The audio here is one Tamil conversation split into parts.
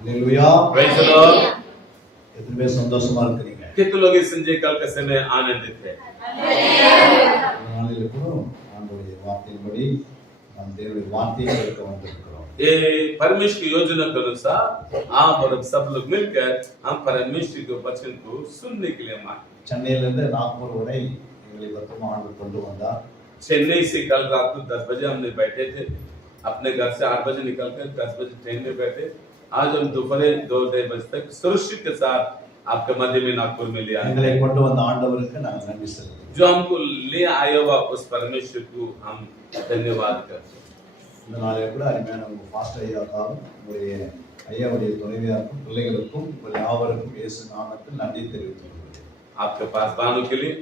Hallelujah, Praise the Lord. எத்தனை பேர் சந்தோஷமா இருக்கிறீங்க? कितने लोग इस संजय काल के समय आनंदित है? இந்த நாளில் கூட ஆண்டவருடைய வார்த்தையின்படி நாம் தேவனுடைய வார்த்தையை கேட்க வந்திருக்கிறோம். ये परमेश्वर की योजना के अनुसार आप और सब लोग मिलकर हम परमेश्वर के वचन को सुनने के लिए आए। சென்னையிலிருந்து நாக்பூர் வரை எங்களை பத்திரமா ஆண்டு கொண்டு வந்தார். चेन्नई से कल रात को 10 बजे हमने बैठे थे, अपने घर से 8 बजे निकलकर 10 बजे ट्रेन में बैठे। आज हम दोपहर 2 बजे तक सुरक्षित के साथ आपके मध्य में नागपुर में ले आए। எங்களை கொண்டு வந்த ஆண்டவருக்கு நாங்கள் நன்றி செலுத்துகிறோம். जो हमको ले आए हुआ उस परमेश्वर को हम धन्यवाद करते हैं। இந்த நாளில் கூட அருமையான உங்கள் பாஸ்டர் ஐயாவுக்காகவும் உங்களுடைய ஐயாவுடைய துணைவியாருக்கும் பிள்ளைகளுக்கும் உங்கள் யாவருக்கும் இயேசு நாமத்தில் நன்றி தெரிவித்துக் கொள்கிறேன். आपके पासवानों के लिए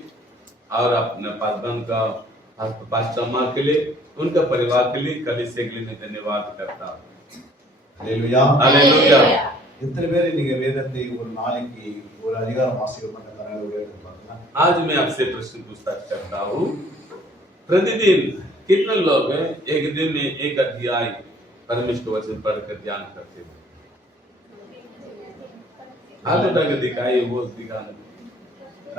और अपने पासवान का पास्टर अम्मा के लिए, उनका परिवार के लिए, कलीसिया के लिए मैं धन्यवाद करता हूँ। Hallelujah, hallelujah. எத்தனை பேர் நீங்க வேதத்தை ஒரு நாளைக்கு ஒரு அதிகாரம் வாசிக்க பண்ண கரங்களை உயர்த்தி பார்க்கலாம். आज मैं आपसे प्रश्न पूछताछ करता हूँ, प्रतिदिन कितने लोग हैं एक दिन में एक अध्याय परमेश्वर वचन पढ़कर ध्यान करते हैं? हाथ उठा के दिखाइए, वो दिखाना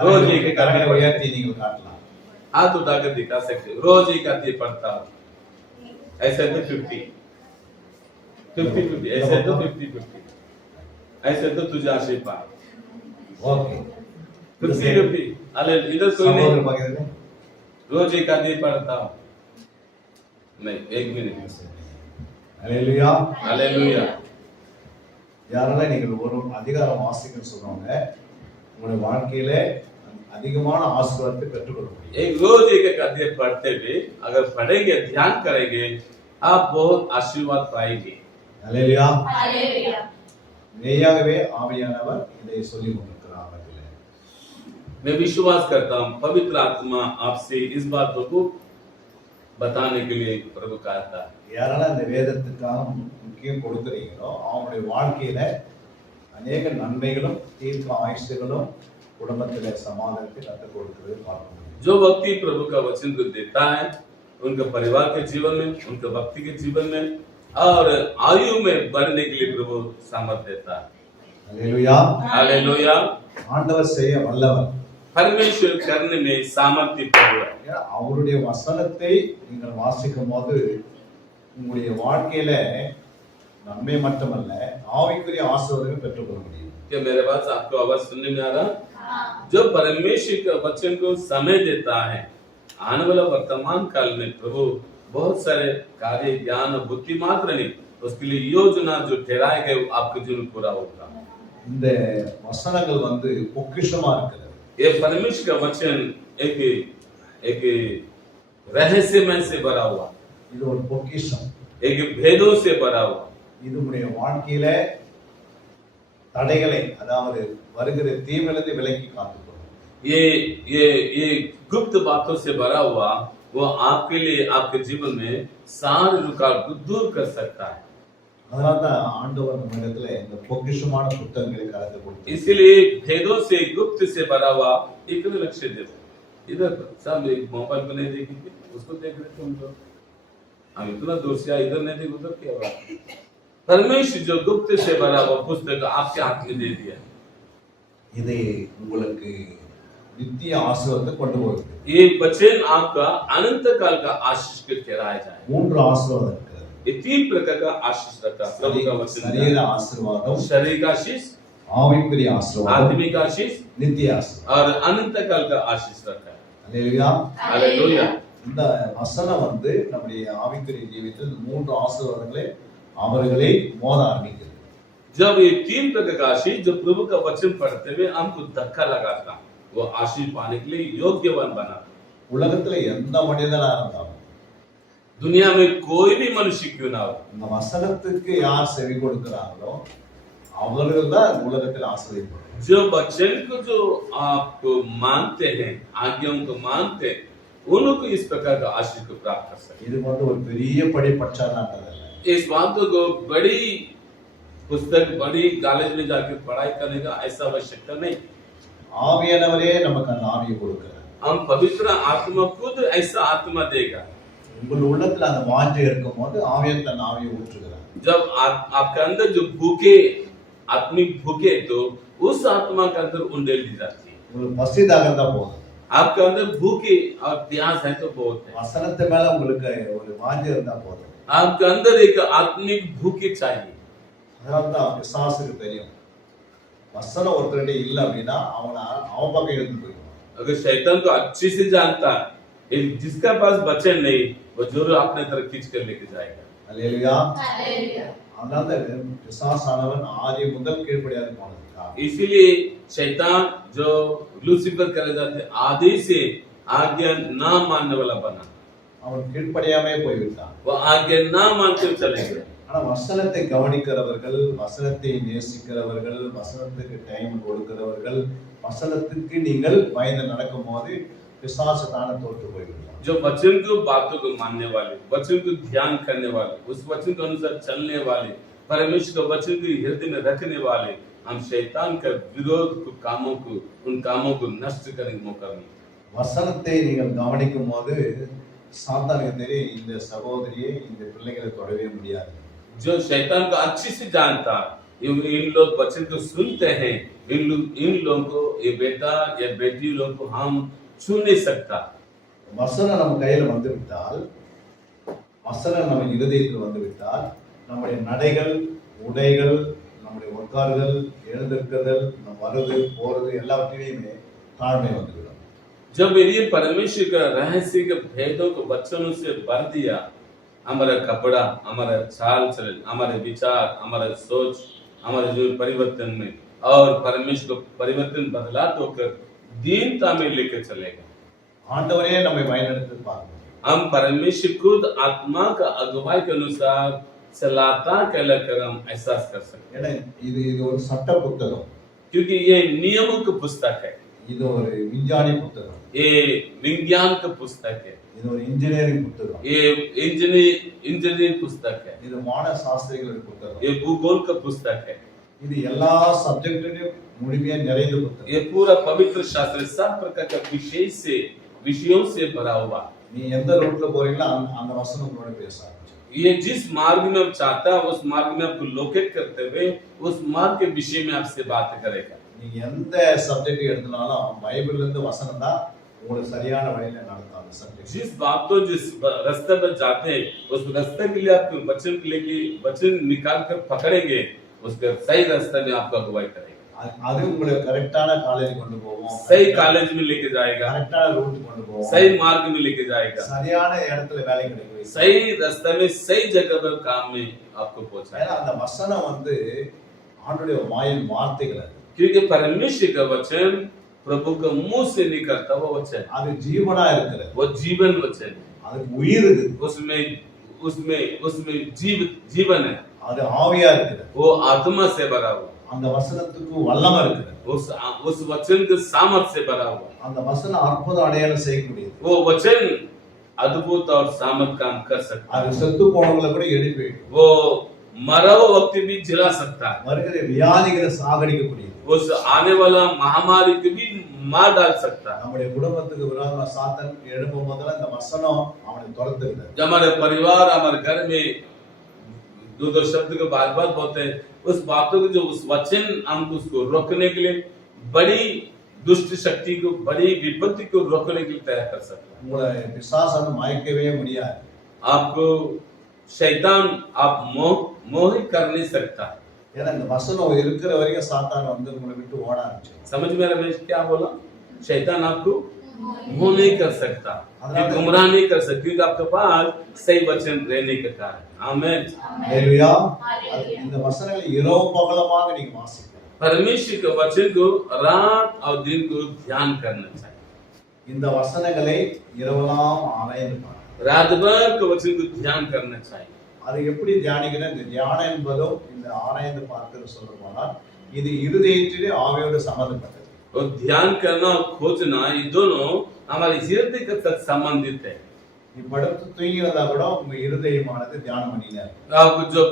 रोज एक கரங்களை अध्याय உயர்த்தி நீங்கள் காட்டலாம். हाथ उठा कर दिखा सकते हो। रोज एक अध्याय पढ़ता हूँ, ऐसे तो 50-50 ऐसे तो 50-50 ऐसे तो तुझे आशीर्वाद ஓகே. 50-50 अरे इधर कोई சகோதர नहीं, பகிர்ந்து रोज एक अध्याय पढ़ता हूँ नहीं, 1 मिनट। हालेलुया. हालेलुया। யாரெல்லாம் நீங்கள் ஒரு அதிகாரம் வாசிக்கன்னு சொல்றவங்க உங்களுடைய வாழ்க்கையில அதிகமான ஆசீர்வாதத்தை பெற்றுக்கொள்ள முடியும். एक रोज एक अध्याय पढ़ते हुए अगर पढ़ेंगे, ध्यान करेंगे, आप बहुत आशीर्वाद पाएंगे। हालेलुया. हालेलुया। மெய்யாகவே ஆவியானவர் இதை சொல்லிக் கொண்டிருக்கிறார் அவர்களே. मैं विश्वास करता हूँ पवित्र आत्मा आपसे इस बात को बताने के लिए प्रभु कहता है। யாரெல்லாம் இந்த வேதத்துக்காக முக்கியம் கொடுக்குறீங்களோ அவங்களுடைய வாழ்க்கையில அநேக நன்மைகளும் தீர்க்க ஆயுசுகளும் குடும்பத்தில சமாதானத்தை கற்றுக் கொடுக்கிறது பார்க்க முடியும். जो व्यक्ति प्रभु का वचन को देता है, उनके परिवार के जीवन में, उनके भक्ति के जीवन में और आयु में बढ़ने के लिए प्रभु सामर्थ देता है। हालेलुया. हालेलुया। ஆண்டவர் செய்ய வல்லவர். परमेश्वर करने में सामर्थ्य प्रभु है। ஏன்னா, அவருடைய வசனத்தை நீங்கள் வாசிக்கும் போது உங்களுடைய வாழ்க்கையில நன்மை மட்டுமல்ல ஆவிக்குரிய ஆசீர்வாதங்களை பெற்றுக்கொள்ள முடியும். क्या मेरे पास आपको आवाज सुनने में आ रहा? जो परमेश्वर के वचन को समय देता है, आने वाला वर्तमान काल में प्रभु बहुत सारे कार्य ज्ञान और बुद्धि मात्र नहीं, उसके लिए योजना जो ठहराए गए आपके जीवन में पूरा होगा। இந்த வசனங்கள் பொக்கிஷமா இருக்குது. ये परमेश्वर का वचन एक एक रहस्यमय से भरा हुआ, இது ஒரு பொக்கிஷம். एक भेदों से भरा हुआ। இது உங்களுடைய வாழ்க்கையில தடைகளை அதாவது வருகிற தீமையிலிருந்து விலக்கி காத்துக்கொள்ளும். ये गुप्त बातों से भरा हुआ, वो आपके लिए आपके जीवन में सारे रुकावट को दूर कर सकता है। அதனால்தான் ஆண்டவர் நம்மிடத்துல இந்த பொக்கிஷமான புத்தகங்களை கலந்து கொடுத்தார். इसलिए भेदों से गुप्त से भरा हुआ एक लक्ष्य दे। इधर सब एक मोबाइल को नहीं देखेंगे, उसको देख रहे थे हम लोग, हम इतना दूर से आए, इधर नहीं देखे उधर क्या हुआ? परमेश्वर जो गुप्त से भरा हुआ पुस्तक आपके हाथ में दे दिया, இது உங்களுக்கு நித்திய ஆசீர்வாதத்தை கொண்டு போகுது. ये वचन आपका अनंत काल का आशीष के ठहराया जाए। 3 ஆசீர்வாதம் இருக்குது. ये 3 प्रकार का आशीष रखा प्रभु का वचन। சரீர ஆசீர்வாதம், शरीर का आशीष, ஆவிக்குரிய ஆசீர்வாதம், आत्मिक आशीष நித்திய ஆசீர்வாதம். और अनंत काल का आशीष रखा है। அல்லேலூயா. हालेलुया। இந்த வசனம் நம்முடைய ஆவிக்குரிய ஜீவிதத்தில் 3 ஆசீர்வாதங்களை அவர்களை மோத ஆரம்பிக்கிறது. जब ये 3 प्रकार का आशीष जो प्रभु का वचन पढ़ते हुए हमको धक्का लगाता, वो आशीष पाने के लिए योग्यवान बना। உலகத்துல எந்த மனிதனா இருந்தாலும் दुनिया में कोई भी मनुष्य क्यों ना हो, இந்த वசனத்துக்கு யார் செவி கொடுக்கிறாங்களோ அவர்கள் தான் உலகத்தில் ஆசீர்வதிக்கப்படுவார்கள். जो वचन को जो आप मानते हैं, आज्ञाओं को मानते हैं, उनको इस प्रकार का आशीष को प्राप्त कर सकते இது ஒரு பெரிய படிப்பச்சானாட்டதல்ல. हैं। इस बात को बड़ी पुस्तक, बड़ी कॉलेज में जाकर पढ़ाई करने का ऐसा आवश्यकता नहीं। ஆவியானவரே நமக்கு அந்த ஆவியை கொடுக்கிறார். हम पवित्र आत्मा खुद ऐसा आत्मा देगा। உங்கள் உள்ளத்துல அந்த வாஞ்சை இருக்கும்போது ஆவியானவர் தன் ஆவியை ஊற்றுகிறார். जब आपके अंदर जो भूखे आत्मिक भूखे तो उस आत्मा के अंदर उंडेल दी जाती है। உங்களுக்கு பசி தாகம் தான் போதும். आपके अंदर भूखे और प्यास है तो बहुत है। வசனத்து மேல உங்களுக்கு ஒரு வாஞ்சை இருந்தா போதும். आपके अंदर एक आत्मिक भूखे चाहिए। அதனால தான் பிசாசுக்கு தெரியும். வசனம் ஒருத்தருடைய இல்ல அப்படின்னா அவன் பக்கம் இழுத்து போயிடும். अगर शैतान को अच्छे से जानता है जिसका पास वचन नहीं वो जरूर अपने तरफ खींच कर लेके जाएगा। அல்லேலூயா. அதனால தான் பிசாசானவன் ஆதி முதல் கீழ்ப்படியாது போனது. इसीलिए शैतान जो लूसीफर करे जाते आदि से आज्ञा ना मानने वाला बना। அவன் கீழ்ப்படியாமே போய்விட்டான். वो आज्ञा ना मानते चले गए। ஆனா வசனத்தை கவனிக்கிறவர்கள், வசனத்தை நேசிக்கிறவர்கள், வசனத்துக்கு டைம் கொடுக்கிறவர்கள், வசனத்துக்கு நீங்கள் பயந்து நடக்கும்போது பிசாசு தானே தோற்று போய்விடும். जो वचन को बातों को मानने वाले, वचन को ध्यान करने वाले, उस वचन के अनुसार चलने वाले, परमेश्वर के वचन को हृदय में रखने वाले, हम शैतान का विरोध को कामों को उन कामों को नष्ट करने का मौका मिलता है। வசனத்தை நீங்கள் கவனிக்கும் போது சாத்தானுக்கு தெரியும் இந்த சகோதரியை இந்த பிள்ளைகளை தொடவே முடியாது. जो शैतान को अच्छी से जानता इन लोग वचन को सुनते हैं, इन लोगों को ये बेटा या बेटी लोग को हम छू नहीं सकता। வசனம் நம்ம கையில வந்து விட்டால், வசனம் நம்ம இருதயத்தில் வந்து விட்டால், நம்முடைய நடைகள், உடைகள், நம்முடைய உட்காருதல், எழுந்திருக்குதல், நம்ம வருது போறது எல்லாவற்றிலையுமே தாழ்மை வந்துவிடும். जब ये परमेश्वर का रहस्य के भेदों को वचनों से भर दिया, हमारा कपड़ा, हमारा चाल चलन, हमारे विचार, हमारा सोच, हमारे जो परिवर्तन में और परमेश्वर को परिवर्तन बदला तो कर दीनता में लेकर चलेगा। ஆண்டவரே நம்மை வழிநடத்தி பார்க்கணும். हम परमेश्वर खुद आत्मा का अगुवाई के अनुसार चलाता कहकर हम एहसास कर सकते ஏன்னா இது ஒரு சட்ட புத்தகம், क्योंकि ये नियमों की पुस्तक है, இது ஒரு விஞ்ஞானி புத்தகம், ये विज्ञान का पुस्तक है, இது ஒரு இன்ஜினியரிங் புத்தகம், ये इंजीनियरिंग पुस्तक है, இது வான சாஸ்திரிகளுடைய புத்தகம், ये भूगोल का पुस्तक है, இது எல்லா சப்ஜெக்ட்லயும் முழுமையா நிறைந்த புத்தகம். ये पूरा पवित्र शास्त्र सब प्रकार का विषयों से भरा हुआ। நீ எந்த ரூட்ல போறீங்களோ அந்த வசனம் உங்களோட பேச ஆரம்பிச்சிடும். ये जिस मार्ग में आप चाहता है उस मार्ग में आपको लोकेट करते हुए उस मार्ग के विषय में आपसे बात करेगा। நீங்க எந்த சப்ஜெக்ட் எடுத்தாலும் பைபிள்ல இருந்து வசனம் தான் உங்களுக்கு சரியான வழியில நடத்தும். அந்த சப்ஜெக்ட் जिस बात तो जिस रास्ते पर जाते हैं उस रास्ते के लिए आपको वचन निकाल कर पकड़ेंगे, उसके सही रास्ते में आपको अगुवाई करेगा। அது உங்களை கரெக்டான காலேஜ் கொண்டு போவோம், सही कॉलेज में लेके जाएगा, கரெக்டான ரூட் கொண்டு போவோம், सही मार्ग में लेके जाएगा, சரியான இடத்துல வேலை கிடைக்கும், सही रास्ते में सही जगह पर काम में आपको पहुंचाएगा। ஏன்னா அந்த வசனம் வந்து ஆண்டவருடைய வாயின் வார்த்தைகள். அது क्योंकि परमेश्वर का वचन प्रभु के मुंह से निकलता वो वचन, அது ஜீவனா இருக்கிறது, वो जीवन वचन है, அதுக்கு उயிர் இருக்குது, उसमें जीवन है, அது ஆவியா இருக்குது, वो आत्मा से भरा हुआ, அந்த வசனத்துக்கு வல்லமை இருக்குது, उस वचन के सामर्थ्य से भरा हुआ, அந்த வசனம் அற்புத அடையாளம் செய்ய முடியுது, वो वचन अद्भुत और सामर्थ काम कर सकता அது செத்து போனவங்களை கூட எழுப்பி है, वो मरा हुआ व्यक्ति भी जिला सकता है, வருகிற வியாதிகளை சாகடிக்க முடியுது, उस आने वाला महामारी को भी मार डाल सकता है। நம்முடைய குடும்பத்துக்கு விரோதமா சாத்தான் எழுப்பும் போதெல்லாம் இந்த வசனம் அவனை துரத்துகிறது. जब हमारे परिवार हमारे घर में दो शब्द को बार बार बोलते हैं, उस बातों को जो उस वचन हमको उसको रोकने के लिए बड़ी दुष्ट शक्ति को, बड़ी विपत्ति को रोकने के लिए तैयार कर सकता है। உங்களை பிசாசு மயக்கவே முடியாது. आपको शैतान आप मोहित कर नहीं सकता, ஏன்னா இந்த வசனம் இருக்கிற வரைக்கும் சாத்தான் வந்து உங்களை விட்டு ஓட ஆரம்பிச்சிடும். समझ में रमेश क्या बोला? शैतान आपको मोह नहीं कर सकता, गुमराह नहीं कर सकता, क्योंकि आपके पास सही वचन रहने के कारण। आमीन। ஹalleluya. இந்த வசனங்களை இரவு பகலமாக நீங்க வாசிக்கணும். परमेश्वर के वचन को रात और दिन को ध्यान करना चाहिए, இந்த வசனங்களை இரவெல்லாம் ஆராய்ந்து பார்க்கணும். रात भर के वचन को ध्यान करना चाहिए। அது எப்படி தியானிக்கணும்? இந்த தியானம் என்பதும் இந்த ஆராய்ந்து பார்க்கிறது சொல்ல போனால் இது இருதயத்திலே ஆவியோடு சம்பந்தப்பட்டது. और ध्यान करना और खोजना ये दोनों हमारे हृदय के साथ संबंधित है। நீ படுத்து தூங்கினதா கூட உங்க இருதயமானது தியானம் பண்ணினா आप जब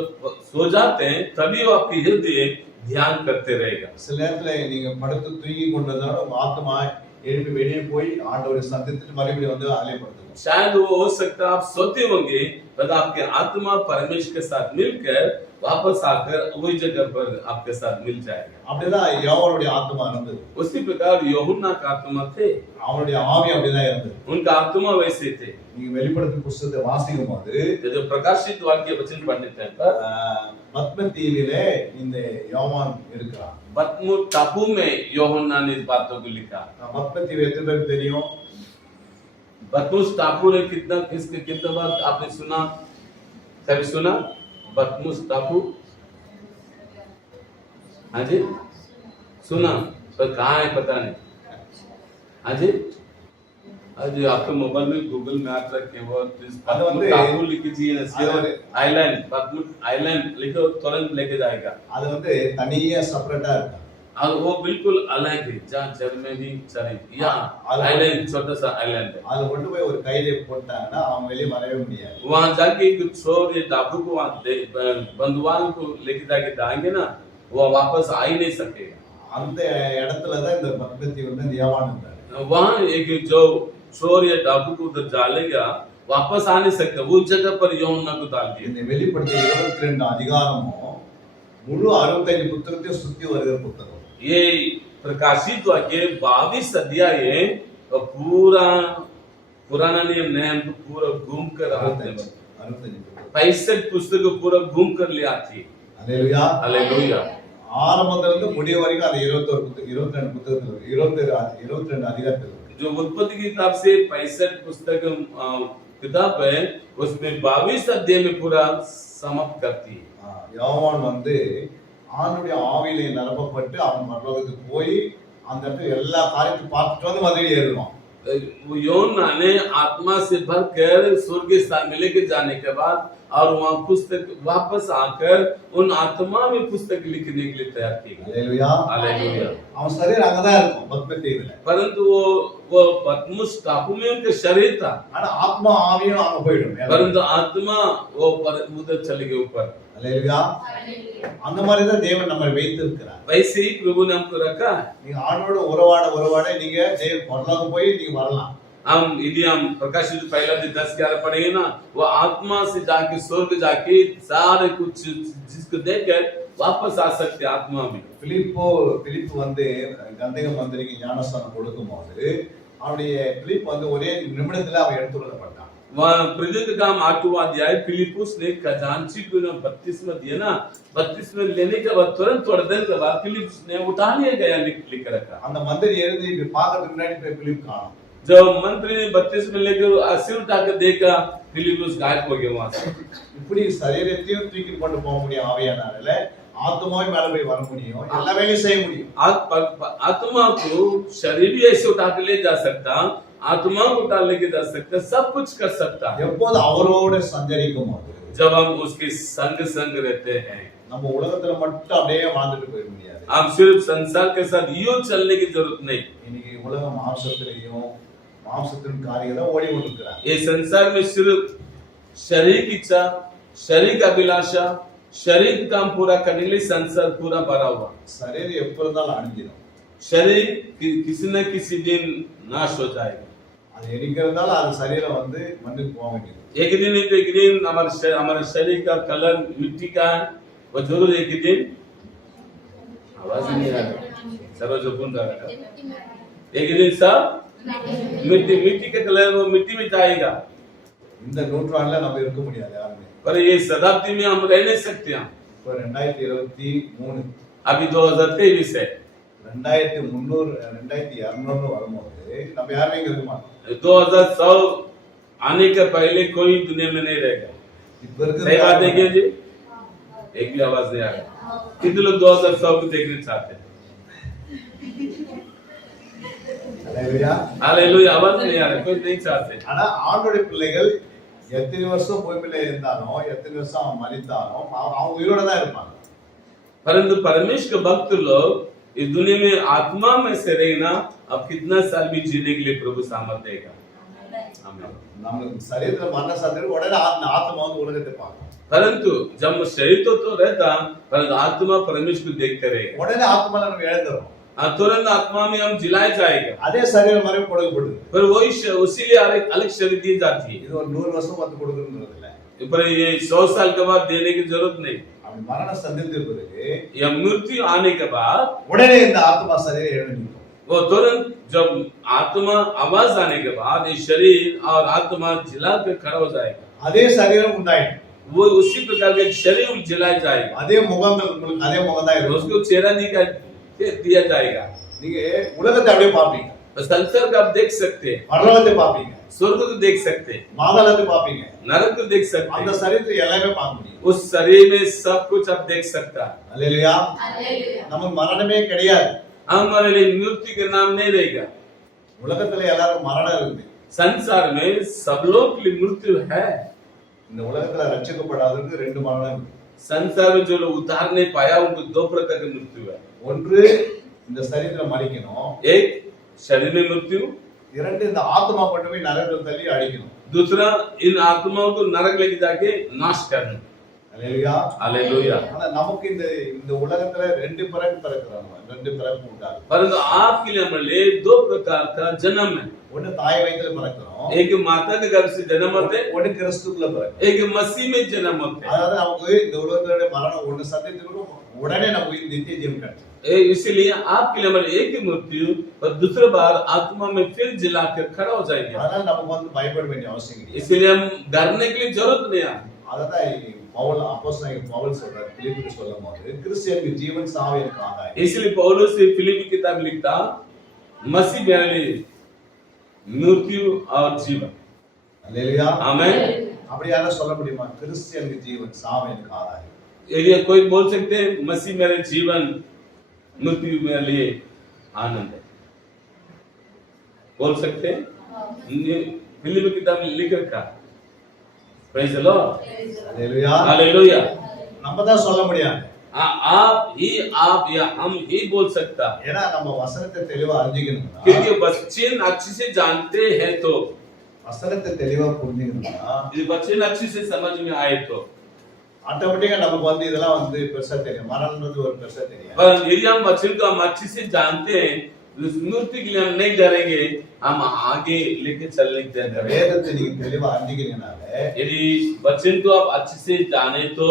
सो जाते हैं तभी वो आपकी हृदय ध्यान करते रहेगा। சில நேரத்துல நீங்க படுத்து தூங்கி கொண்டதால உங்க ஆத்மா எழுப்பி வெளியே போய் ஆண்டவரை சந்தித்துட்டு மறுபடியும் வந்து ஆலயப்படுத்துவோம். शायद वो हो सकता है आप सोते होंगे पर आपके आत्मा परमेश्वर के साथ मिलकर वापस आकर वही जगह पर आपके साथ मिल जाएगा. அப்படிதான் யோவானுடைய ஆத்மா இருந்தது. उसी प्रकार यूहन्ना का आत्मा थे, அவனுடைய ஆவி அப்படிதான் இருந்தது. उनका आत्मा वैसे थे. நீங்க வெளிப்படுத்தின புத்தகத்தை வாசிக்கும் போது जो प्रकाशित वाक्य वचन पढ़ने पर பத்ம தீவிலே இந்த யோவான் இருக்கிறான். बतमुस टापू में यूहन्ना ने इस बातों को लिखा. பத்ம தீவு எத்தனை பேருக்கு தெரியும்? बतमुस टापू ने कितना बार आपने सुना? कभी सुना बतमुस टापू? हाँ जी सुना, पर कहाँ है पता नहीं. हाँ जी आज आपके मोबाइल में गूगल मैप रखे वो टापू लिख दीजिए, आइलैंड बतमुस आइलैंड लिखो तुरंत लेके जाएगा. அது வந்து தனியா செப்பரேட்டா இருக்கு. और वो बिल्कुल अलग है जहाँ जर्मनी सॉरी यहाँ आइलैंड छोटा सा आइलैंड है. அது கொண்டு போய் ஒரு கையில போட்டாங்கன்னா அவன் வெளியே வரவே முடியாது. वहाँ जाके एक छोर ये डाकू को बंधुआल को लेके जाके जाएंगे ना वो वापस आ ही नहीं सकेगा. அந்த இடத்துல தான் இந்த பத்மத்தி வந்து யோவான் இருந்தார். वहाँ एक जो छोर या डाकू को उधर डालेगा वापस आ नहीं सकता, वो जगह पर यूहन्ना को डाल दिया. இந்த வெளிப்படுத்திய 22 அதிகாரமும் முழு 65 புத்தகத்தையும் சுத்தி வருகிற புத்தகம். ये प्रकाशित वाक्य 22 अध्याय और पूरा पुराना नियम नया नियम पूरा घूम कर आते हैं. 65 पुस्तक पूरा घूम कर ले आती है. Hallelujah hallelujah. ஆரம்பத்துல இருந்து முடிய வரைக்கும் அது 22 புத்தகத்துல 22 அதிகாரத்துல இருக்கு. जो उत्पत्ति की किताब से 65 पुस्तक किताब है उसमें 22 अध्याय में पूरा समाप्त करती है. யோவான் வந்து ஆண்டுடைய ஆவியிலே நிரப்பப்பட்டு அவன் பரலோகத்துக்கு போய் அந்த இடத்துல எல்லா காரியத்தையும் பார்த்துட்டு வந்து மறுபடியும் ஏறுவான். यूहन्ना ने आत्मा से भरकर स्वर्ग स्थान में लेके जाने के बाद और वहाँ पुस्तक वापस आकर उन आत्मा में पुस्तक लिखने के लिए तैयार की. Hallelujah hallelujah. அவன் சரீரம் அங்கதான் இருக்கும் பத்ம தீவுல. परंतु वो बतमुस टापू में उनका शरीर था, ஆனா ஆத்மா ஆவியும் அங்க போயிடும். परंतु आत्मा वो उधर चले गए ऊपर. हालेलुया. அந்த மாதிரி தான் தேவன் நம்மை வைத்திருக்கிறார். वैसे ही प्रभु ने हमको रखा है. நீங்க ஆண்டோட உறவாட நீங்க தேவ பரலோகம் போய் நீங்க வரலாம். हम यदि हम प्रकाशित पहला 10-11 पढ़ेंगे ना वो आत्मा से जाके स्वर्ग जाके सारे कुछ जिसको देखकर वापस आ सकते आत्मा में. பிலிப்பு வந்து கந்தக மந்திரிக்கு ஞானஸ்தானம் கொடுக்கும்போது அவனுடைய பிலிப் வந்து ஒரே நிமிடத்துல அவன் எடுத்துக்கொள்ளப்பட்டான். वहाँ प्रेरित काम 8वां अध्याय फिलिपुस ने खजांची को 32 में दिया ना 32 में लेने के बाद तुरंत थोड़ा देर के बाद फिलिपुस ने उठा लिया गया लिख रखा. அந்த மந்திரி எழுதி பார்க்கறதுக்கு முன்னாடி போய் பிலிப் காணோம். जब मंत्री ने 32 में लेकर सिर उठा कर देखा फिलिपुस गायब हो गया वहां से. இப்படி சரீரத்தையும் தூக்கி கொண்டு போக முடியும் ஆவியானவரால, ஆத்மாவை மேல போய் வர முடியும், எல்லா வேலையும் செய்ய முடியும். आत्मा को शरीर भी ऐसे उठा के ले जा सकता, आत्मा को उठा लेके जा सकता, सब कुछ कर सकता. எப்போது அவரோட சஞ்சரிக்கும் போது जब हम उसके संग रहते हैं நம்ம உலகத்துல மட்டும் அப்படியே வாழ்ந்துட்டு போயிட முடியாது. हम सिर्फ संसार के साथ यूं चलने की जरूरत नहीं. இன்னைக்கு உலக மாம்சத்திலையும் மாம்சத்தின் காரியங்களை ஓடி கொண்டிருக்கிறாங்க. ये संसार में सिर्फ शरीर की इच्छा, शरीर का अभिलाषा, शरीर का काम पूरा करने के लिए संसार पूरा भरा हुआ. சரீரம் எப்ப இருந்தாலும் அழிஞ்சிடும். शरीर किसी न किसी दिन नाश हो जाएगा. அது எரிக்கிறதால அது சரீரம் வந்து மண்ணுக்கு போக வேண்டியது. एक दिन हमारे शरीर का कलर मिट्टी का है, वो जरूर एक दिन आवाज नहीं आ रहा सर्व जो सुन रहा है एक दिन सब मिट्टी का कलर वो मिट्टी में जाएगा. இந்த நூற்றாண்டுல நம்ம இருக்க முடியாது யாருமே. पर ये शताब्दी में हम रह नहीं सकते. हम இப்போ 2023 अभी 2023 है 2300 2200 வரும்போது நம்ம யாருமே இங்க இருக்க மாட்டோம். 2100 आने के पहले कोई दुनिया में नहीं रहेगा. सही बात है क्या जी? एक भी आवाज नहीं आ रहा. कितने लोग 2100 को देखना चाहते हैं? हालेलुया. हालेलुया. आवाज नहीं आ रहा, कोई नहीं चाहते. ஆனா ஆண்டோட பிள்ளைகள் எத்தனை வருஷம் பூமியில இருந்தாலும் எத்தனை வருஷம் அவன் மரித்தாலும் அவங்க உயிரோட தான் இருப்பாங்க. परंतु परमेश्वर के भक्त लोग इस दुनिया में आत्मा में से रहना अब कितना साल भी जीने के लिए प्रभु सामर्थ देगा. आमीन. நம்ம சரீரத்துல மரண சாத்திரம் உடனே ஆத்மா வந்து உலகத்தை பார்க்கும். परंतु जब शरीर तो रहता परंतु आत्मा परमेश्वर को देखते रहेगा. உடனே ஆத்மால நம்ம இழந்துறோம். तुरंत आत्मा में हम जिलाए जाएगा। அதே சரீரம் மறுபடியும் கொடுக்கப்படுது. पर वही उसीलिए अलग शरीर दी जाती है। இது ஒரு 100 வருஷம் வந்து கொடுக்கணும்ன்றது இல்ல. पर ये 100 साल के बाद देने की जरूरत नहीं। அப்படி மரணம் சந்தித்த பிறகு या मृत्यु आने के बाद உடனே இந்த ஆத்மா சரீரம் எழுந்து நிற்கும். वो तुरंत जब आत्मा आवाज आने के बाद ये शरीर और आत्मा जिला के खड़ा हो जाएगा। அதே சரீரம் உண்டாயிடும். वो उसी प्रकार के शरीर जिलाया जाएगा। அதே முகங்கள் உங்களுக்கு அதே முகம் தான் இருக்கும். उसको चेहरा दिया जाएगा। நீங்க உலகத்தை அப்படியே பாப்பீங்க. संसार का आप देख सकते हैं, பரலோகத்தை பாப்பீங்க, स्वर्ग को देख सकते हैं, மாதாளத்தை பாப்பீங்க. नरक को देख सकते அந்த हैं। சரீரத்தை எல்லாமே பார்க்க முடியும். उस शरीर में सब कुछ आप देख सकता है। அல்லேலூயா. நமக்கு மரணமே கிடையாது. हमारे लिए मृत्यु के नाम नहीं रहेगा। உலகத்துல எல்லாருக்கும் மரணம் இருக்குது. संसार में सब लोग के लिए मृत्यु है। இந்த உலகத்துல ரட்சிக்கப்படாதவருக்கு ரெண்டு மரணம் இருக்கு. संसार में जो लोग उद्धार नहीं पाया उनको दो प्रकार की मृत्यु है। ஒன்று இந்த சரீரத்தை மறிக்கணும். एक शरीर में मृत्यु, இரண்டு இந்த ஆத்மா கொண்டு போய் நரகத்துல தள்ளி அடிக்கணும். दूसरा इन आत्माओं को नरक लेके जाके नाश करना। அல்லேலூயா. हालेलुया। ஆனா நமக்கு இந்த இந்த உலகத்துல ரெண்டு பிறப்பு பிறக்குறாங்க. ரெண்டு பிறப்பு உண்டாகும். परंतु आपके लिए हमारे लिए दो प्रकार का जन्म है। ஒன்னு தாய் வயித்துல பிறக்கிறோம். एक माता के गर्भ से जन्म होते हैं, ஒன்னு கிறிஸ்துக்குள்ள பிறக்கிறோம். एक मसीह में जन्म होते हैं। அதாவது நமக்கு இந்த உலகத்தோட மரணம் ஒன்னு சத்தியத்துக்கு உடனே நமக்கு நித்திய ஜீவன் கிடைக்கும். इसीलिए आपके लिए हमारे एक ही मृत्यु और दूसरी बार आत्मा में फिर जिला कर खड़ा हो जाएंगे। அதனால நமக்கு வந்து பயப்பட வேண்டிய அவசியம் கிடையாது. इसलिए हम डरने के लिए जरूरत नहीं है। அததான் பவுல் அப்போஸ்தலன் பவுல் சொல்றார் பிலிப்பியருக்கு சொல்லும்போது கிறிஸ்துவின் ஜீவன் சாவு எனக்கு ஆதாயம். इसलिए पौलुस से फिलिप्पी किताब लिखता मसीह मेरे लिए मृत्यु और जीवन। அல்லேலூயா. आमीन। அப்படி யாரும் சொல்ல முடியுமா? கிறிஸ்துவின் ஜீவன் சாவு எனக்கு ஆதாயம். ये कोई बोल सकते हैं मसीह मेरे जीवन मृत्यु मेरे लिए आनंद है? बोल सकते हैं? फिलिप्पी किताब में लिख रखा। Praise the Lord. Hallelujah. Hallelujah. நம்ம தான் சொல்ல முடியாது. आप या हम ही बोल सकता, ஏன்னா நம்ம வசனத்தை தெளிவா அறிஞ்சிக்கணும்னா क्योंकि बच्चे अच्छे से जानते हैं तो வசனத்தை தெளிவா புரிஞ்சுக்கணும்னா ये बच्चे अच्छे से समझ में आए तो ஆட்டோமேட்டிக்கா நமக்கு வந்து இதெல்லாம் வந்து பெருசா தெரியும். மரணம்ன்றது ஒரு பெருசா தெரியும். पर यदि हम बच्चे को हम अच्छे से जानते हैं उस मृत्यु के लिए हम नहीं डरेंगे, हम आगे लेके चलने की तैयारी करेंगे। வேதத்தை நீங்க தெளிவா அறிஞ்சிக்கிறீங்கனாலே यदि बच्चे को आप अच्छे से जाने तो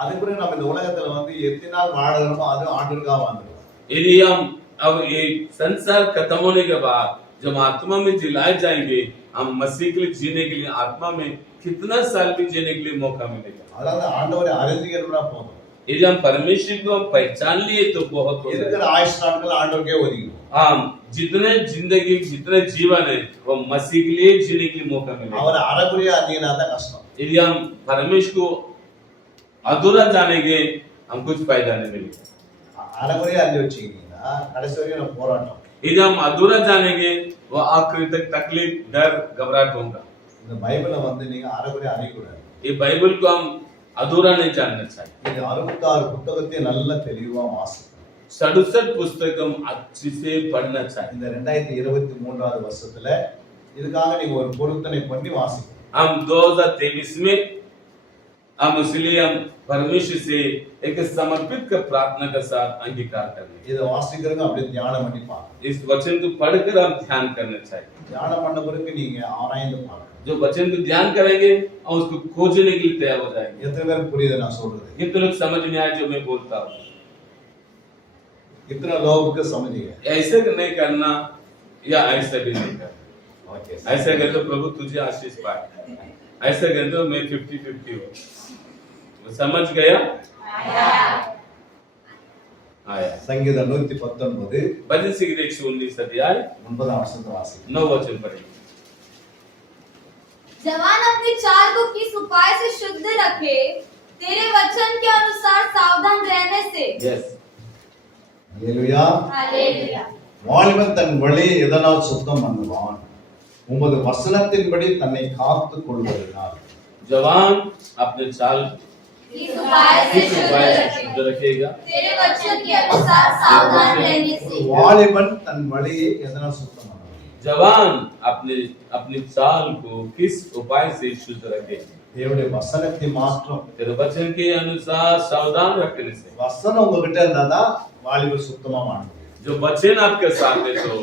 அதுக்கு பிறகு நம்ம இந்த உலகத்துல வந்து எத்தனை நாள் வாழறோமோ அது ஆண்டுக்காக வாழ்ந்துருவோம். यदि हम अब ये संसार खत्म होने के बाद जब आत्मा में जिलाए जाएंगे, हम मसीह के लिए जीने के लिए आत्मा में कितना साल भी जीने के लिए मौका मिलेगा। அதாவது ஆண்டவரை அறிஞ்சிக்கிறோம்னா போதும். यदि हम परमेश्वर को हम पहचान लिए तो बहुत हो இருக்கிற जाएगा। ஆயுஷ் நாட்கள் ஆண்டவருக்கே ஒதுக்கணும். हम जितने जिंदगी जितने जीवन है वो मसीह के लिए जीने के लिए मौका मिलेगा। அவரை அறகுறையா அறிஞ்சினா தான் கஷ்டம். यदि हम परमेश्वर को अधूरा जानेंगे हम कुछ फायदा नहीं मिलेगा। அறகுறையா அறிஞ்சு வச்சுக்கிட்டீங்கன்னா கடைசி வரைக்கும் நம்ம போராட்டம். यदि हम अधूरा जानेंगे वो आखिरी तक तकलीफ डर घबराहट होगा। இந்த பைபிளை வந்து நீங்க அறகுறையா அறியக்கூடாது. ये बाइबल को हम अधूरा नहीं जानना चाहिए। நீங்க 66 புத்தகத்தையும் நல்லா தெளிவா வாசிக்கணும். 67 पुस्तक हम अच्छे से पढ़ना चाहिए। இந்த 2023 வருஷத்துல இதுக்காக நீங்க ஒரு பொருத்தனை பண்ணி வாசிக்கணும். हम 2023 में हम इसलिए हम परमेश्वर से एक समर्पित कर प्रार्थना के साथ अंगीकार करेंगे। இதை வாசிக்கிறவங்க அப்படியே தியானம் பண்ணி பார்க்கணும். इस वचन को पढ़कर हम ध्यान करना चाहिए। தியானம் பண்ண பிறகு நீங்க ஆராய்ந்து பார்க்கணும். जो वचन को ध्यान करेंगे और उसको खोजने के लिए तैयार हो जाएंगे। எத்தனை பேருக்கு புரியுது நான் சொல்றது? कितने लोग समझ में आए जो मैं बोलता हूँ? कितना लोगों समझिए ऐसे नहीं करना या ऐसे भी नहीं करना। ओके ऐसे कर तो प्रभु तुझे आशीष पाए, ऐसे कर तो मैं 50-50 हो। समझ गया? आया। संगीत 119 भजन संगीत 119 अध्याय 9 वचन वासी 9 वचन पढ़ेंगे। जवान अपनी चाल को किस उपाय से शुद्ध रखे, तेरे वचन के अनुसार सावधान रहने से। Yes hallelujah. हालेलुया। வாலிபன் தன் வழியை எதனால் சுத்தம் பண்ணுவான்? உமது வசனத்தின்படி தன்னை காத்துக் கொள்வதனால்। जवान अपने चाल किस उपाय से शुद्ध रखेगा, तेरे वचन के अनुसार सावधान रहने से। வாலிபன் தன் வழியை எதனால் சுத்தம் பண்ணுவான்? जवान अपने अपनी चाल को किस उपाय से शुद्ध रखे? தேவனுடைய வசனத்தை மாற்றம்। तेरे वचन के अनुसार सावधान रखने से। வசனம் உங்ககிட்ட இருந்தாதான் வாலிபர் சுத்தமா மாறும்। जो वचन आपके साथ है तो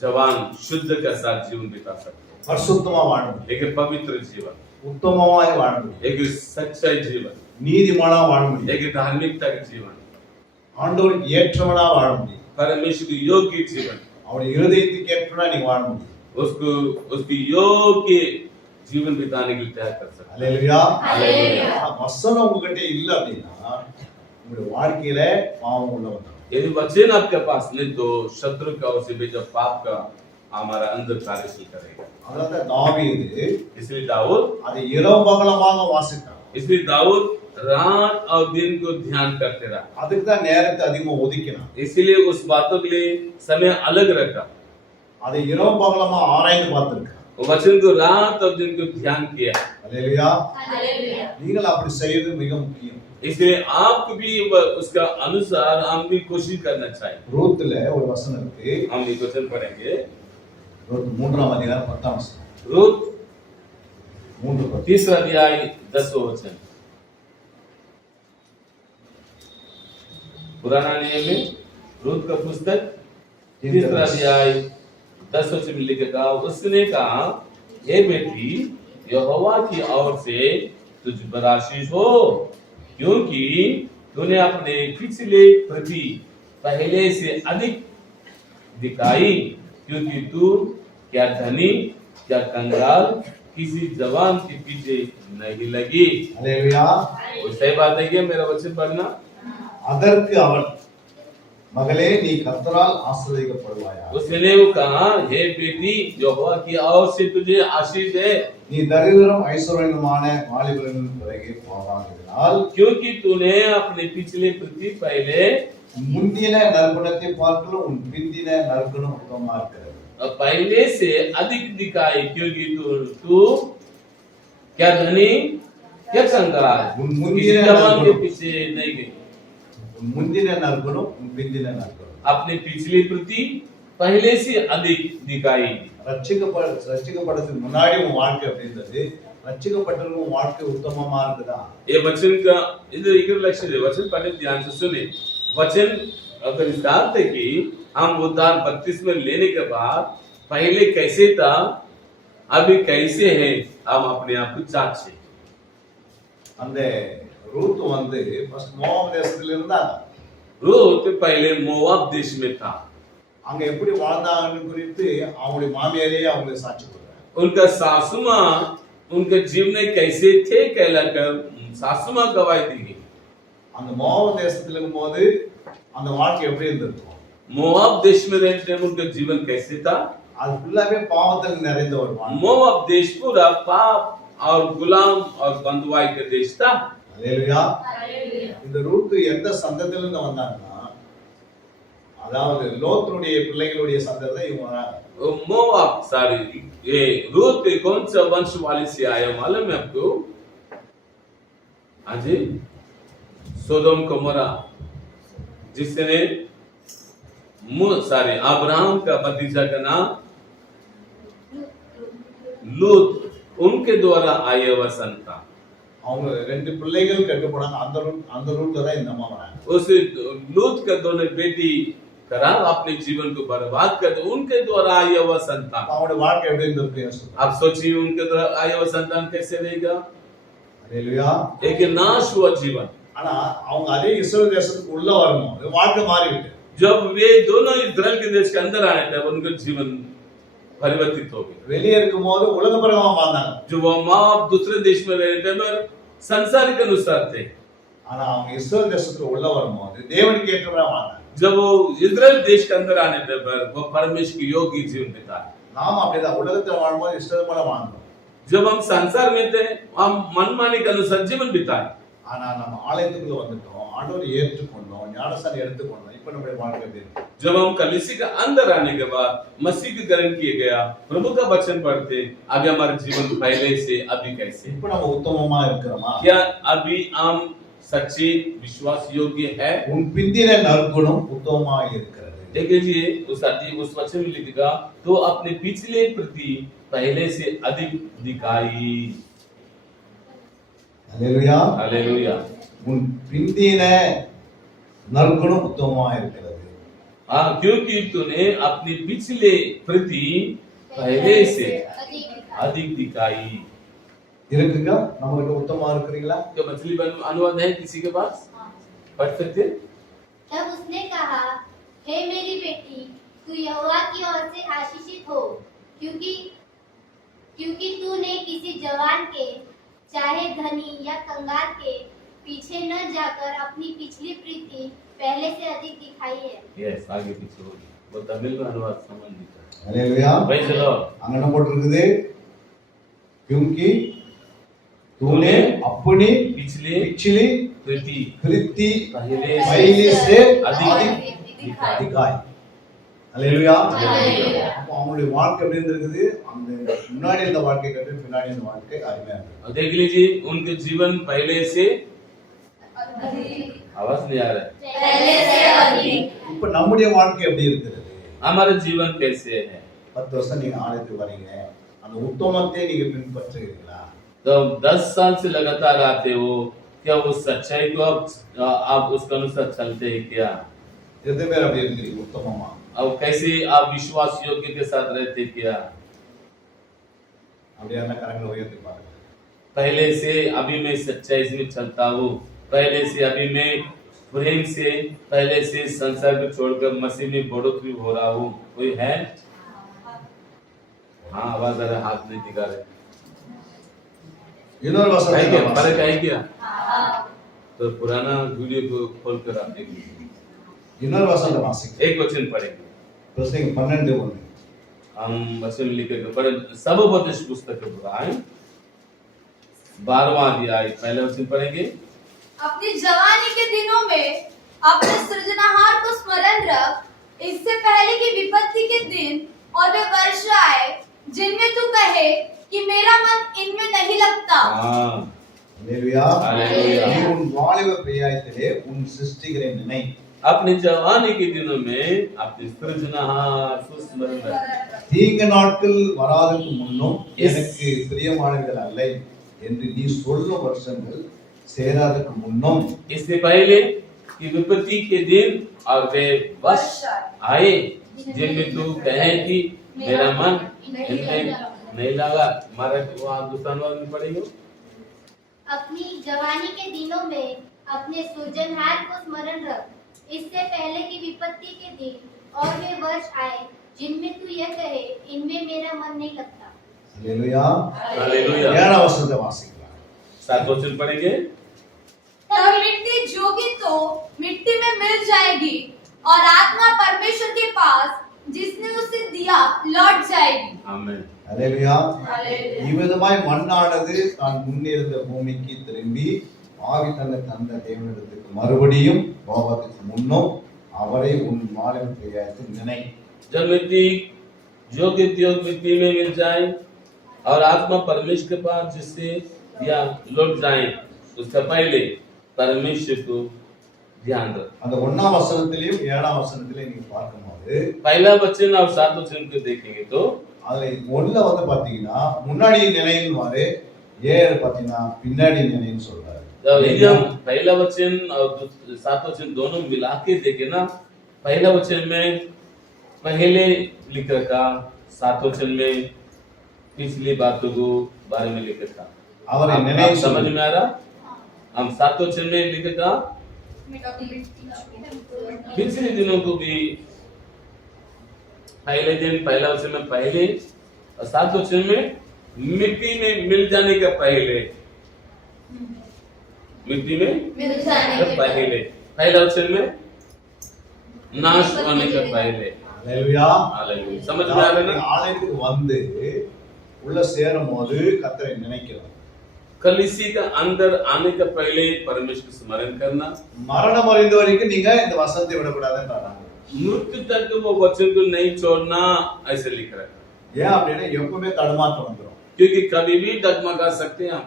जवान शुद्ध के साथ जीवन बिता सकते हैं, பரிசுத்தமா வாழ முடியும், एक पवित्र जीवन, உத்தமமாய் வாழ முடியும், एक सच्चाई जीवन, நீதிமானா வாழ முடியும், एक धार्मिकता के जीवन, ஆண்டவருக்கு ஏற்றவனா வாழ முடியும், परमेश्वर की योग्य जीवन, அவருடைய இருதயத்துக்கு ஏற்றவனா நீ வாழ முடியும். उसको उसकी योग्य जीवन बिताने के लिए तैयार कर सकते हैं। அல்லேலூயா. हालेलुया। வசனம் உங்ககிட்ட இல்ல அப்படின்னா உங்களுடைய வாழ்க்கையில பாவம் உள்ள வந்துடும். यदि वचन आपके पास नहीं तो शत्रु का ओर से भेजा पाप का हमारा अंदर कार्यशील करेगा। அதனால தாவீது इसलिए दाऊद அதை இரவு பகலமாக வாசித்தான். इसलिए दाऊद रात और दिन को ध्यान करते रहा, அதுக்கு தான் நேரத்தை அதிகமா ஒதுக்கினான். इसलिए उस बातों के लिए समय अलग रखा, அதை இரவு பகலமா ஆராய்ந்து பார்த்திருக்கான். वो वचन को रात और दिन को ध्यान किया। அல்லேலூயா. हालेलुया। நீங்கள் அப்படி செய்வது மிக முக்கியம். इसलिए आपको भी उसका अनुसार हम भी कोशिश करना चाहिए। ரூத்ல ஒரு வசனம் இருக்கு. हम एक वचन पढ़ेंगे, ரூத் 3ஆம் அதிகாரம் 10ஆம் வசனம். रूत 3:10. 3 अध्याय 10वां वचन। पुराना नियम में रूत का पुस्तक 3 अध्याय 10 वचन में लिखा, उसने कहा, हे बेटी, यहोवा की ओर से तुझ पर आशीष हो, क्योंकि तूने अपने पिछले प्रति पहले से अधिक दिखाई, क्योंकि तू क्या धनी क्या कंगाल किसी जवान के पीछे नहीं लगी। அல்லேலூயா. वो सही बात है क्या मेरा वचन पढ़ना? அதற்கு அவன், மகளே நீ கர்த்தரால் ஆசீர்வதிக்கப்படுவாயா. उसने वो कहा, हे बेटी, यहोवा की ओर से तुझे आशीष है, நீ தரித்திரம் ஐஸ்வர்யமான வாலிபர்களின் பிறகு போகாததினால் क्योंकि तूने अपने पिछले प्रति पहले முந்தின நற்குணத்தை பார்க்கலும் உன் பிந்தின நற்குணம் உத்தமமா இருக்கிறது. और पहले से अधिक दिखाई, क्योंकि तू क्या धनी क्या कंगाल उन किसी मुंदिने जवान के नरकुणम। पीछे नहीं गई। உன் முந்தின நற்குணம் உன் பிந்தின நற்குணம். अपने पिछले प्रति पहले से अधिक दिखाई। ரட்சிக்கப்படுறதுக்கு முன்னாடி உன் வாழ்க்கை எப்படி இருந்தது, ரட்சிக்கப்பட்டிருக்கும் உன் வாழ்க்கை உத்தமமா இருக்குதா. ये वचन का इधर लक्ष्य है, वचन पढ़े ध्यान से सुने। वचन अगर इसका अर्थ है कि हम उद्धार 32 में लेने के बाद पहले कैसे था अभी कैसे है, हम अपने आप को जांचे। அந்த ரூத் வந்து ஃபர்ஸ்ட் மோவாப் தேசத்துல இருந்தாங்க. रूत पहले मोआब देश में था, அங்க எப்படி வாழ்ந்தாங்கன்னு குறித்து அவங்களுடைய மாமியாரே அவங்களுக்கு சாட்சி கொடுக்குறாங்க. उनका सासू माँ उनके जीवन कैसे थे कहलाकर सासू माँ गवाही दी। அந்த மோவாப் தேசத்துல இருக்கும்போது அந்த வாழ்க்கை எப்படி இருந்திருக்கும். मोआब देश में रहते उनका जीवन कैसे था? அது ஃபுல்லாவே பாவத்தில் நிறைந்த ஒரு வாழ்க்கை. मोआब देश पूरा पाप और गुलाम और बंधुआई का देश था। அல்லேலூயா. हालेलुया। இந்த ரூத் எந்த சந்ததியில இருந்து வந்தாங்கன்னா, அதாவது லோத்துடைய பிள்ளைகளுடைய சந்ததியில இவங்க வராங்க. मोआब सारी ये रूत कौन सा वंश वाले से आया मालूम है आपको? हाँ जी, सोदोम गोमोरा जिसने सारे अब्राहम का भतीजा का नाम लूत, उनके द्वारा आया हुआ संतान। அவங்க ரெண்டு பிள்ளைகள் கெட்டுப்படாங்க. அந்த ரூட்ல தான் இந்த அம்மா வராங்க. उस लूत का दोनों बेटी करा अपने जीवन को बर्बाद कर दे, उनके द्वारा आया हुआ संतान। அவங்களுடைய வாழ்க்கை எப்படி இருந்திருக்கு. आप सोचिए उनके द्वारा आया हुआ संतान कैसे रहेगा? அல்லேலூயா. एक नाश हुआ जीवन। ஆனா அவங்க அதே இஸ்ரவேல் தேசத்துக்கு உள்ள வரணும், வாழ்க்கை மாறிவிட்டு. जब वे दोनों इस्राएल के देश के अंदर आए थे उनका जीवन परिवर्तित हो गया। வெளியே இருக்கும்போது உலக பிரகாரமா வாழ்ந்தாங்க. जो वो माँ दूसरे देश में रहे थे पर संसार के अनुसार थे, ஆனா அவங்க இஸ்ரவேல் தேசத்துல உள்ள வரும்போது தேவனுக்கு ஏற்றவரா வாழ்ந்தாங்க. जब वो इस्राएल देश के अंदर आने थे पर वो परमेश्वर की योग्य जीवन बिताए। நாம அப்படிதான் உலகத்துல வாழும்போது இஷ்டம் போல வாழ்ந்தோம். जब हम संसार में थे हम मनमाने के अनुसार जीवन बिताए, ஆனா நம்ம ஆலயத்துக்குள்ள வந்துட்டோம், ஆண்டவரை ஏற்றுக்கொண்டோம், ஞானஸ்நானம் எடுத்துக்கொண்டோம். இப்ப நம்முடைய வாழ்க்கை எப்படி இருக்கு. जब हम कलीसी के अंदर आने के बाद मसीह के ग्रहण किए गया, प्रभु का वचन पढ़ते, अभी हमारे जीवन पहले से अभी कैसे? இப்ப நம்ம उத்தமமா இருக்கிறோமா. क्या अभी हम सच्चे विश्वास योग्य है? உன் பிந்தின நற்குணம் உத்தமமா இருக்கிறது. देख लीजिए उस वचन में लिखेगा, तो अपने पिछले प्रति पहले से अधिक दिखाई। அல்லேலூயா. हालेलुया। உன் பிந்தின நற்குணம் உத்தமமா இருக்கிறது. हाँ, क्योंकि तूने अपनी पिछले प्रति पहले से अधिक दिखाई। இருக்குங்க நம்ம கிட்ட உத்தமமா இருக்கிறீங்களா? क्या मछली अनुवाद है किसी के पास? पढ़ सकते? तब उसने कहा, हे मेरी बेटी, तू यहोवा की ओर से आशीषित हो, क्योंकि तूने किसी जवान के, चाहे धनी या कंगाल के, पीछे न जाकर अपनी पिछली प्रीति पहले से अधिक दिखाई है। यस, आगे पीछे होगी। वो तमिल में अनुवाद समझ नहीं था। ஹalleluya. भाई चलो। அங்க என்ன போட்டிருக்குது? क्योंकि तूने अपनी पिछले प्रीति पहले से अधिक दिखाई. ஹalleluya. ஹalleluya. அப்போ அவங்களுடைய வாழ்க்கை எப்படி இருந்திருக்குது? அந்த முன்னாடி இருந்த வாழ்க்கை கட்டு பின்னாடி இருந்த வாழ்க்கை அருமையா இருக்கு. और देख लीजिए उनके जीवन पहले से आवाज नहीं आ रहा है। पहले से अधिक। இப்ப நம்முடைய வாழ்க்கை எப்படி இருக்கிறது? हमारा जीवन कैसे है? 10 வருஷம் நீங்க ஆலயத்துக்கு வரீங்க, அந்த உத்தமத்தை நீங்க பின்பற்றுகிறீங்களா? तो 10 साल से लगातार आते हो, क्या उस सच्चाई को आप उसके अनुसार चलते हैं क्या? எத்தனை பேர் அப்படி இருக்கிறீங்க உத்தமமா? और कैसे आप विश्वास योग्य के साथ रहते क्या? அப்படியான கரங்களை உயர்த்தி பாருங்க. पहले से अभी मैं सच्चाई से चलता हूँ, पहले से अभी मैं प्रेम से, पहले से संसार को छोड़कर मसीह में बढ़ोतरी हो रहा हूँ। कोई है? हाँ, आवाज आ रहा, हाथ नहीं दिखा रहे। இன்னொரு है வசனம் क्या? फर्क है क्या? तो पुराना वीडियो को खोल कर आप देख लीजिए। இன்னொரு வசனத்தை வாசிங்க. एक वचन पढ़ेंगे। பிரசங்க 12:1. हम वचन लिखे पढ़े सबोपदेश पुस्तक के पुराण 12वां अध्याय पहले वचन पढ़ेंगे। अपनी जवानी के दिनों में अपने सृजनहार को स्मरण रख, इससे पहले कि विपत्ति के दिन और वे वर्ष आए जिनमें तू कहे कि मेरा मन इनमें नहीं लगता। हाँ, ஹalleluya. हालेलुया। நீ உன் வாலிப பிரியாயத்திலே உன் சிருஷ்டிகரை நினை. अपनी जवानी के दिनों में अपनी सृजनहार को स्मरण रख। தீங்கு நாட்கள் வராதற்கு முன்னும் Yes. எனக்கு பிரியமானவர்கள் அல்ல என்று நீ சொல்லும் வருஷங்கள் சேராதற்கு முன்னும் इससे पहले कि विपत्ति के दिन और वे वर्ष आए जिनमें तू कहे कि मेरा मन इनमें नहीं लगा। हमारा वहाँ हिंदुस्तान में पढ़ेंगे। अपनी जवानी के दिनों में अपने सृजनहार को स्मरण रख, इससे पहले कि विपत्ति के दिन और वे वर्ष आए जिनमें तू यह कहे, इनमें मेरा मन नहीं लगता। ஹalleluya. हालेलुया। 7 வசனத்தை வாசிக்கலாம். 7 वचन पढ़ेंगे। तब मिट्टी जोगी तो मिट्टी में मिल जाएगी और आत्मा परमेश्वर के पास जिसने उसे दिया लौट जाएगी। आमीन। ஹalleluya. हालेलुया। இவ்விதமாய் மண்ணானது தான் முன்னிருந்த பூமிக்கு திரும்பி ஆவி தன்னை தந்த தேவனிடத்துக்கு மறுபடியும் கோபத்துக்கு முன்னும் அவரை உன் வாலிப பிரியாயத்தில் நினை. जब मिट्टी मिट्टी में मिल जाए और आत्मा परमेश्वर के पास जिससे या लौट जाए, उसका पहले परमेश्वर को ध्यान रख। அந்த 1ஆம் வசனத்திலையும் 7ஆம் வசனத்திலையும் நீங்க பார்க்கும்போது पहला वचन और 7 वचन को देखेंगे तो அதுல 1ல வந்து பாத்தீங்கன்னா முன்னாடி நிலைன்னு வாரு, 7 பாத்தீங்கன்னா பின்னாடி நிலைன்னு சொல்றாரு. यदि हम पहला वचन और 7 वचन दोनों मिला के देखें ना, पहला वचन में पहले लिख रखा, 7 वचन में पिछली बातों को बारे में लिख रखा। அவரை आप நினை समझ में आ रहा? हम 7 वचन में लिख रखा, पिछले दिनों को भी पहले दिन पहला वचन में पहले और 7 वचन में मिट्टी में मिल जाने का पहले, मिट्टी में मिल जाने के पहले, पहला वचन में नाश होने का पहले। ஹalleluya. हालेलुया। समझ में आ रहा है ना? ஆலயத்துக்கு வந்து உள்ள சேரும்போது கர்த்தரை நினைக்கிறோம். कलीसिया का अंदर आने का पहले परमेश्वर को स्मरण करना, மரணம் அறிந்த வரைக்கும் நீங்க இந்த வசனத்தை விடக்கூடாதுன்றாங்க. मृत्यु तक वो वचन को नहीं छोड़ना, ऐसे लिख रखा। ஏன் அப்படின்னா எப்பவுமே தடுமாற்றம் வந்துரும். क्योंकि कभी भी डगमगा सकते हैं हम।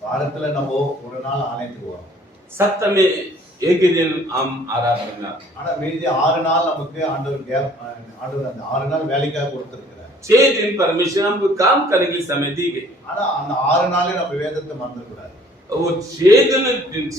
வாரத்துல நம்ம ஒரு நாள் ஆலயத்துக்கு வரோம், सप्ताह में एक ही दिन हम आराधना, ஆனா மீதி 6 நாள் நமக்கு ஆண்டவர் ஆண்டவர் அந்த 6 நாள் வேலைக்காக கொடுத்திருக்கிறார். 6 दिन परमेश्वर हमको काम करने के लिए समय दी गई। ஆனா அந்த 6 நாளே நம்ம வேதத்தை மறந்துடக்கூடாது. वो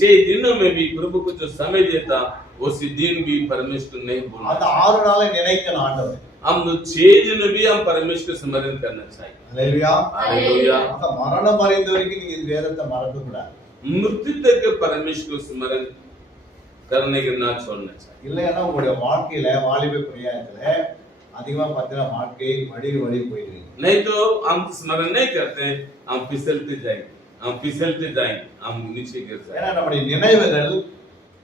6 दिनों में भी प्रभु को जो समय देता उसी दिन भी परमेश्वर नहीं அந்த बोला। 6 நாளை நினைக்கணும் ஆண்டவர். हम 6 दिन भी हम परमेश्वर को स्मरण करना चाहिए। அல்லேலூயா. हालेलुया। அந்த மரணம் அடைந்த வரைக்கும் நீங்க இந்த வேதத்தை மறக்க கூடாது. मृत्यु तक परमेश्वर को स्मरण करने के ना छोड़ना चाहिए। இல்லைன்னா உங்களுடைய வாழ்க்கையில வாலிப பிரியாயத்துல அதிகமா பார்த்தீங்கன்னா வாழ்க்கை வழி போயிடுவீங்க. नहीं तो हम स्मरण नहीं करते, हम फिसलते जाएंगे, हम नीचे गिर जाएंगे। ஏன்னா நம்முடைய நினைவுகள்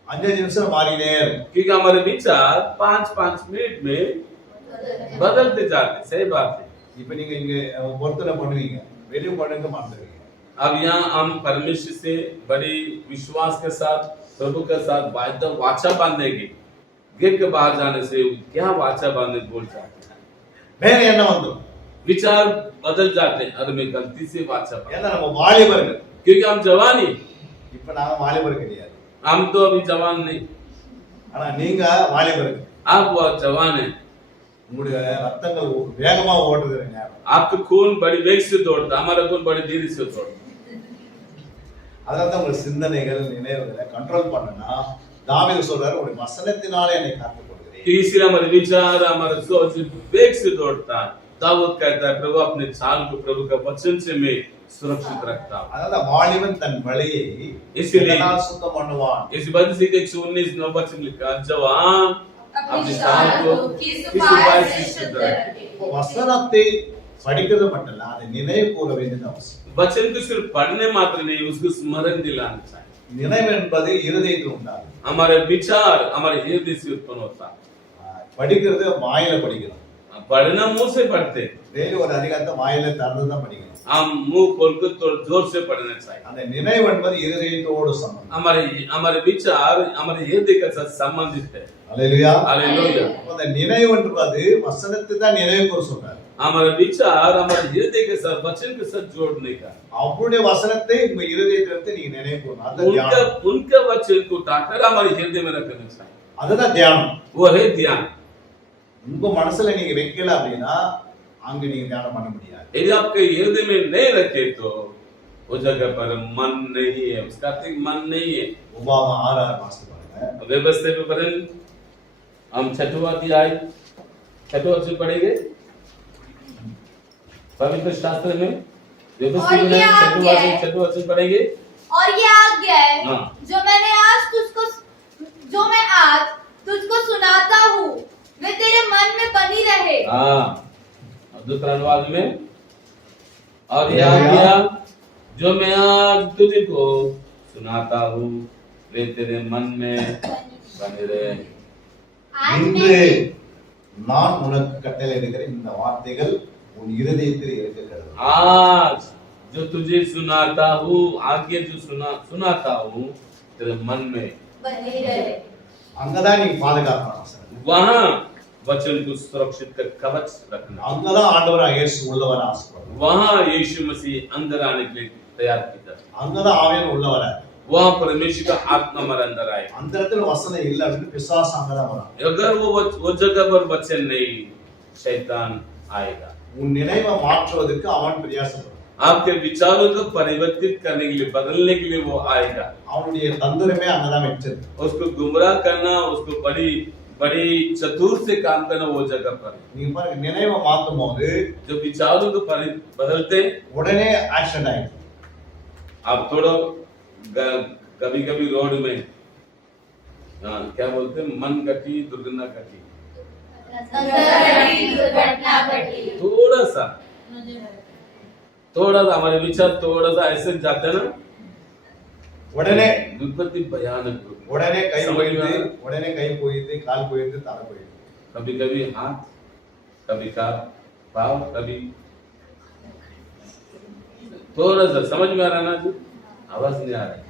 5 நிமிஷம் மாறினே இருக்கும். क्योंकि हमारे विचार 5-5 मिनट में बदलते जाते। सही बात है। இப்ப நீங்க இங்க பொருத்தனை பண்ணுவீங்க, வெளியே பண்ணுங்க மாத்துவீங்க. अब यहाँ हम परमेश्वर से बड़ी विश्वास के साथ प्रभु के साथ वाचा बांधेंगे। गेट के बाहर जाने से क्या वाचा बांधे बोल जाते हैं, வேற என்ன வந்துரும்? विचार बदल जाते हैं। अरे मैं गलती से वाचा बांधा, ஏன்னா நம்ம வாலிபர்கள். क्योंकि हम जवान ही, இப்ப நாங்க வாலிபர் கிடையாது. हम तो अभी जवान नहीं, ஆனா நீங்க வாலிபர்கள். आप वो जवान है। உங்களுடைய ரத்தங்கள் வேகமா ஓடுகிற நேரம். आपका खून बड़ी वेग से दौड़ता, हमारा खून बड़ी धीरे से दौड़ता। அதனால தான் உங்க சிந்தனைகள் நினைவுகளை கண்ட்ரோல் பண்ணனா தாவீது சொல்றாரு, உங்களுடைய வசனத்தினாலே என்னை காத்துக் கொள்கிறேன். तो इसलिए हमारे विचार, हमारा सोच वेग से दौड़ता है। दाऊद कहता है, प्रभु अपने चाल को प्रभु का वचन से मैं सुरक्षित रखता हूँ। அதனால வாலிபன் தன் வழியை इसलिए இதனால் சுத்தம் பண்ணுவான். इस वजह से 119 वचन लिखा, जवान अपनी चाल को किस उपाय से शुद्ध रखे। வசனத்தை படிக்கிறது மட்டும் இல்ல, அதை நினைவு கூற வேண்டியது அவசியம். वचन को सिर्फ पढ़ने मात्र नहीं, उसको स्मरण दिलाना चाहिए। நினைவு என்பது இருதயத்தில் உண்டாகும். हमारे विचार हमारे हृदय से उत्पन्न होता है। படிக்கிறது வாயில படிக்கணும். पढ़ना मुंह से पढ़ते, டெய்லி ஒரு அதிகாரத்தை வாயில திறந்து தான் படிக்கணும். हम मुंह खोल कर तो जोर से पढ़ना चाहिए। அந்த நினைவு என்பது இருதயத்தோடு சம்பந்தம். हमारे विचार हमारे हृदय के साथ संबंधित है। அல்லேலூயா. हालेलुया। அந்த நினைவு என்பது வசனத்தை தான் நினைவு கூற சொல்றாரு. हमारा विचार हमारे हृदय के साथ वचन के साथ जोड़ने का, அவருடைய வசனத்தை உங்க இருதயத்திலிருந்து நீங்க நினைவு கூறணும். அது தியானம். उनका वचन को उठाकर हमारे हृदय में रखना चाहिए। அதுதான் தியானம். वो है ध्यान। உங்க மனசுல நீங்க வைக்கல அப்படின்னா அங்க நீங்க தியானம் பண்ண முடியாது. यदि आपके हृदय में नहीं रखे तो वो जगह पर मन नहीं है, उसका मन नहीं है। உபாகம் 6:6 வாசித்து பாருங்க. व्यवस्था पे पढ़ें, हम छठवां अध्याय 6वां वचन पढ़ेंगे पवित्र शास्त्र में। व्यवस्था और ये आज्ञा है। 6वां वचन पढ़ेंगे। और ये आज्ञा है हाँ। जो मैं आज तुझको सुनाता हूँ वे तेरे मन में बनी रहे। हाँ, दूसरा अनुवाद में, और ये आज्ञा जो मैं आज तुझको सुनाता हूँ वे तेरे मन में बने रहे। आज இன்று मैं நான் உனக்கு கட்டளையிடுகிற இந்த வார்த்தைகள் உன் இருதயத்தில் இருக்க கடவுள். आज जो तुझे सुनाता हूँ, आज्ञा जो सुनाता हूँ तेरे मन में बनी रहे। அங்கதான் நீங்க பாதுகாக்கணும் வசனம். वहाँ वचन को सुरक्षित कर कवच रखना। அங்கதான் ஆண்டவராக இயேசு உள்ளவர ஆசைப்படுறார். वहाँ यीशु मसीह अंदर आने के लिए तैयार किया। அங்கதான் ஆவியான உள்ளவர. वहाँ परमेश्वर का आत्मा हमारे अंदर आए। அந்த இடத்துல வசனம் இல்ல அப்படின்னு பிசாசு அங்கதான் வரான். अगर वो जगह पर वचन नहीं, शैतान आएगा। உன் நினைவை மாற்றுவதற்கு அவன் பிரயாசப்படுறான். आपके विचारों को परिवर्तित करने के लिए, बदलने के लिए वो आएगा। அவனுடைய தந்திரமே அங்கதான் வச்சிருக்கு. उसको गुमराह करना, उसको बड़ी चतुर से काम करना वो जगह पर है। நீங்க பாருங்க, நினைவை மாத்தும் போது जो विचारों को बदलते உடனே ஆக்ஷன் ஆயிடும். आप थोड़ा कभी कभी रोड में क्या बोलते हैं, मन घटी दुर्घटना घटी, दुर्घटना घटी। थोड़ा सा हमारे विचार थोड़ा सा ऐसे जाते हैं ना, உடனே विपत्ति भयानक होती है। உடனே கை समझ में போயிடுது, आ रहा है? உடனே கை போயிடுது, கால் போயிடுது, தலை போயிடுது. कभी कभी हाथ, कभी पाँव, कभी थोड़ा सा समझ में आ रहा है ना जी, आवाज नहीं आ रहा है।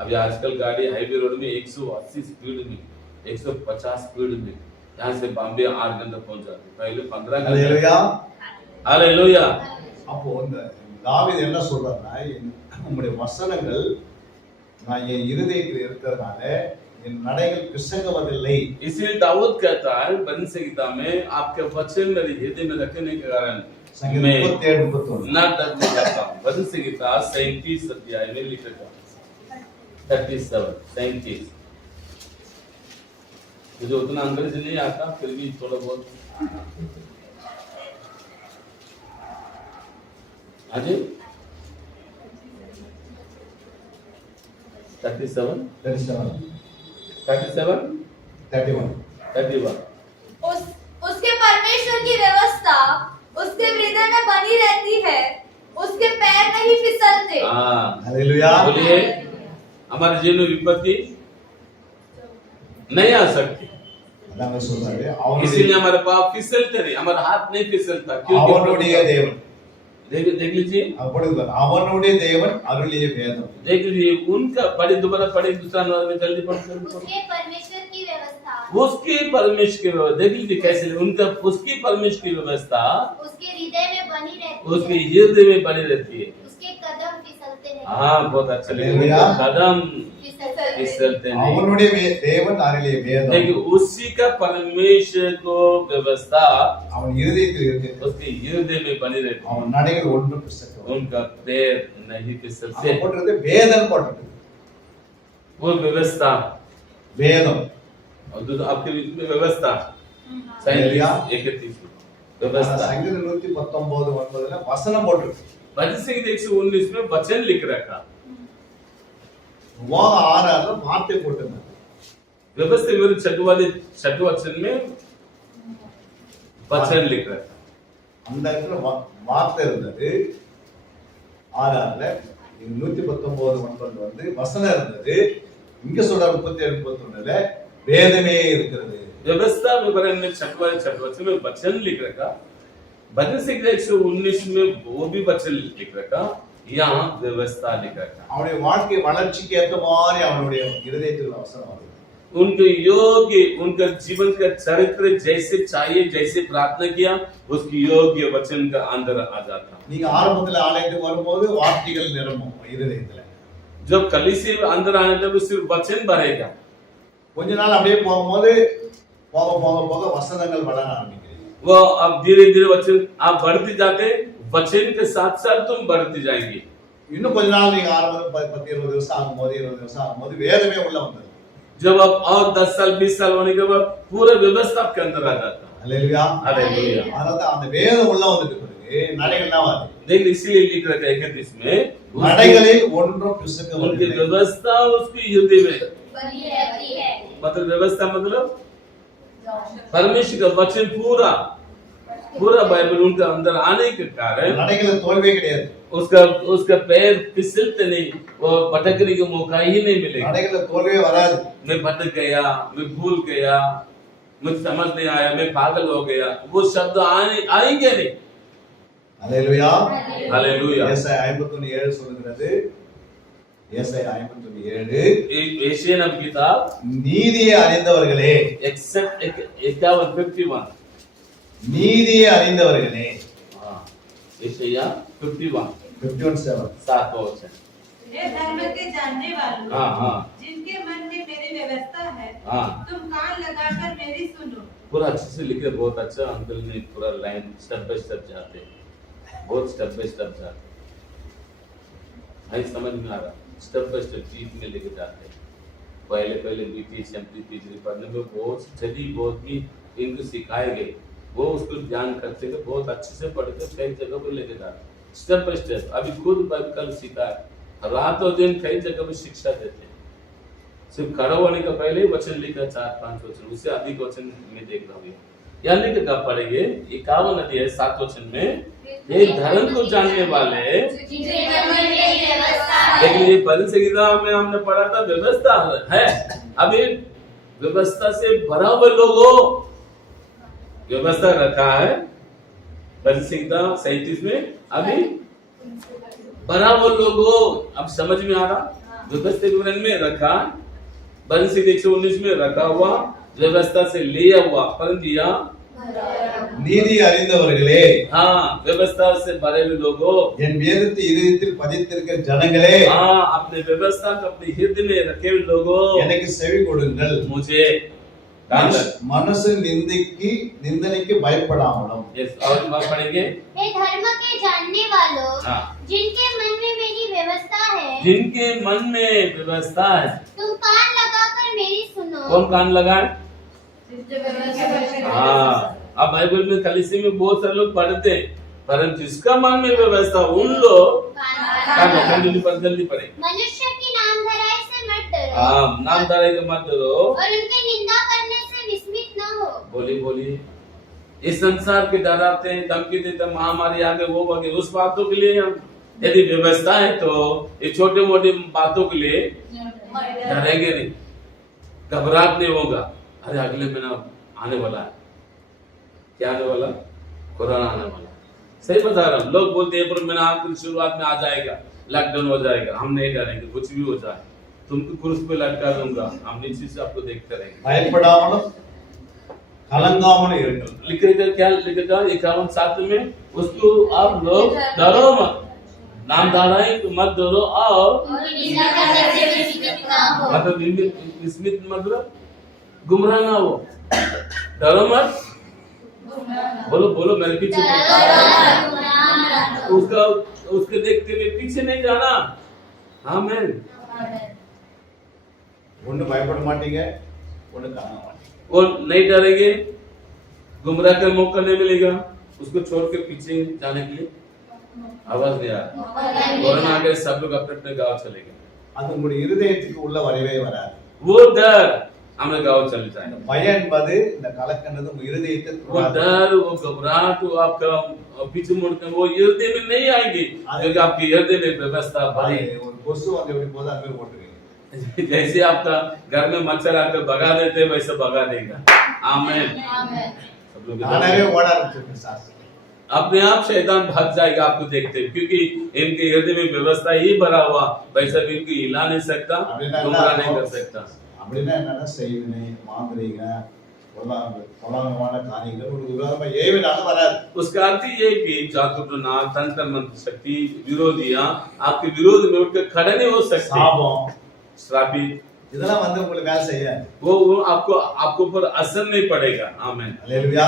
अभी आजकल गाड़ी हाईवे रोड में 180 स्पीड में, 150 स्पीड में यहाँ से बॉम्बे 8 घंटे पहुंच जाते, पहले 15 घंटे। அல்லேலூயா. हालेलुया। அப்போ இந்த தாவீது என்ன சொல்றாருன்னா, உம்முடைய வசனங்கள் நான் என் இருதயத்தில் இருக்கிறதுனால என் நடைகள் பிசங்குவதில்லை. इसलिए दाऊद कहता है बंसी गीता में, आपके वचन मेरे हृदय में रखने के कारण संगीत मैं 37:31. ना डरने जाता हूँ। बंसी गीता 37 अध्याय में लिखा 37 37 मुझे उतना अंग्रेजी नहीं आता, फिर भी थोड़ा बहुत। अजय 37 31 उसके परमेश्वर की व्यवस्था उसके हृदय में बनी रहती है, उसके पैर नहीं फिसलते। हालेलुया। बोलिए, हमारे जीवन में विपत्ति नहीं आ सकती, அதான் சொல்றாரு इसीलिए हमारे पाँव फिसलते नहीं, हमारा हाथ नहीं फिसलता। அவனுடைய தேவன் देख लीजिए, அவனுடைய தேவன் அருளிய வேதம்। देख लीजिए उनका, पढ़े दोबारा पढ़े, दूसरा नंबर में जल्दी पढ़। उसके परमेश्वर की व्यवस्था उसकी परमेश्वर की व्यवस्था, देख लीजिए कैसे उनका, उसकी परमेश्वर की व्यवस्था उसके हृदय में बनी रहती उसके है, हृदय में बनी रहती है। उसके कदम फिसलते नहीं। हाँ, बहुत अच्छा हालेलुया। लगा, कदम फिसलते फिसलते नहीं। அவனுடைய தேவன் அருளிய வேதம்। देखिए उसी का परमेश्वर को व्यवस्था அவன் இருதயத்தில் இருக்கிறது, उसके हृदय में बनी रहती है, அவன் நடைகள் ஒன்றும் பிசக்கவில்லை। उनका पैर नहीं फिसलते। அவன் போட்டிருக்கிறது வேதம் போட்டிருக்கு, वो व्यवस्था, வேதம்। और दूसरा आपके बीच में व्यवस्था, हालेलुया। 31 व्यवस्था। சங்கீதம் 119:9 வசனம் போட்டிருக்கு, भजन संहिता 119 में वचन लिख रखा, உபாகம் 6:6 வார்த்தை போட்டிருந்தாங்க। व्यवस्था में छठे वचन में वचन लिख रखा। அந்த இடத்துல வார்த்தை இருந்தது 6:6, 119:9 வந்து வசனம் இருந்தது, இங்க சொல்ற 37:31 வேதமே இருக்கிறது। व्यवस्था विवरण में छठे वचन में वचन लिख रखा, भजन संहिता 119 में वो भी वचन लिख रखा, यहाँ व्यवस्था लिख रखा। அவனுடைய வாழ்க்கை வளர்ச்சிக்கு ஏற்ற மாதிரி அவனுடைய இருதயத்தில் வசனம் வருது। उनके योग्य, उनका जीवन का चरित्र जैसे चाहिए, जैसे प्रार्थना किया, उसकी योग्य वचन का अंदर आ जाता। நீங்க ஆரம்பத்துல ஆலயத்துக்கு வரும்போது வார்த்தைகள் நிரம்பும் இருதயத்துல, जब कलीसिया अंदर आने तब सिर्फ वचन भरेगा, கொஞ்ச நாள் அப்படியே போகும்போது போக போக போக வசனங்கள் வளர ஆரம்பிக்கிறீங்க। वो अब धीरे धीरे वचन आप बढ़ते जाते, वचन के साथ साथ तुम बढ़ते जाएंगे। இன்னும் கொஞ்ச நாள் நீங்க ஆரம்பத்துல 10-20 வருஷம் ஆகும்போது 20 வருஷம் ஆகும்போது வேதமே உள்ள வந்தது। जब अब और 10 साल 20 साल होने के बाद पूरा व्यवस्था आपके अंदर आ जाता। அல்லேலூயா। हालेलुया। அதனால அந்த வேதம் உள்ள வந்துட்டு பிறகு நடைகள் தான் வருது। लेकिन इसीलिए लिख रखा है 31 में, நடைகளில் ஒன்றும் उनकी பிசக்கவில்லை। व्यवस्था उसकी हृदय में, बनी रहती है। मतलब व्यवस्था मतलब परमेश्वर का वचन पूरा बाइबल उनका अंदर आने के कारण நடைகளில் தோல்வியே கிடையாது, उसका पैर फिसलते नहीं, वो भटकने का मौका ही नहीं मिलेगा। நடைகளில் தோல்வியே வராது। मैं भटक गया, मैं भूल गया, मुझे समझ नहीं आया, मैं पागल हो गया, वो शब्द आएंगे नहीं। அல்லேலூயா। हालेलुया। ஏசாயா 51:7 சொல்லுகிறது, ஏசாயா 51:7 एशियन अब किताब நீதியை அறிந்தவர்களே, 51 நீதியை அறிந்தவர்களே, हाँ, एशिया 51 51:7 7 वचन। हे धर्म के जानने वालों, हाँ हाँ जिनके मन में मेरी व्यवस्था है, हाँ, तुम कान लगाकर मेरी सुनो। पूरा अच्छे से लिखे, बहुत अच्छा अंकल ने पूरा लाइन स्टेप बाय स्टेप जाते, बहुत स्टेप बाय स्टेप जाते, नहीं समझ में आ रहा, स्टेप बाय स्टेप डीप में लेके जाते। पहले बीटी एमपी तीसरी पढ़ने में बहुत स्टडी, बहुत ही इनको सिखाए गए, वो उसको ध्यान करते थे, बहुत अच्छे से पढ़ते, कई जगह पर लेके जाते स्टेप बाय स्टेप। अभी खुद बाइबल सिखा, रातों दिन कई जगह पर शिक्षा देते, सिर्फ खड़ा होने का पहले ही वचन लिखा 4-5 वचन, उससे अधिक वचन में देख रहा हूँ। यहाँ लिख कब पढ़ेंगे 51 अध्याय 7 वचन में, ये धर्म को जानने वाले, जिनके मन में व्यवस्था है। लेकिन ये भजन संहिता में हमने पढ़ा था व्यवस्था है, अभी व्यवस्था से भरा हुए लोगों व्यवस्था रखा है। भजन संहिता 37 में अभी भरा हुए लोगों, अब समझ में आ रहा, व्यवस्था विवरण में रखा, भजन संहिता 119 में रखा हुआ, व्यवस्था से लिया हुआ, परंतु यहाँ நீதி அறிந்தவர்களே, हाँ व्यवस्था से भरे हुए लोगों, என் வேதத்தை இதயத்தில் பதித்திருக்கிற ஜனங்களே, हाँ अपने व्यवस्था को अपने हृदय में रखे हुए लोगों, எனக்கு செவி கொடுங்கள், मुझे மனசு நிந்தனைக்கு பயப்படாமலும்। यस, और बात पढ़ेंगे, हे धर्म के जानने वालों, हाँ, जिनके मन में मेरी व्यवस्था है, जिनके मन में व्यवस्था है, तुम कान लगाकर मेरी सुनो। कौन कान लगाए? हाँ, अब बाइबल में कलीसिया में बहुत सारे लोग पढ़ते हैं, परंतु जिसका मन में व्यवस्था उन लोग जल्दी पढ़े। मनुष्य की नाम धराई से मत डरो। हाँ, नाम धराई के मत डरो और उनकी निंदा करने से विस्मित न हो। बोलिए इस संसार के डराते हैं, धमकी देते, महामारी आगे वो वगैरह, उस बातों के लिए हम यदि व्यवस्था है तो ये छोटे मोटे बातों के लिए डरेंगे नहीं, घबराहट नहीं होगा। अरे अगले महीना आने वाला है, क्या आने वाला? कोरोना आने वाला। सही बता रहा हूँ। लोग बोलते हैं अप्रैल महीना की शुरुआत में आ जाएगा, लॉकडाउन हो जाएगा। हम नहीं डरेंगे, कुछ भी हो जाए, तुमको क्रूस पे लटका दूंगा, हम नीचे से आपको देखते रहेंगे। பயப்படாமலும் கலங்காமலும் இருக்கணும். लिखेगा क्या लिखेगा 51:7 में, उसको आप लोग डरो मत, नाम धराई तो मत डरो, और उनकी निंदा करने से विस्मित न हो। मतलब विस्मित मतलब गुमराह ना हो, डरो मत, बोलो मेरे पीछे उसका उसके देखते हुए पीछे नहीं जाना। आमीन। ஒண்ணு பயப்பட மாட்டீங்க, ஒண்ணு கலங்க மாட்டீங்க. वो नहीं डरेंगे, गुमराह का मौका नहीं मिलेगा उसको छोड़ के पीछे जाने के लिए। आवाज नहीं आ रहा। कोरोना आगे सब लोग अपने अपने गांव चले गए, அது உங்களுடைய இருதயத்துக்கு உள்ள வரவே வராது. वो डर हमें गांव चले जाएंगे। பயம் என்பது இந்த கலக்கன்றது உங்க இருதயத்தை वो डर, वो घबराहट, वो आपका पीछे मुड़कर वो हृदय में नहीं आएगी, क्योंकि आपकी हृदय में व्यवस्था भरी है। ஒரு கொசு வந்து எப்படி போதோ அது போய் போட்டுருவீங்க. जैसे आपका घर में मच्छर आकर भगा देते हैं, वैसे भगा देगा। आमीन। सब लोग நானே ஓட ஆரம்பிச்சிருக்கேன் சார். अपने आप शैतान भाग जाएगा आपको देखते हुए, क्योंकि इनके हृदय में व्यवस्था ही भरा हुआ, वैसा भी इनको हिला नहीं सकता, गुमराह नहीं कर सकता। அப்படின்னா என்னன்னா செய்வினை, மாந்திரீக, பொல்லாங்கமான காரியங்கள் ஒரு விரோதமா ஏவினாலும் வராது. उसका अर्थ ये है कि जादू टोना, तंत्र मंत्र शक्ति, विरोधियां आपके विरोध में उठकर खड़े नहीं हो सकते। சாபம், श्रापित, இதெல்லாம் வந்து உங்களுக்கு வேலை செய்யாது. वो आपको पर असर नहीं पड़ेगा। आमीन। அல்லேலூயா.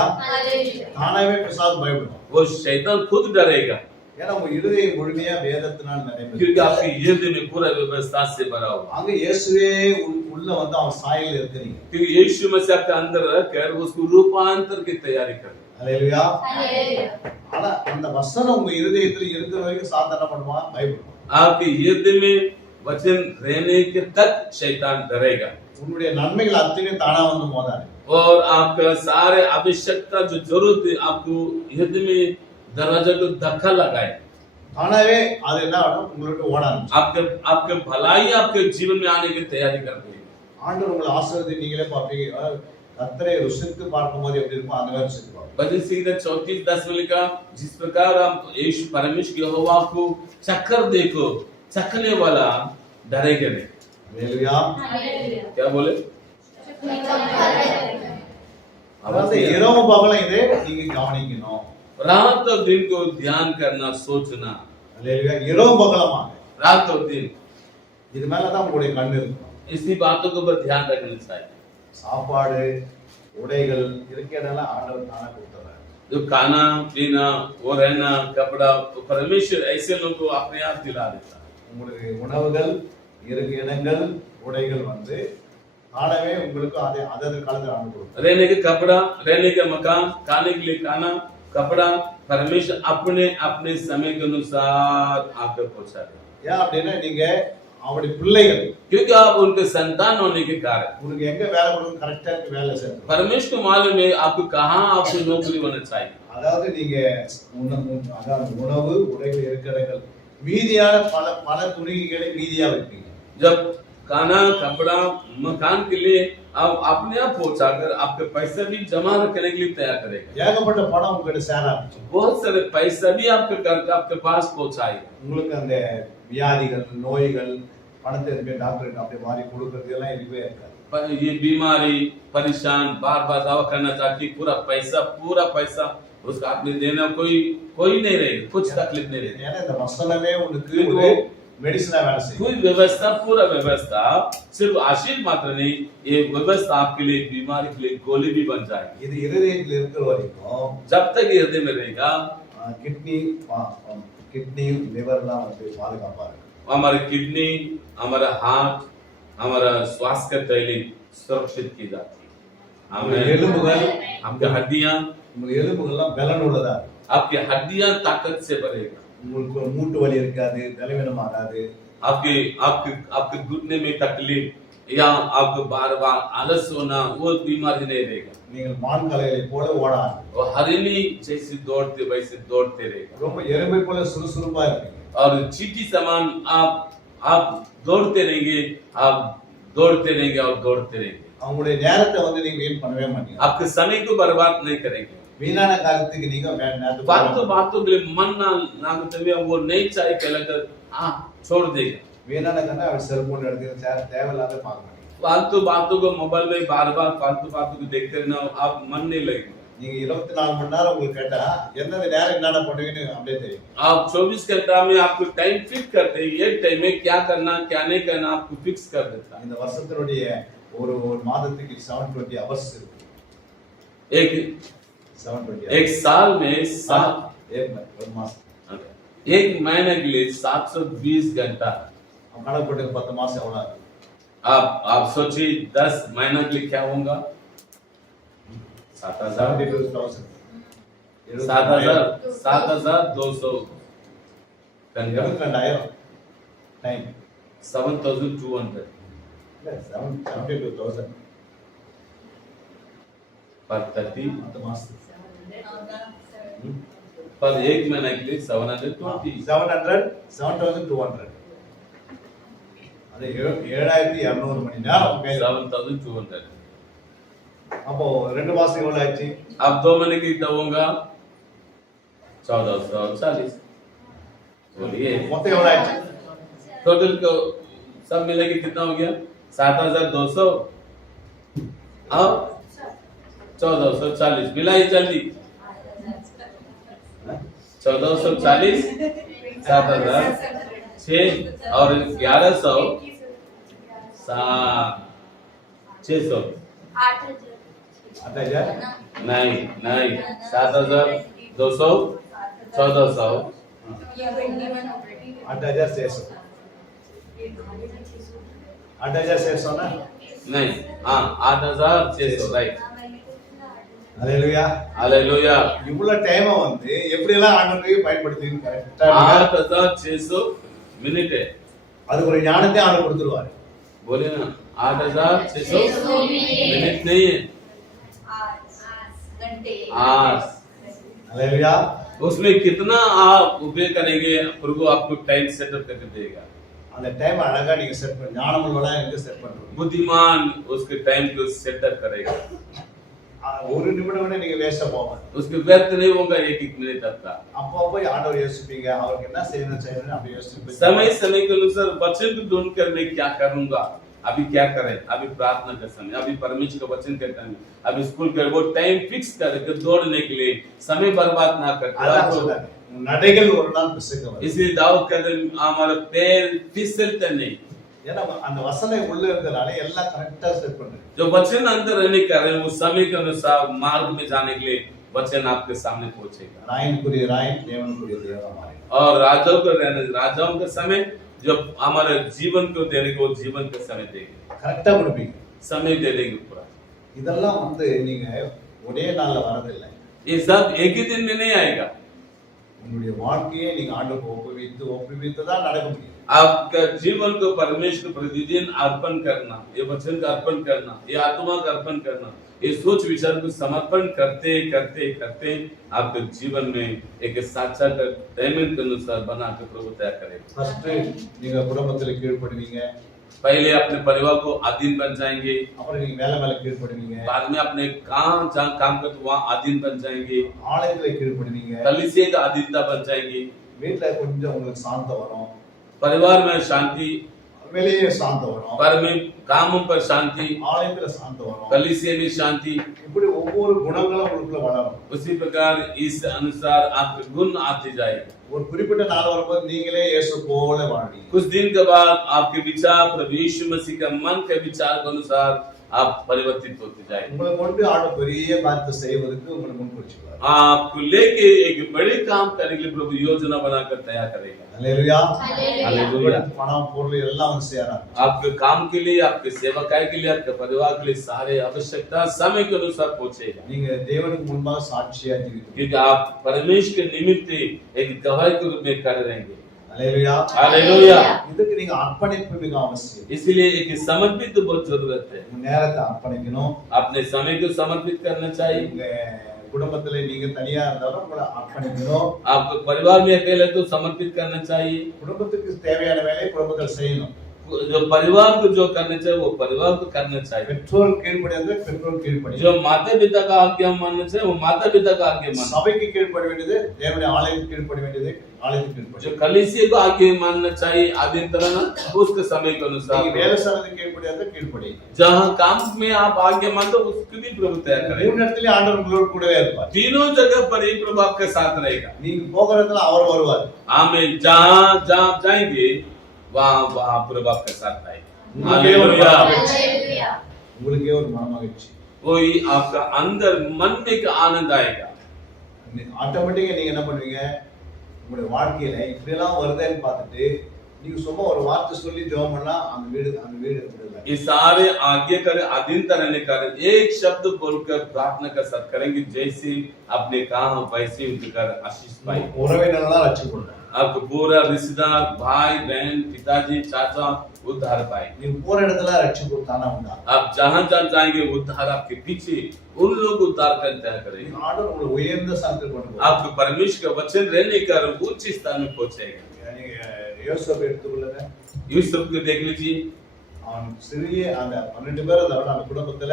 தானாவே பிசாசு பயப்படும். वो शैतान खुद डरेगा, ஏன்னா உங்க இருதயம் முழுமையா வேதத்தினால் நிறைந்திருக்கு. क्योंकि आपके हृदय में पूरा व्यवस्था से भरा हुआ। அங்க இயேசுவே உள்ள வந்து அவன் சாயல் இருக்கிறீங்க. क्योंकि यीशु मसीह आपके अंदर रहकर उसको रूपांतर की तैयारी कर। அல்லேலூயா. ஆனா அந்த வசனம் உங்க இருதயத்துல இருக்கிற வரைக்கும் சாத்தான பண்ணுவான், பயப்படுவான். आपके हृदय में वचन रहने के तक शैतान डरेगा, உன்னுடைய நன்மைகள் அத்தனையும் தானா வந்து மோதாது. और आपका सारे आवश्यकता जो जरूरत है आपको हृदय में दरवाजा को धक्का लगाए, தானாவே அது என்ன ஆகும், உங்களுக்கு ஓட ஆரம்பிச்சு. आपके भलाई आपके जीवन में आने की तैयारी कर रही है। ஆண்டவர் உங்களை ஆசீர்வதித்து நீங்களே பார்ப்பீங்க. கர்த்தரை ருசித்து பார்க்கும்போது எப்படி இருக்கும் அந்த மாதிரி ருசித்து பார்ப்பீங்க. भजन संहिता 34:10 में लिखा, जिस प्रकार हम यीशु परमेश्वर यहोवा को चक्कर देखो, चखने वाला डरेगा नहीं। அல்லேலூயா. क्या बोले? அதாவது இரவு பகலும் இதே நீங்க கவனிக்கணும். रात और दिन को ध्यान करना, सोचना। அல்லேலூயா. இரவு பகலமா रात और दिन இது மேல தான் உங்களுடைய கண் இருக்கணும். इसी बातों के ऊपर ध्यान रखना चाहिए। சாப்பாடு, உடைகள் இருக்கிறதெல்லாம் ஆண்டவர் தானா கொடுத்துறாரு. जो खाना पीना, वो रहना, कपड़ा, वो परमेश्वर ऐसे लोगों को अपने आप दिला देता है। உங்களுக்கு உணவுகள், இருக்க இடங்கள், உடைகள் வந்து தானவே உங்களுக்கு அதே காலத்துல ஆண்டு கொடுக்கும். रहने के कपड़ा, रहने का मकान, खाने के लिए खाना, कपड़ा परमेश्वर अपने अपने समय के अनुसार आकर पहुंचा देता है। ஏன் அப்படின்னா நீங்க அவருடைய பிள்ளைகள், क्योंकि आप उनके संतान होने के कारण உங்களுக்கு எங்க வேலை கொடுக்கும் கரெக்டா வேலை செய்யணும். परमेश्वर को मालूम है आपको कहाँ आपको नौकरी होना चाहिए। அதாவது நீங்க அதாவது உணவு, உடைகள், இருக்கிறங்கள், மீதியான பல துணிகளை மீதியா வைப்பீங்க. जब खाना, कपड़ा, मकान के लिए आप अपने आप पहुंचाकर आपके पैसा भी जमा रखने के लिए तैयार करेगा। ஏகப்பட்ட பணம் உங்ககிட்ட சேர ஆரம்பிச்சு. बहुत सारे पैसा भी आपके घर का आपके पास पहुंचाएगा। உங்களுக்கு அந்த வியாதிகள், நோய்கள், பணத்தை டாக்டருக்கு அப்படியே வாரி கொடுக்கறது எல்லாம் இருக்கவே இருக்காது. ये बीमारी, परेशान, बार बार दावा करना चाहती, पूरा पैसा उसका आपने देना कोई नहीं रहेगा, कुछ तकलीफ नहीं रहेगी। ஏன்னா இந்த வசனமே உனக்கு ஒரு மெடிசினா வேலை செய்யும். कोई व्यवस्था, पूरा व्यवस्था सिर्फ आशीष मात्र नहीं, ये व्यवस्था आपके लिए बीमारी के लिए गोली भी बन जाएगी। இது இருதயத்தில் இருக்கிற வரைக்கும் जब तक ये हृदय में रहेगा, கிட்னி லிவர்லாம் வந்து பாதுகாப்பா இருக்கு. हमारे किडनी, हमारा हार्ट, हमारा श्वास का थैली सुरक्षित की जाती है। உங்களுடைய आमीन। எலும்புகள் आपकी हड्डियां உங்களுடைய எலும்புகள்லாம் பலன் உள்ளதா இருக்கும். आपकी हड्डियां ताकत से भरेगा। உங்களுக்கு ஒரு மூட்டு வலி இருக்காது, தலைவனம் ஆகாது. आपके आपके आपके घुटने में तकलीफ या आपको बार बार आलस होना वो बीमारी नहीं रहेगा। நீங்கள் மான் கலைகளை போல ஓட ஆரம்பிப்பீங்க. और हरिणी जैसे दौड़ते वैसे दौड़ते रहेगा। ரொம்ப எறும்பை போல சுறுசுறுப்பா இருப்பீங்க. और चींटी समान आप दौड़ते रहेंगे, आप दौड़ते रहेंगे और दौड़ते रहेंगे। அவங்களுடைய நேரத்தை நீங்க வீண் பண்ணவே மாட்டீங்க. आपके समय को बर्बाद नहीं करेंगे। வீணான காரியத்துக்கு நீங்க நேரத்தை बातों के लिए मन ना तभी वो नहीं चाहे कहकर छोड़ देगा। வீணான கண்ணா அவர் செல்போன் எடுத்து தேவையில்லாத பார்க்க மாட்டீங்க. फालतू बातों को मोबाइल में बार बार फालतू बातों को देखते रहना आप मन नहीं लगेगा। நீங்க 24 மணி நேரம் உங்களுக்கு கேட்டா எந்தெந்த நேரம் என்னென்ன பண்ணுவீங்கன்னு அப்படியே தெரியும். आप 24 घंटा में आपको टाइम फिक्स करते हैं, ये टाइम में क्या करना क्या नहीं करना आपको फिक्स कर देता है। இந்த வருஷத்தினுடைய ஒரு ஒரு மாதத்துக்கு 720 ஹவர்ஸ் இருக்கு. एक 720 एक साल में सात ஒரு மாசம். एक महीने के लिए 720 घंटा। हम கணக்கு போட்டு 10 மாசம் எவ்வளவு ஆகும்? आप सोचिए 10 महीने के लिए क्या होगा? 7,000 7,200 घंटा 22,000 டைம் 7,200 இல்ல 72,000 पर 30 10 மாசத்துக்கு पर एक महीने के लिए 720 7,200 அது 7,200 மணி நேரம் கையில. 7,200। அப்போ 2 மாசம் எவ்வளவு ஆச்சு? अब 2 महीने की कितना होगा? 1,440। बोलिए மொத்தம் எவ்வளவு ஆச்சு? टोटल को सब मिला के कितना हो गया? 7,200 और 1,440 मिलाइए जल्दी। 1,440 7,006 और 1,100 600 8,000 नहीं 7,200 1,400 8,600 8,600 ना? नहीं 8,600 राइट। அல்லேலூயா. हालेलुया। இவ்வளவு டைம் எப்படி எல்லாம் ஆண்டவருக்கு பயன்படுத்துவீங்க கரெக்ட்டா? 8,600 मिनट है। அதுக்கு ஒரு ஞானத்தை ஆண்டவர் கொடுத்துருவாரு. बोले ना 8,600 मिनट नहीं है, आज அல்லேலூயா. उसमें कितना आप उपयोग करेंगे प्रभु आपको टाइम सेटअप करके देगा। அந்த டைம் அழகா நீங்க செட் பண்ணி ஞானமுள்ளவளா இருந்து செட் பண்றீங்க. बुद्धिमान उसके टाइम को सेटअप करेगा। ஒரு நிமிடம் கூட நீங்க வேஸ்டா போகாது. उसके व्यर्थ नहीं होगा एक एक मिनट आपका। அப்போ போய் ஆண்டவர் யோசிப்பீங்க, அவருக்கு என்ன செய்யணும் அப்படி யோசிப்பீங்க. समय समय के अनुसार वचन को ढूंढ कर मैं क्या करूंगा, अभी क्या करें, अभी प्रार्थना का समय, अभी परमेश्वर का वचन का टाइम, अभी स्कूल का वो टाइम फिक्स करके दौड़ने के लिए समय बर्बाद ना करते। அதான் சொல்றாரு, நடைகள் ஒரு நாள் பிசக்க வரும். इसलिए दाऊद कहते हैं हमारा पैर फिसलते नहीं। ஏன்னா அந்த வசனம் உள்ள இருக்கிறனால எல்லாம் கரெக்ட்டா செட் பண்றீங்க. जो वचन अंदर रहने का है वो समय के अनुसार मार्ग में जाने के लिए वचन आपके सामने पहुंचेगा। ராயனுக்குரிய ராயன், தேவனுக்குரிய தேவனா மாறி. और राजाओं का रहने राजाओं का समय जब हमारे जीवन को देने को जीवन का समय देंगे, கரெக்ட்டா கொடுப்பீங்க. समय दे देंगे पूरा। இதெல்லாம் நீங்க ஒரே நாள்ல வரதில்லை. ये सब एक ही दिन में नहीं आएगा। உங்களுடைய வாழ்க்கையை நீங்க ஆண்டவருக்கு ஒப்புவித்து தான் நடக்க முடியும். आपका जीवन को परमेश्वर को प्रतिदिन अर्पण करना, ये वचन का अर्पण करना, ये आत्मा का अर्पण करना, ये सोच विचार को समर्पण करते करते करते आपके जीवन में एक साचा का डायमंड के अनुसार बना के प्रभु तैयार करेगा। ஃபர்ஸ்ட் நீங்க குடும்பத்துல கீழ்ப்படுவீங்க, पहले अपने परिवार को अधीन बन जाएंगे, அப்புறம் நீங்க வேலை மேல கீழ்ப்படுவீங்க, बाद में अपने जहाँ काम करते वहाँ अधीन बन जाएंगे, ஆலயத்துல கீழ்ப்படுவீங்க, कलीसिया का अधीनता बन जाएंगे, வீட்ல கொஞ்சம் உங்களுக்கு சாந்தம் வரும், परिवार में शांति, வெளியே சாந்தம் வரும், पर में कामों पर शांति, ஆலயத்துல சாந்தம் வரும். कलीसिया में शांति। இப்படி ஒவ்வொரு குணங்களும் உங்களுக்குள்ள வளரும். उसी प्रकार इस अनुसार आपके गुण आते जाएगा। ஒரு குறிப்பிட்ட நாள் வரும்போது நீங்களே இயேசு போல வாழ்வீங்க. कुछ दिन के बाद आपके विचार प्रभु यीशु मसीह का मन के विचार के अनुसार आप परिवर्तित होते जाएंगे। உங்களை கொண்டு ஆண்டு பெரிய காரியத்தை செய்வதற்கு உங்களை முன்குறிச்சுக்கிறார். आपको लेके एक बड़े काम करने के लिए प्रभु योजना बनाकर तैयार करेगा। அல்லேலூயா. हालेलुया। பணம் பொருள் எல்லாம் வந்து சேராது. आपके काम के लिए, आपके सेवकाई के लिए, आपके परिवार के लिए सारे आवश्यकता समय के अनुसार पहुंचेगा। நீங்க தேவனுக்கு முன்பாக சாட்சியா ஜீவிக்கணும். क्योंकि आप परमेश्वर के निमित्त एक गवाही के रूप में खड़े रहेंगे। அல்லேலூயா. हालेलुया। இதுக்கு நீங்க அர்ப்பணிப்பு மிக அவசியம். इसलिए एक समर्पित तो बहुत जरूरत है। உங்க நேரத்தை அர்ப்பணிக்கணும். अपने समय को समर्पित करना चाहिए। உங்க குடும்பத்துல நீங்க தனியா இருந்தாலும் உங்களை அர்ப்பணிக்கணும். आपको परिवार में अकेले तो समर्पित करना चाहिए। குடும்பத்துக்கு தேவையான வேலையை குடும்பத்தில் செய்யணும். जो परिवार को जो करना चाहिए वो परिवार को करना चाहिए। பெற்றோர் கீழ்ப்படியாத பெற்றோர் கீழ்ப்படி. जो माता पिता का आज्ञा मानना चाहिए वो माता पिता का आज्ञा मानना। சபைக்கு கீழ்ப்பட வேண்டியது தேவனுடைய ஆலயத்துக்கு கீழ்ப்பட வேண்டியது ஆலயத்துக்கு கீழ்ப்படி. जो कलीसिया को आज्ञा मानना चाहिए आदि तरह ना उसके समय के நீங்க अनुसार। வேலை ஸ்தலத்துக்கு கீழ்ப்படியாத கீழ்ப்படி. जहाँ काम में आप आज्ञा मानते हो उसकी भी प्रभु तय करेगा। மூணு இடத்துல ஆண்டவர் உங்களோட கூடவே இருப்பார். तीनों जगह पर ही प्रभु आपके साथ रहेगा। நீங்க போகிற இடத்துல அவர் வருவார். आमीन। जहाँ जहाँ आप जाएंगे वहाँ वहाँ प्रभु आपके साथ आएगा। हालेलुया। हालेलुया। உங்களுக்கே ஒரு மனமகிழ்ச்சி. कोई आपका अंदर मन में एक आनंद आएगा। ஆட்டோமேட்டிக்கா நீங்க என்ன பண்ணுவீங்க, உங்களுடைய வாழ்க்கையில இப்படி எல்லாம் வருதுன்னு பார்த்துட்டு நீங்க சும்மா ஒரு வார்த்தை சொல்லி ஜெபம் பண்ணா அந்த வீடு விடுதலை. ये सारे आज्ञा कर अधीनता रहने का एक शब्द बोलकर प्रार्थना का साथ करेंगे जैसे आपने कहा वैसे उनकर आशीष पाए। உறவினர்களா ரட்சிக்கப்படுறாங்க. आपको पूरा रिश्तेदार भाई बहन पिताजी चाचा उद्धार पाए। நீங்க போற இடத்துல ரட்சிப்பு தானா உண்டா. आप जहाँ जहाँ जाएंगे उद्धार आपके पीछे उन लोग उद्धार कर तय करेंगे। ஆண்டவர் உங்களை உயர்ந்த ஸ்தானத்துக்கு கொண்டு போவார். आपको परमेश्वर का वचन रहने का उच्च स्थान में पहुंचेगा। நீங்க யோசேப்பு எடுத்துக்கொள்ளுங்க. यूसुफ को देख लीजिए। அவன் சிறிய அந்த 12 பேர் அதாவது அந்த குடும்பத்துல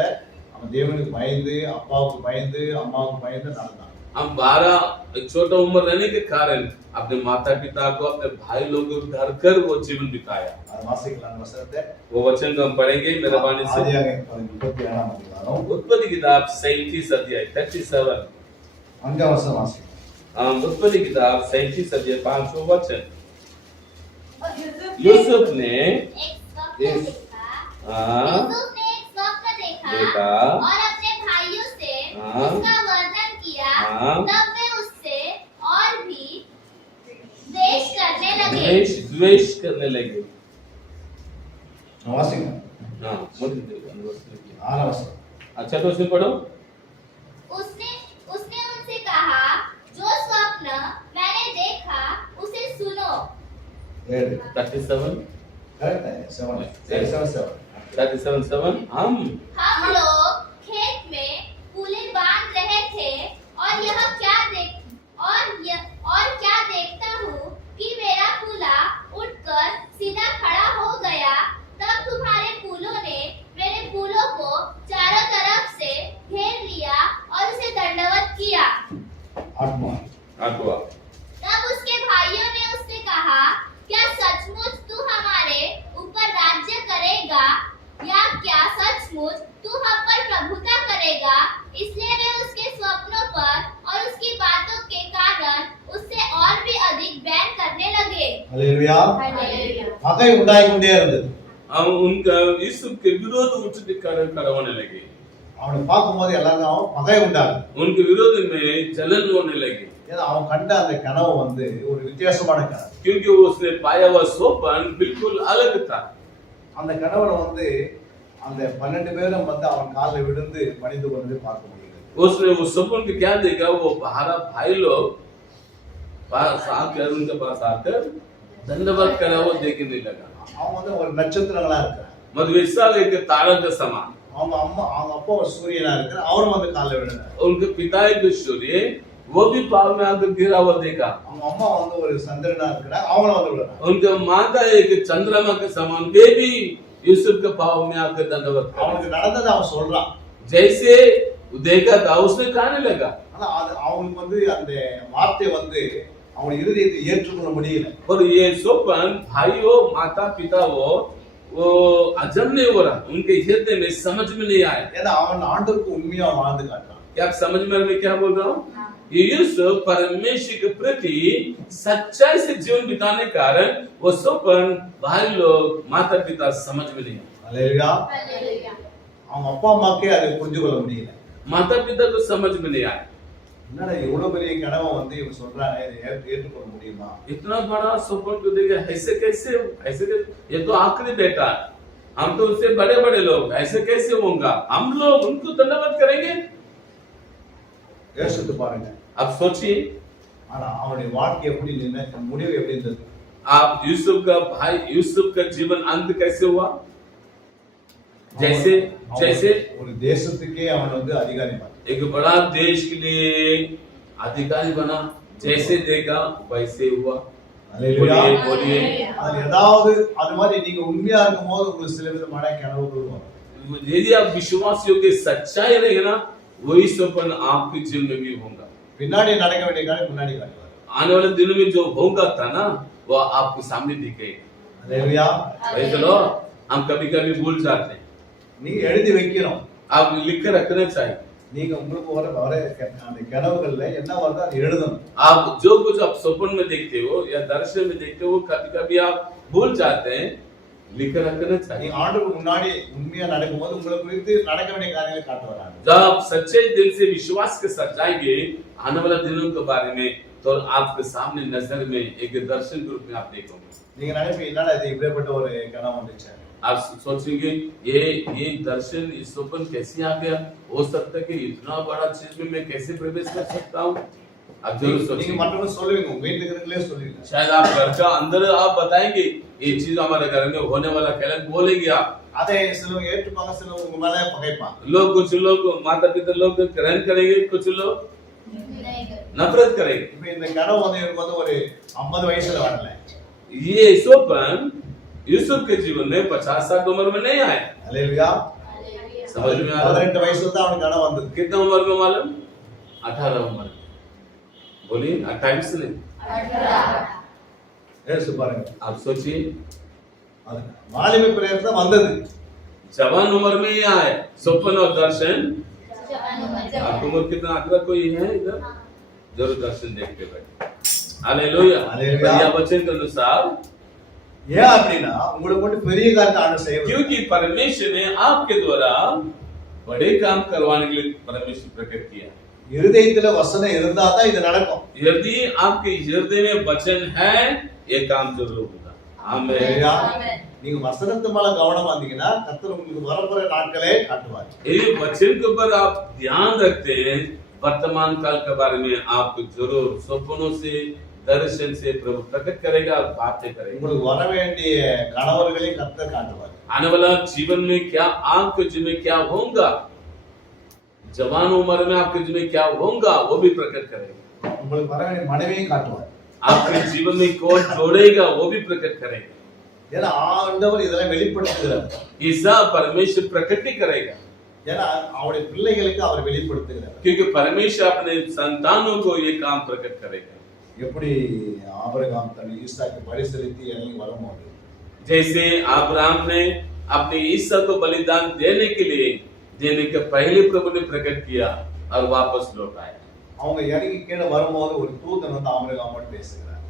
அவன் தேவனுக்கு பயந்து அப்பாவுக்கு பயந்து அம்மாவுக்கு பயந்து நடந்தான். हम 12 एक छोटा उम्र रहने के कारण अपने माता पिता को अपने भाई लोग को उद्धार कर वो जीवन बिताया। அது வாசிக்கலாம் வசனத்தை. वो वचन को हम पढ़ेंगे मेहरबानी से। ஆதியாகமம் 37ஆம் அதிகாரம் उत्पत्ति किताब 37 अध्याय 37। அஞ்சாம் வசனம் வாசிக்கலாம். उत्पत्ति किताब 37 अध्याय 5वां वचन। और यूसुफ ने एक स्वप्न एक- देखा। हाँ, यूसुफ ने एक स्वप्न देखा देखा। और अपने भाइयों से हाँ। उसका वर्णन किया। हाँ। तब वे उससे और भी द्वेष करने लगे। द्वेष करने लगे। வாசிக்கலாம். हाँ, ஆறாம் வசனம். अच्छा तो उसमें पढ़ो। उसने उसने उनसे कहा, जो स्वप्न मैंने देखा उसे सुनो। 7 37 करेक्ट है 7 37 हम हम लोग खेत में कूले बांध रहे थे और क्या देखता हूँ कि मेरा कूला उठकर सीधा खड़ा हो गया। तब तुम्हारे कूलों ने मेरे कूलों को चारों तरफ से घेर लिया और उसे दंडवत किया। आत्मा. आठवां। तब उसके भाइयों ने उससे कहा, क्या सचमुच तू हमारे ऊपर राज्य करेगा या क्या सचमुच तू हम पर प्रभुता करेगा? इसलिए वे उसके स्वप्नों पर और उसकी बातों के कारण उससे और भी अधिक बैन करने लगे। हालेलुया. हालेलुया। பகை உண்டாய் கொண்டே இருந்தது. हम उनका यूसुफ के विरोध उठने खड़ा होने लगे। அவனை பார்க்கும்போது எல்லாரும் பகை உண்டாகுது. उनके विरोध में जलन होने लगे ஏன்னா அவன் கண்ட அந்த கனவு வந்து ஒரு வித்தியாசமான கனவு. क्योंकि उसने पाया हुआ स्वप्न बिल्कुल अलग था। அந்த கனவுல வந்து அந்த 12 பேரும் வந்து அவன் காலில் விழுந்து பணிந்து கொண்டதை பார்க்க முடியுது. उसने उस स्वप्न को क्या देखा, वो 12 भाई लोग पास आकर उनके पास आकर दंडवत करा वो देखने लगा। அவன் வந்து ஒரு நட்சத்திரங்களா இருக்கிறான். मधुविशाल एक तारा के समान। அவங்க அப்பா ஒரு சூரியனா இருக்கிற அவரும் வந்து காலில் விழுந்தார். उनके पिता एक सूर्य वो भी पाव में आकर गिरा हुआ देखा। அவங்க அம்மா வந்து ஒரு சந்திரனா இருக்கிறாங்க அவங்களும் வந்து விழுறாங்க. उनके माता एक चंद्रमा के समान वे भी यूसुफ के पाव में आकर दंडवत करा। அவனுக்கு நடந்ததை அவன் சொல்றான். जैसे देखा था उसने कहने लगा, ஆனா அது அவங்களுக்கு வந்து அந்த வார்த்தை வந்து அவங்க இருதயத்தை ஏற்றுக்கொள்ள முடியல. और ये स्वप्न भाइयों माता पिता वो हजम नहीं हो रहा, उनके हृदय में समझ में नहीं आया। ஏன்னா அவன் ஆண்டவருக்கு உண்மையா வாழ்ந்து காட்டுறான். क्या आप समझ में मैं क्या बोल रहा हूँ? ये यूसुफ परमेश्वर के प्रति सच्चाई से जीवन बिताने के कारण वो स्वप्न भाई लोग माता पिता समझ में नहीं आया। हालेलुया. हालेलुया। அவங்க அப்பா அம்மாக்கே அதை புரிஞ்சு கொள்ள முடியல. माता पिता को समझ में नहीं आया என்னடா இவ்வளவு பெரிய கனவை வந்து இவங்க சொல்றாங்க, இதை ஏற்றுக்கொள்ள முடியுமா? इतना बड़ा सपन को देखे ऐसे कैसे ये तो आखिरी बेटा है, हम तो उससे बड़े बड़े लोग, ऐसे कैसे होगा? हम लोग उनको दंडवत करेंगे? யோசித்து பாருங்க. अब सोचिए ஆனா அவனுடைய வாழ்க்கை எப்படி முடிவு எப்படி இருந்தது? आप यूसुफ का भाई यूसुफ का जीवन अंत कैसे हुआ? जैसे जैसे ஒரு தேசத்துக்கே அவன் வந்து அதிகாரி பண்ணான். एक बड़ा देश के लिए अधिकारी बना, जैसे देखा वैसे हुआ। அல்லேலூயா. बोलिए बोलिए அது ஏதாவது அது மாதிரி நீங்க உண்மையா இருக்கும்போது உங்களுக்கு சில விதமான கனவுகள் வரும். यदि आप विश्वासियों के सच्चाई रहेगा ना, वही सपन आपके जीवन में भी होगा। பின்னாடி நடக்க வேண்டிய காரியம் முன்னாடி காட்டுவார். आने वाले दिनों में जो होगा था ना, वो आपके सामने दिखेगा। அல்லேலூயா. भाई चलो, हम कभी कभी भूल जाते हैं, நீங்க எழுதி வைக்கணும். आप लिख कर रखना चाहिए। நீங்க உங்களுக்கு வர அந்த கனவுகள்ல என்ன வருதோ அதை எழுதணும். आप जो कुछ आप सपन में देखते हो या दर्शन में देखते हो, कभी कभी आप भूल जाते हैं, लिख कर रखना चाहिए। நீங்க ஆண்டுக்கு முன்னாடி உண்மையா நடக்கும்போது உங்களுக்கு குறித்து நடக்க வேண்டிய காரியங்களை காட்ட வராங்க. जब आप सच्चे दिल से विश्वास के साथ जाएंगे आने वाले दिनों के बारे में, तो आपके सामने नजर में एक दर्शन के रूप में आप देखोगे। நீங்க நினைப்பீங்க என்னடா இது இப்படிப்பட்ட ஒரு கனவு வந்துச்சு. आप सोचेंगे ये दर्शन, ये स्वप्न कैसे आ गया? हो सकता है कि इतना बड़ा चीज में मैं कैसे प्रवेश कर सकता हूँ? आप जरूर நீங்க सोचेंगे। மற்றவங்க சொல்லுவீங்க, உங்க வீட்டுல இருக்கிறவங்களே சொல்லுவீங்க. शायद आप घर का अंदर आप बताएंगे ये चीज हमारे घर में होने वाला है, बोलेंगे आप। அதை சிலவங்க ஏற்றுப்பாங்க, சிலவங்க உங்க மேல பகைப்பாங்க. लोग कुछ लोग माता पिता लोग ग्रहण करेंगे, कुछ लोग नफरत करेंगे। இப்ப இந்த கனவு வந்து எனக்கு வந்து ஒரு 50 வயசுல வரல. ये स्वप्न यूसुफ के जीवन में 50 साल की उम्र में नहीं आया। அல்லேலூயா. समझ में आ रहा है? 18 வயசுல தான் அவனுக்கு கனவு வந்தது. कितना उम्र में मालूम? 18 उम्र। बोलिए 28 से नहीं, யோசிச்சு பாருங்க. आप सोचिए அது வாலிப பிரியர் தான் வந்தது. जवान उम्र में ही आए स्वप्न और दर्शन। आपकी उम्र कितना? 18 कोई है इधर? जरूर दर्शन देख के बैठे। हालेलुया। हालेलुया। बढ़िया वचन के अनुसार, ஏன் அப்படின்னா உங்களுக்கு மட்டும் பெரிய காரியத்தை ஆண்டு செய்யணும். क्योंकि परमेश्वर ने आपके द्वारा बड़े काम करवाने के लिए परमेश्वर प्रकट किया। இருதயத்துல வசனம் இருந்தா தான் இது நடக்கும். यदि आपके हृदय में वचन है, ये काम जरूर होगा। आमीन। அல்லேலூயா. நீங்க வசனத்து மேல கவனமா இருந்தீங்கன்னா கர்த்தர் உங்களுக்கு வரப்போற நாட்களே காட்டுவார். यदि वचन के ऊपर आप ध्यान रखते हैं, वर्तमान काल के बारे में आपको जरूर सपनों से, दर्शन से प्रभु प्रकट करेगा और बातें करेगा। உங்களுக்கு வர வேண்டிய கணவர்களை கர்த்தர் காட்டுவார். आने वाला जीवन में क्या आपके जीवन में क्या होगा, जवान उम्र में आपके जीवन में क्या होगा, वो भी प्रकट करेगा। உங்களுக்கு வர வேண்டிய மனைவியை காட்டுவார். आपके जीवन में कौन जोड़ेगा, वो भी प्रकट करेगा। ஏன்னா ஆண்டவர் இதெல்லாம் வெளிப்படுத்துகிறார். ऐसा परमेश्वर प्रकट ही करेगा, ஏன்னா அவருடைய பிள்ளைகளுக்கு அவர் வெளிப்படுத்துகிறார். क्योंकि परमेश्वर अपने संतानों को ये काम प्रकट करेगा। எப்படி ஆபிரகாம் தன் ஈசாக்கு பலி செலுத்தி இறங்கி வரும்போது जैसे अब्राहम ने अपने ईसा को बलिदान देने के पहले प्रभु ने प्रकट किया और वापस लौट आया। அவங்க இறங்கி கீழே வரும்போது ஒரு தூதன் வந்து ஆபிரகாமோடு பேசுகிறார்.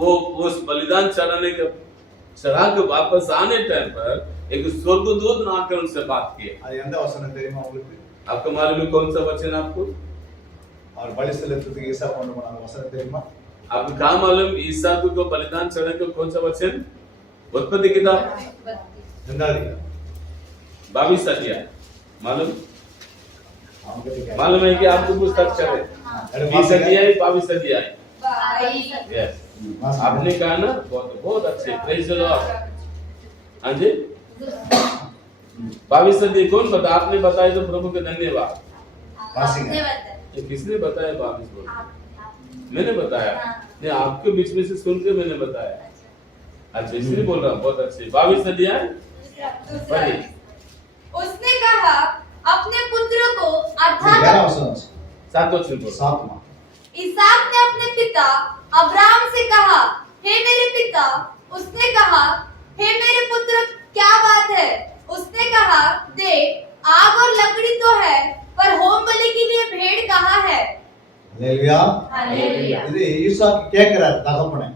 वो उस बलिदान चढ़ा के वापस आने टाइम पर एक स्वर्गदूत ने आकर उनसे बात किया। அது எந்த வசனம் தெரியுமா உங்களுக்கு? आपको मालूम है कौन सा वचन? आपको அவர் பலி செலுத்துறதுக்கு ஈசா கொண்டு போனாங்க, வசனம் தெரியுமா? आपको क्या मालूम? ईसा को बलिदान चढ़ाने को कौन सा वचन? उत्पत्ति किताब 2 22 अध्याय। मालूम அவங்க கிட்ட मालूम है कि आपको पुस्तक चढ़े 20 अध्याय 22 अध्याय। यस, आपने कहा ना, बहुत बहुत अच्छे, प्रेज द लॉर्ड। हाँ जी, 22 अध्याय कौन बता? आपने बताया तो प्रभु के धन्यवाद। ये किसने बताया? 22 बोल, मैंने बताया नहीं, आपके बीच में से सुन के मैंने बताया। अच्छा, इसलिए बोल रहा हूँ, बहुत अच्छे। 22 अध्याय पढ़िए। उसने कहा अपने पुत्र को ஏழாம் अर्थात வசனம் 7 वचन बोलो। 7 इसहाक ने अपने पिता अब्राहम से कहा, हे मेरे पिता। उसने कहा, हे मेरे पुत्र, क्या बात है? उसने कहा, देख, आग और लकड़ी तो है, पर होम बलि के लिए भेड़ कहाँ है? அல்லேலூயா. हालेलुया। இது ஈசாக்கு கேக்குறார் தகப்பனே.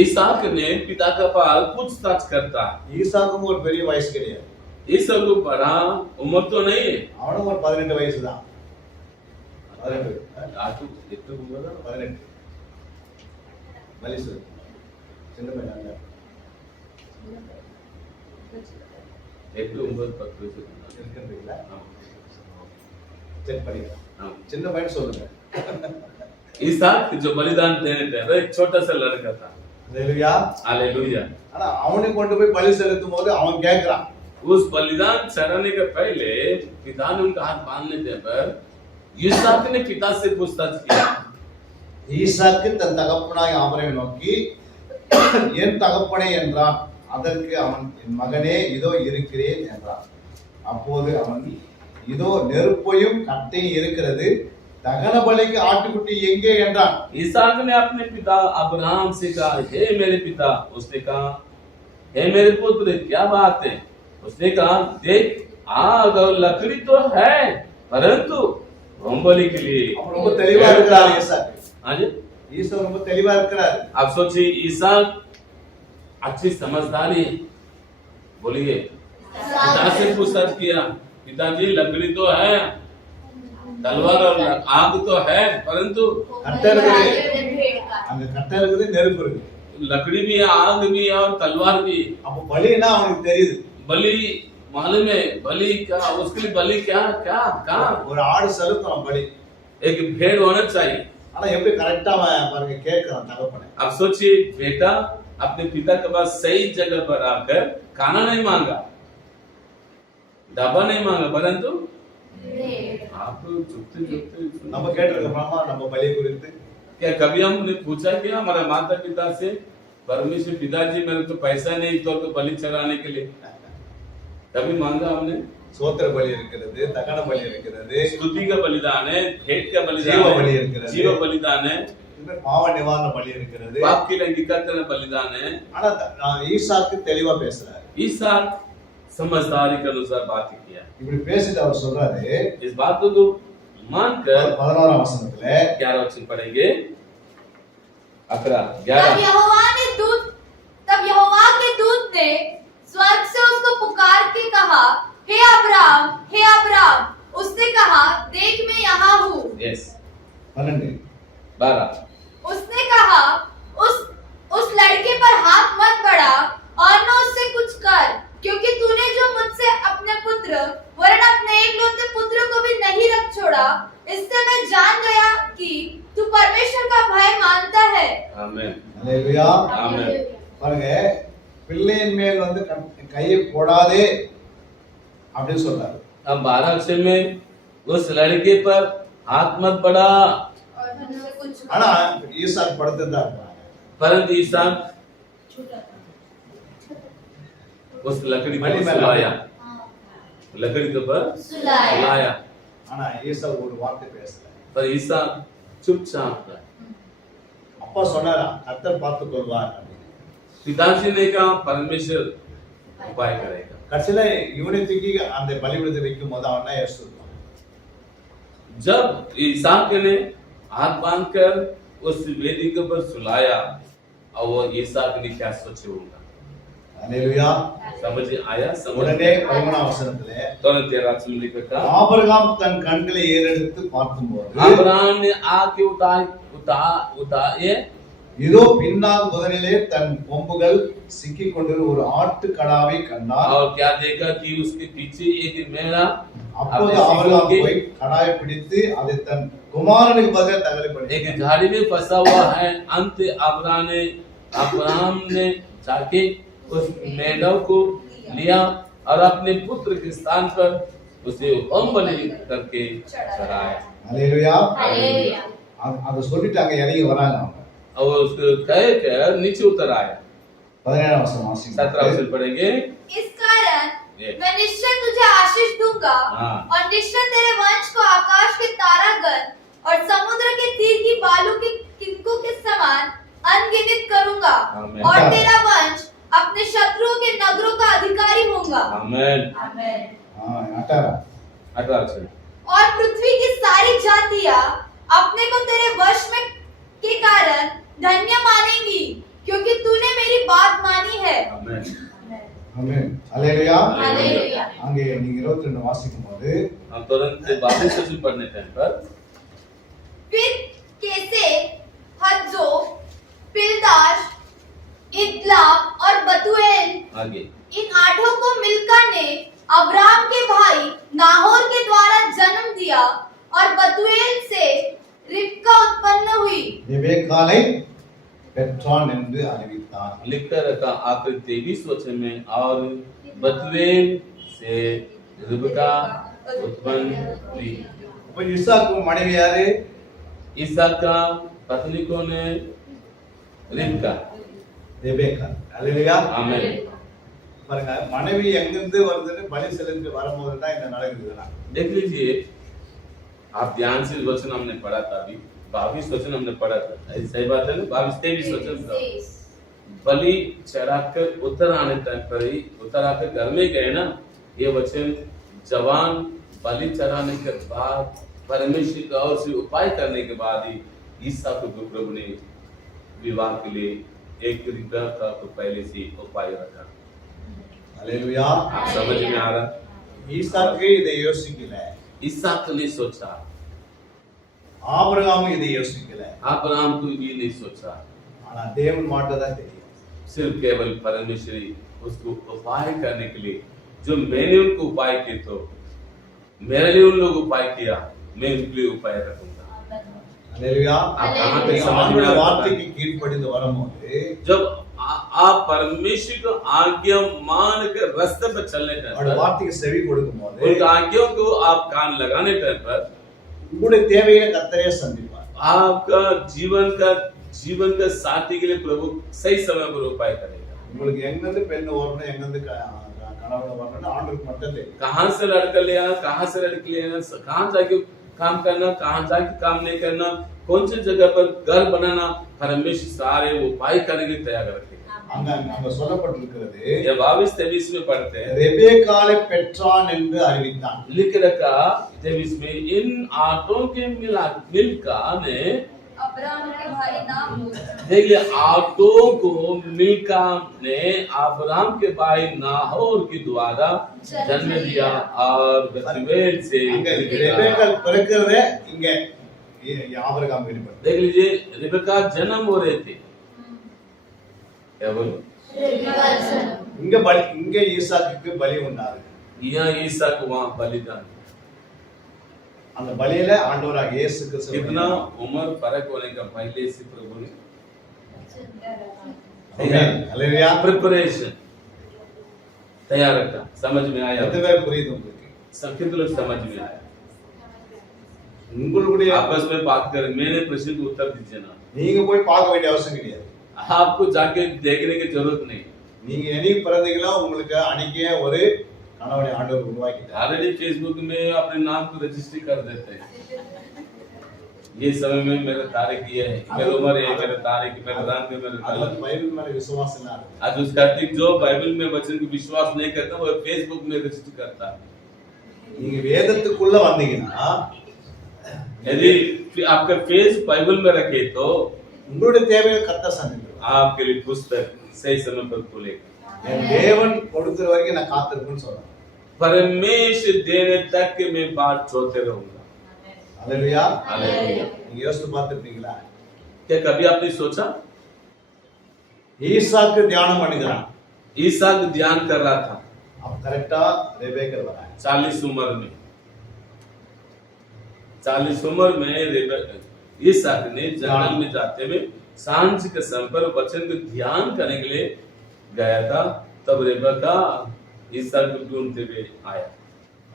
ईसाक ने पिता का पाल पूछताछ करता है। ஈசாக்கும் ஒரு பெரிய வயசு கிடையாது. ईसाऊ बड़ा उम्र तो नहीं है அவனும் ஒரு 18 வயசு தான். 18 आपको कितने उम्र है 18 வயசு சின்ன பையன் இல்ல. एक उम्र 10 से இருக்குன்றீங்களா? हाँ சரி படிங்க. हाँ சின்ன பையன் சொல்லுங்க. इसहाक जो बलिदान देने थे वो एक छोटा सा लड़का था ஹalleluya. हालेलुया ஆனா அவனுக்கு கொண்டு போய் பலி செலுத்தும் போது அவன் கேக்குறான். उस बलिदान चढ़ाने के पहले पिता ने उनका हाथ बांधने दे पर इसहाक ने पिता से पूछताछ किया ஈசாக்கு தன் தகப்பனாய் ஆபிரகாமை நோக்கி என் தகப்பனே என்றான். அதற்கு அவன் என் மகனே இதோ இருக்கிறேன் என்றான். அப்போது அவன் இதோ நெருப்பையும் கட்டையும் இருக்கிறது, दहन बलि के आटकुटी एंगे என்றான். इसहाक ने अपने पिता अब्राहम से कहा, हे मेरे पिता. उसने कहा, हे मेरे पुत्र क्या बात है? उसने कहा, देख आग और लकड़ी तो है परंतु होम बलि के लिए அவன் ரொம்ப தெளிவா இருக்கிறார் ஈசாக்கு. हाँ जी ஈசா ரொம்ப தெளிவா இருக்கிறார். आप सोचिए इसहाक अच्छी समझदारी बोलिए पिता से पूछताछ किया, पिताजी लकड़ी तो है तलवार और आग तो है परंतु கட்டை இருக்குது, அங்க கட்டை இருக்குது, நெருப்பு இருக்கு. लकड़ी भी है आग भी है और तलवार भी. அப்ப பலினா அவனுக்கு தெரியுது. बलि मालूम है बलि क्या उसके लिए बलि क्या क्या कहाँ ஒரு ஆடு செலுத்தணும் பலி. एक भेड़ होना चाहिए. ஆனா எப்படி கரெக்ட்டா பாருங்க கேக்குறான் தகப்பனே. अब सोचिए बेटा अपने पिता के पास सही जगह पर आकर खाना नहीं मांगा, डब्बा नहीं मांगा परंतु आप चुपते चुपते நம்ம கேட்டிருக்கோமா நம்ம பலி குறித்து? क्या कभी हमने पूछा क्या हमारे माता पिता से, परमेश्वर पिताजी मेरे तो पैसा नहीं तो बलि चढ़ाने के लिए कभी मांगा हमने? சோத்திர பலி இருக்கிறது, தகன பலி இருக்கிறது, स्तुति का बलिदान है, भेंट का ஜீவ बलिदान பலி है, இருக்கிறது, जीव बलिदान है, இதுமே பாவ நிவாரண பலி இருக்கிறது. पाप के लिए निकलने बलिदान है. ஆனா ஈசாக்கு தெளிவா பேசுறாரு. इसहाक समझदारी के अनुसार बात किया. இப்படி பேசிட்டு அவர் சொல்றாரு इस बात को मानकर 11ஆம் வசனத்துல 11 वचन पढ़ेंगे. अकरा तब 11 यहोवा के दूत ने स्वर्ग से उसको पुकार के कहा, हे अब्राहम, हे अब्राहम. उसने कहा, देख मैं यहाँ हूँ. यस 12 12 उसने कहा, उस लड़के पर हाथ मत बढ़ा और न उससे कुछ कर, क्योंकि तूने जो मुझसे अपने पुत्र वरन अपने एकलौते पुत्र को भी नहीं रख छोड़ा, इससे मैं जान गया कि तू परमेश्वर का भय मानता है. आमेन ஹalleluya. आमेन. பாருங்க பிள்ளையின் மேல் வந்து கையை போடாதே அப்படி சொல்றாரு. अब 12 अक्षर में उस लड़के पर हाथ मत बढ़ा और उससे कुछ ஆனா ஈசாக்கு படுத்து தான் இருக்காங்க. परंतु इसहाक उस लकड़ी पर सुलाया, लकड़ी के ऊपर सुलाया ஆனா ஈசா ஒரு வார்த்தை பேசல. पर इसहाक चुपचाप था. அப்பா சொன்னாரா கர்த்தர் பார்த்துக் கொள்வார் அப்படின்னு. पिताजी ने कहा परमेश्वर उपाय करेगा. கடைசியில இவனை தூக்கி அந்த பலிபீடத்தை வைக்கும் போது அவன் தான் யோசிச்சான். जब इसहाक ने हाथ बांधकर उस वेदी के ऊपर सुलाया और वो इसहाक ने क्या सोचे होगा? ஹalleluya. समझ आया? समझ உடனே 11ஆம் வசனத்துல तुरंत 13 वचन में लिखा, ஆபிரகாம் தன் கண்களை ஏறெடுத்து பார்க்கும்போது अब्राहम ने आके उतारे இதோ பின்னால் முதலிலே தன் கொம்புகள் சிக்கிக் கொண்டிருந்த ஒரு ஆட்டு கடாவை கண்டார். और क्या देखा कि उसके पीछे एक मेढ़ा அப்போது ஆபிரகாம் போய் கடாயை பிடித்து அதை தன் குமாரனுக்கு பதிலாக தகலிப்படி एक झाड़ी में फंसा हुआ है. अंत अब्राहम ने जाके उस मेढ़ा को लिया और अपने पुत्र के स्थान पर उसे होम बलि करके चढ़ाया. ஹalleluya. हालेलुया. அதை சொல்லிட்டு அங்க இறங்கி வராங்க அவங்க. और उसको कह कर नीचे उतर आया. 17ஆம் வசனம் வாசிங்க. 17 वचन पढ़ेंगे. इस कारण ये। मैं निश्चय तुझे आशीष दूंगा हाँ। और निश्चय तेरे वंश को आकाश के तारागण और समुद्र के तीर की बालू के किनकों के समान अनगिनत करूंगा आमीन। और तेरा वंश अपने शत्रुओं के नगरों का अधिकारी होगा. आमेन. आमीन. 18 वचन. और पृथ्वी की सारी जातियां अपने को तेरे वश में के कारण धन्य मानेंगी, क्योंकि तूने मेरी बात मानी है. आमेन. ஆமென். அல்லேலூயா. हालेलुया। அங்கே நீங்க 22 வாசிக்கும் போது हम तुरंत 22 वचन पढ़ने टाइम पर फिर कैसे हज्जो, पिलदाश, इदलाम और बतूएल आगे इन आठों को मिल्का ने अब्राम के भाई नाहोर के द्वारा जन्म दिया और बतूएल से रिबका उत्पन्न हुई। ரெபெக்காளை பெற்றான் என்று அறிவித்தான். लिखकर रखा आखिर 23 वचन में और बतूएल से रिबका उत्पन्न हुई। அப்ப ஈசாக்கு மனைவி யாரு? ईसाक का पत्नी कौन है? रिबका। ரெபெக்கா. அல்லேலூயா. आमीन। பாருங்க மனைவி எங்கிருந்து வருதுன்னு பலி செலுத்தி வரும்போது தான் இந்த நடக்குதுன்னா देख लीजिए, आप ध्यान से वचन हमने पढ़ा था अभी 22 वचन हमने पढ़ा था, सही बात है ना? 22-23 वचन था। बलि चढ़ाकर उतर आने तक पर ही उतर आकर घर में गए ना, ये वचन जवान बलि चढ़ाने के बाद परमेश्वर का और से उपाय करने के बाद ही ईसाक को प्रभु ने विवाह के लिए एक रिबका को पहले से उपाय रखा। அல்லேலூயா. आप समझ में आ रहा? ஈசாக்கு இதை யோசிக்கல, ईसाक ने सोचा, ஆபிரகாமும் இதை யோசிக்கல. अब्राहम को भी नहीं सोचा, ஆனா தேவன் மாட்ட தான் தெரியும். सिर्फ केवल परमेश्वर ही उसको उपाय करने के लिए, जो मैंने उनको उपाय किए तो मेरे लिए उन लोग उपाय किया, मैं उनके लिए उपाय रखूंगा। அல்லேலூயா. आप कहाँ पे நீங்க समझ में ஆண்டவருடைய आता है? வார்த்தைக்கு கீழ்ப்படிந்து வரும்போது जब आप परमेश्वर को आज्ञा मान कर रास्ते पर चलने टाइम அவருடைய पर, வார்த்தைக்கு செவி கொடுக்கும்போது उनका आज्ञाओं को आप कान लगाने टाइम पर உங்களுடைய தேவையை கர்த்தரே சந்திப்பார். आपका जीवन का साथी के लिए प्रभु सही समय पर उपाय करेगा। உங்களுக்கு எங்கிருந்து பெண் வரணும், எங்கிருந்து கணவன் வரணும்னு ஆண்டவருக்கு மட்டும் தெரியும். कहाँ से लड़का ले आना, कहाँ से लड़की ले आना, कहाँ जाके काम करना, कहाँ जाके काम नहीं करना, कौन सी जगह पर घर बनाना, परमेश्वर सारे उपाय करने के लिए तैयार रखेगा। அங்க சொல்லப்பட்டிருக்கிறது, ये 22-23 में पढ़ते हैं, ரெபெக்காளை பெற்றான் என்று அறிவித்தான். लिख रखा 23 में, इन आठों के मिल्का ने, अब्राम के भाई नाहोर, देखिए आठों को मिल्का ने अब्राम के भाई नाहोर के द्वारा जन्म दिया और बतूएल से அங்க ரெபெக்காள் பிறக்கிறதே இங்க ஆபிரகாம் வெளிப்படும். देख लीजिए, रिबका जन्म हो रहे थे, क्या बोलो? இங்க ஈசாக்குக்கு பலி உண்டாரு. यहाँ ईसाक वहाँ बलिदान। அந்த பலியில ஆண்டவராக இயேசு கிறிஸ்து कितना उम्र फर्क होने का पहले से प्रभु ने அல்லேலூயா. प्रिपरेशन तैयार रखा। समझ में आया? எத்தனை பேர் புரியுது உங்களுக்கு? कितने लोग समझ में आया? உங்களுடைய आपस में बात करें, मेरे प्रश्न को उत्तर दीजिए ना। நீங்க போய் பார்க்க வேண்டிய அவசியம் கிடையாது. आपको जाके देखने की जरूरत नहीं। நீங்க என்னைக்கு பிறந்தீங்களோ உங்களுக்கு அன்னைக்கே ஒரு கணவனை ஆண்டவர் உருவாக்கிட்டார். ऑलरेडी फेसबुक में अपने नाम को रजिस्ट्री कर देते हैं। ये समय में मेरा तारीख ये है, मेरी उम्र है, मेरा तारीख, मेरा रंग, मेरा அது कलर। பைபிள் மேல விசுவாசம் இல்லாத आज उसका ठीक जो बाइबल में वचन को विश्वास नहीं करता वो फेसबुक में रजिस्टर करता है। நீங்க வேதத்துக்குள்ள வந்தீங்கன்னா यदि आपका फेस बाइबल में रखे तो உங்களுடைய தேவையை கர்த்தர் சந்திப்பார். आपके लिए पुस्तक सही समय पर खुलेगा। என் தேவன் கொடுக்கிற வரைக்கும் நான் காத்திருப்பேன்னு சொல்றேன். परमेश्वर देने तक के मैं बात छोड़ते रहूंगा। அல்லேலூயா. हालेलुया। நீங்க யோசிச்சு பார்த்திருக்கீங்களா? क्या कभी आपने सोचा? ஈசாக்கு தியானம் பண்ணுகிறான். ईसाक ध्यान कर रहा था அப்ப கரெக்டா ரெபெக்காள் வராங்க. 40 उम्र में। 40 उम्र में ईसाक ने जंगल में जाते हुए सांझ के समय पर वचन को ध्यान करने के लिए गया था, तब रेबका ईसाक को ढूंढते हुए आया।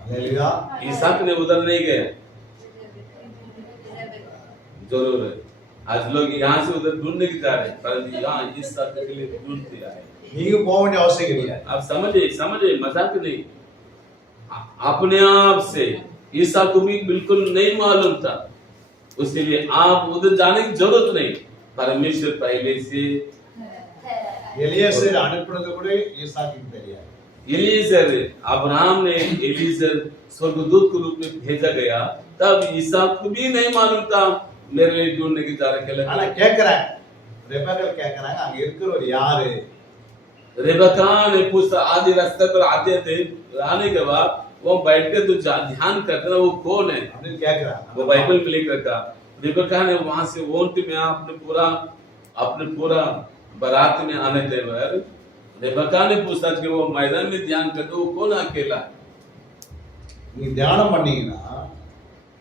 அல்லேலூயா. ईसाक ने उधर नहीं गया, जरूर है। आज लोग यहाँ से उधर ढूंढने की जा रहे हैं, परंतु यहाँ ईसाक के लिए ढूंढते आए। நீங்க போக வேண்டிய அவசியம் கிடையாது. आप समझे मजाक नहीं। अपने आप से ईसा को भी बिल्कुल नहीं मालूम था, उसके लिए आप उधर जाने की जरूरत नहीं। परमेश्वर पहले से எலியாசர் அனுப்புனது கூட ஈசாக்குக்கு தெரியாது. एलीजर, अब्राहम ने एलीजर स्वर्गदूत के रूप में भेजा गया, तब ईसा को भी नहीं मालूम था मेरे लिए ढूंढने की जा रहे ஆனா கேக்குறாங்க, ரெபெக்காள் கேக்குறாங்க, அங்க இருக்கிறவர் யாரு? रेबका ने पूछा, आधी रास्ते पर आते थे, आने के बाद वो बैठ के तो ध्यान करते ना, वो कौन है, அப்படின்னு கேக்குறாங்க. वो बाइबल पे लिख रखा। रेबका ने वहां से वोंट में अपने पूरा बारात में आने थे, रेबका ने पूछा कि वो मैदान में ध्यान करते, वो कौन अकेला? நீங்க தியானம் பண்ணீங்கன்னா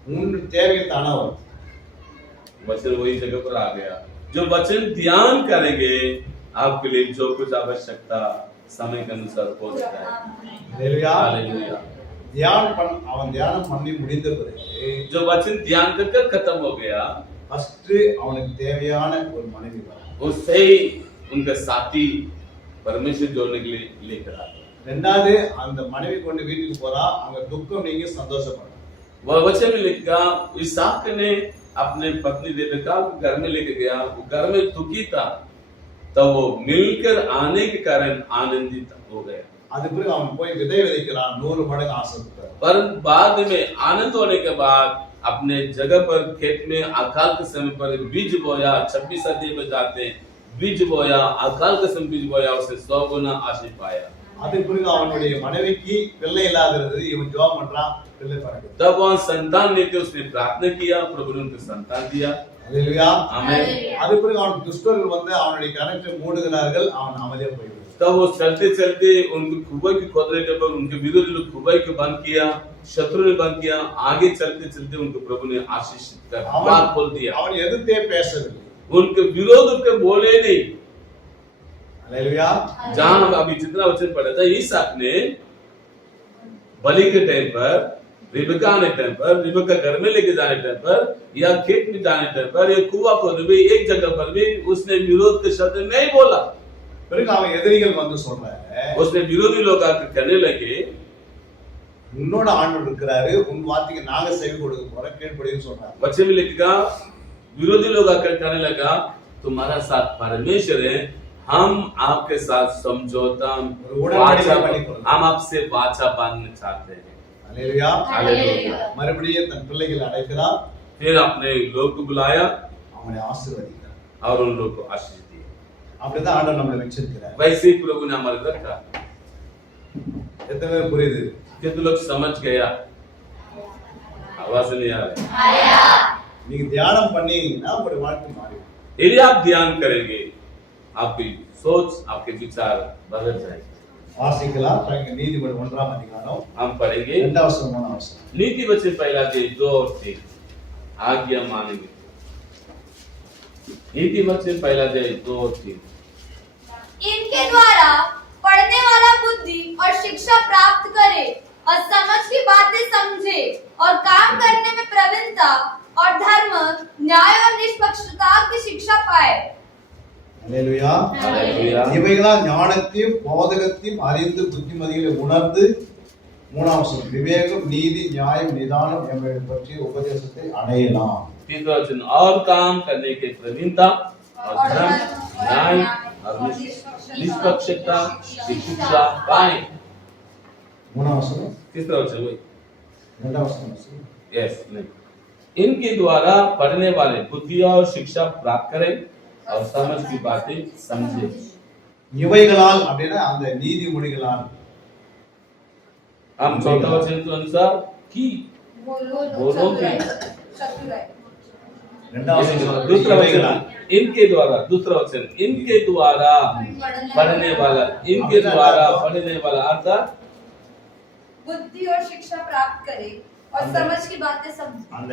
உங்களுக்கு தேவையை தானா வரும். वचन वही जगह पर आ गया। जो वचन ध्यान करेंगे, आपके लिए जो कुछ आवश्यकता समय के अनुसार हो जाता है। ஹalleluya. हालेलुया। அவன் தியானம் பண்ணி முடிந்த பிறகு जो वचन ध्यान करके खत्म हो गया, ஃபர்ஸ்ட் அவனுக்கு தேவையான ஒரு மனைவி வரும். उससे ही उनका साथी परमेश्वर जोड़ने के लिए लेकर आता। ரெண்டாவது அந்த மனைவி கொண்டு வீட்டுக்கு போறா, அங்க துக்கம் நீங்க சந்தோஷப்படுற. वह वचन में लिखा, इसहाक ने अपने पत्नी रेबेका को घर में लेके गया, वो घर में दुखी था, तब वो मिलकर आने के कारण आनंदित हो गया। அது பிறகு அவன் போய் விதை விதைக்கிறான், 100 மடங்கு ஆசைப்பட்டான். पर बाद में आनंद होने के बाद अपने जगह पर खेत में अकाल के समय पर बीज बोया, 26 सदी में जाते बीज बोया, अकाल के समय बीज बोया, उसे 100 गुना आशीष पाया। அதுக்கு பிறகு அவனுடைய மனைவிக்கு பிள்ளை இல்லாதது, இவன் ஜெபம் பண்றான், பிள்ளை பிறக்குது. तब वह संतान लेते उसने प्रार्थना किया, प्रभु ने उनको संतान दिया। ஹalleluya. आमीन। அதுக்கு பிறகு அவன் துஷ்டர்கள் வந்து அவனுடைய கணக்கை மூடுகிறார்கள், அவன் அமைதியா போய்விட்டான். तब वो चलते चलते उनको खुबाई की खोदने के बाद उनके विरोधी लोग खुबाई को बंद किया, शत्रु ने बंद किया, आगे चलते चलते उनको प्रभु ने आशीषित कर द्वार खोल दिया। அவன் எதிர்த்தே பேசவில்லை. उनके विरोध उनके बोले नहीं। ஹalleluya. जहां हम अभी जितना वचन पढ़ा था, इसहाक ने बलि के टाइम पर, रिबका आने टाइम पर, रिबका घर में लेके जाने टाइम पर, या खेत में जाने टाइम पर, या कुआं खोदने में, एक जगह पर भी उसने विरोध के शब्द नहीं बोला। பிறகு அவன் எதிரிகள் வந்து சொல்றாங்க, उसने विरोधी लोग आकर कहने लगे, உன்னோட ஆண்டவர் இருக்கிறாரு, உன் வார்த்தைக்கு நாங்க செவி கொடுக்க போறோம், கீழ்ப்படின்னு சொல்றாங்க. बच्चे में लिखा, विरोधी लोग आकर कहने लगा, तुम्हारा साथ परमेश्वर है, हम आपके साथ समझौता, हम आपसे वाचा बांधना चाहते हैं। ஹalleluya. हालेलुया। மறுபடியும் தன் பிள்ளைகளை அழைக்கிறான், फिर अपने लोग को बुलाया அவனை ஆசீர்வதிக்கிறான். और उन लोग को आशीष दिया। அப்படிதான் ஆண்டவர் நம்மளை வச்சிருக்கிறார். वैसे ही प्रभु ने हमारे रखा। எத்தனை பேர் புரியுது? कितने लोग समझ गया? आवाज नहीं आ रही। நீங்க தியானம் பண்ணீங்கன்னா உங்களுடைய வாழ்க்கை மாறிடும். यदि आप ध्यान करेंगे, आपकी सोच, आपके विचार बदल जाएंगे। வாசிக்கலாம். நீதிமொழி 1ஆம் அதிகாரம் हम पढ़ेंगे 2 வசனம் 3 வசனம். नीति वचन पहला अध्याय 2 और 3 आज्ञा मानेंगे। नीति वचन पहला अध्याय 2 और 3। इनके द्वारा पढ़ने वाला बुद्धि और शिक्षा प्राप्त करे और समझ की बातें समझे और काम करने में प्रवीणता और धर्म, न्याय और निष्पक्षता की शिक्षा पाए। ஹalleluya. हालेलुया। இவைகளால் ஞானத்தையும் போதகத்தையும் அறிந்து புத்திமதிகளை உணர்ந்து, 3ஆம் வசனம், விவேகம், நீதி, நியாயம், நிதானம் என்பதை பற்றிய உபதேசத்தை அடையலாம். तीसरा वचन, और काम करने के प्रवीणता और धर्म, न्याय और निष्पक्षता की शिक्षा पाए। 3ஆம் வசனம், तीसरा वचन वही 2ஆம் வசனம் வாசிங்க. यस नहीं। इनके द्वारा पढ़ने वाले बुद्धि और शिक्षा प्राप्त करें और समझ की बातें समझे। இவைகளால் அப்படின்னா அந்த நீதிமொழிகளால், हम चौथा वचन के अनुसार की बोलो की 2ஆம் வசனம், दूसरा இவைகளால். वचन इनके द्वारा, दूसरा वचन इनके द्वारा पढ़ने वाला, इनके द्वारा पढ़ने वाला अर्थात बुद्धि और शिक्षा प्राप्त करे और समझ की बातें समझे। அந்த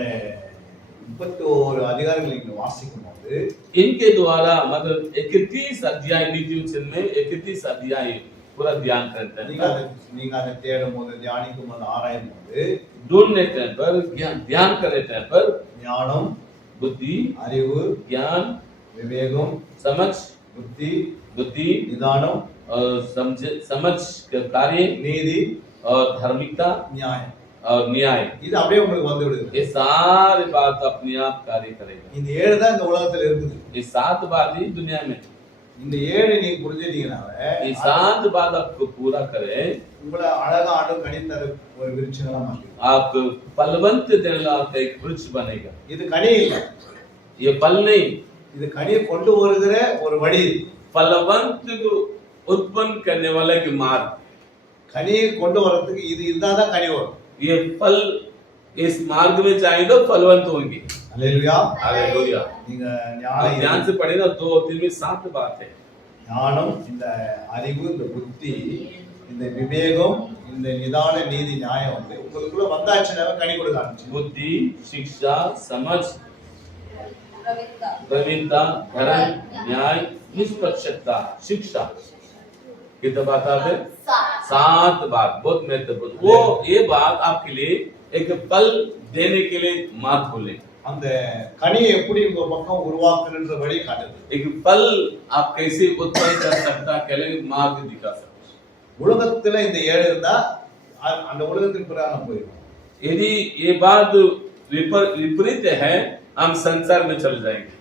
31 அதிகாரங்களை நீங்க வாசிக்கும் போது इनके द्वारा मतलब 31 अध्याय नीति वचन में 31 अध्याय पूरा ध्यान करते நீங்க हैं। அதை தேடும் போது, தியானிக்கும் போது, ஆராயும் போது, ढूंढने टाइम पर, ध्यान करने टाइम पर ஞானம், बुद्धि, அறிவு, ज्ञान, விவேகம், समझ, புத்தி, बुद्धि நிதானம், और समझ के कार्य நீதி, और धार्मिकता நியாயம், और न्याय, இது அப்படியே உங்களுக்கு வந்து விடுது. ये सारी बात अपने आप कार्य करेगा। இந்த 7 தான் இந்த உலகத்துல இருக்குது. ये 7 बात ही दुनिया में, இந்த 7 நீங்க புரிஞ்சுட்டீங்கன்னாவே ये 7 बात आपको पूरा करे, உங்களை அழகா ஆண்டு கனித்தர ஒரு விருட்சங்களா மாத்திடும். आप फलवंत देने का एक वृक्ष बनेगा। இது கனி இல்ல, ये फल नहीं, இது கனியை கொண்டு வருகிற ஒரு வழி. फलवंत को उत्पन्न करने वाला के मार्ग। கனியை கொண்டு வரதுக்கு இது இருந்தாதான் கனி வரும். ये फल इस मार्ग में जाए तो फलवंत होंगे। அல்லேலூயா. हालेलुया। நீங்க आप ध्यान से पढ़े ना 2 और 3 में 7 बात है। ஞானம், இந்த அறிவு, இந்த புத்தி, இந்த விவேகம், இந்த நிதான நீதி நியாயம் வந்து உங்களுக்குள்ள வந்தாச்சுனாவே கனி கொடுக்க ஆரம்பிச்சு. बुद्धि, शिक्षा, समझ, प्रवीणता, प्रवीणता, धर्म, न्याय, निष्पक्षता, शिक्षा। कितने बात आते? 7 बात, बहुत महत्वपूर्ण। वो ये बात आपके लिए एक फल देने के लिए मार्ग खोले। அந்த கனியை எப்படி உங்க பக்கம் உருவாக்குன்ற வழி காட்டுது. एक फल आप कैसे उत्पन्न कर सकता के लिए मार्ग दिखा सकता। உலகத்துல இந்த ஏழு இருந்தா அந்த உலகத்தின் பிரகாரம் போயிடும். यदि ये बात विपरीत है, हम संसार में चल जाएंगे।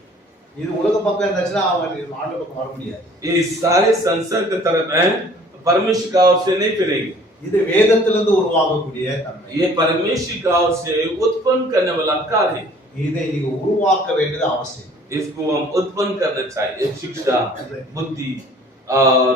இது உலக பக்கம் இருந்துச்சுன்னா அவங்க ஆண்டு பக்கம் வர முடியாது. ये सारे संसार की तरफ है, परमेश्वर का ओर से नहीं फिरेंगे। இது வேதத்திலிருந்து உருவாகக்கூடிய தன்மை. ये परमेश्वर का ओर से उत्पन्न करने वाला कार्य है। இதை நீங்க உருவாக்க வேண்டியது அவசியம். इसको हम उत्पन्न करना चाहिए। शिक्षा, बुद्धि और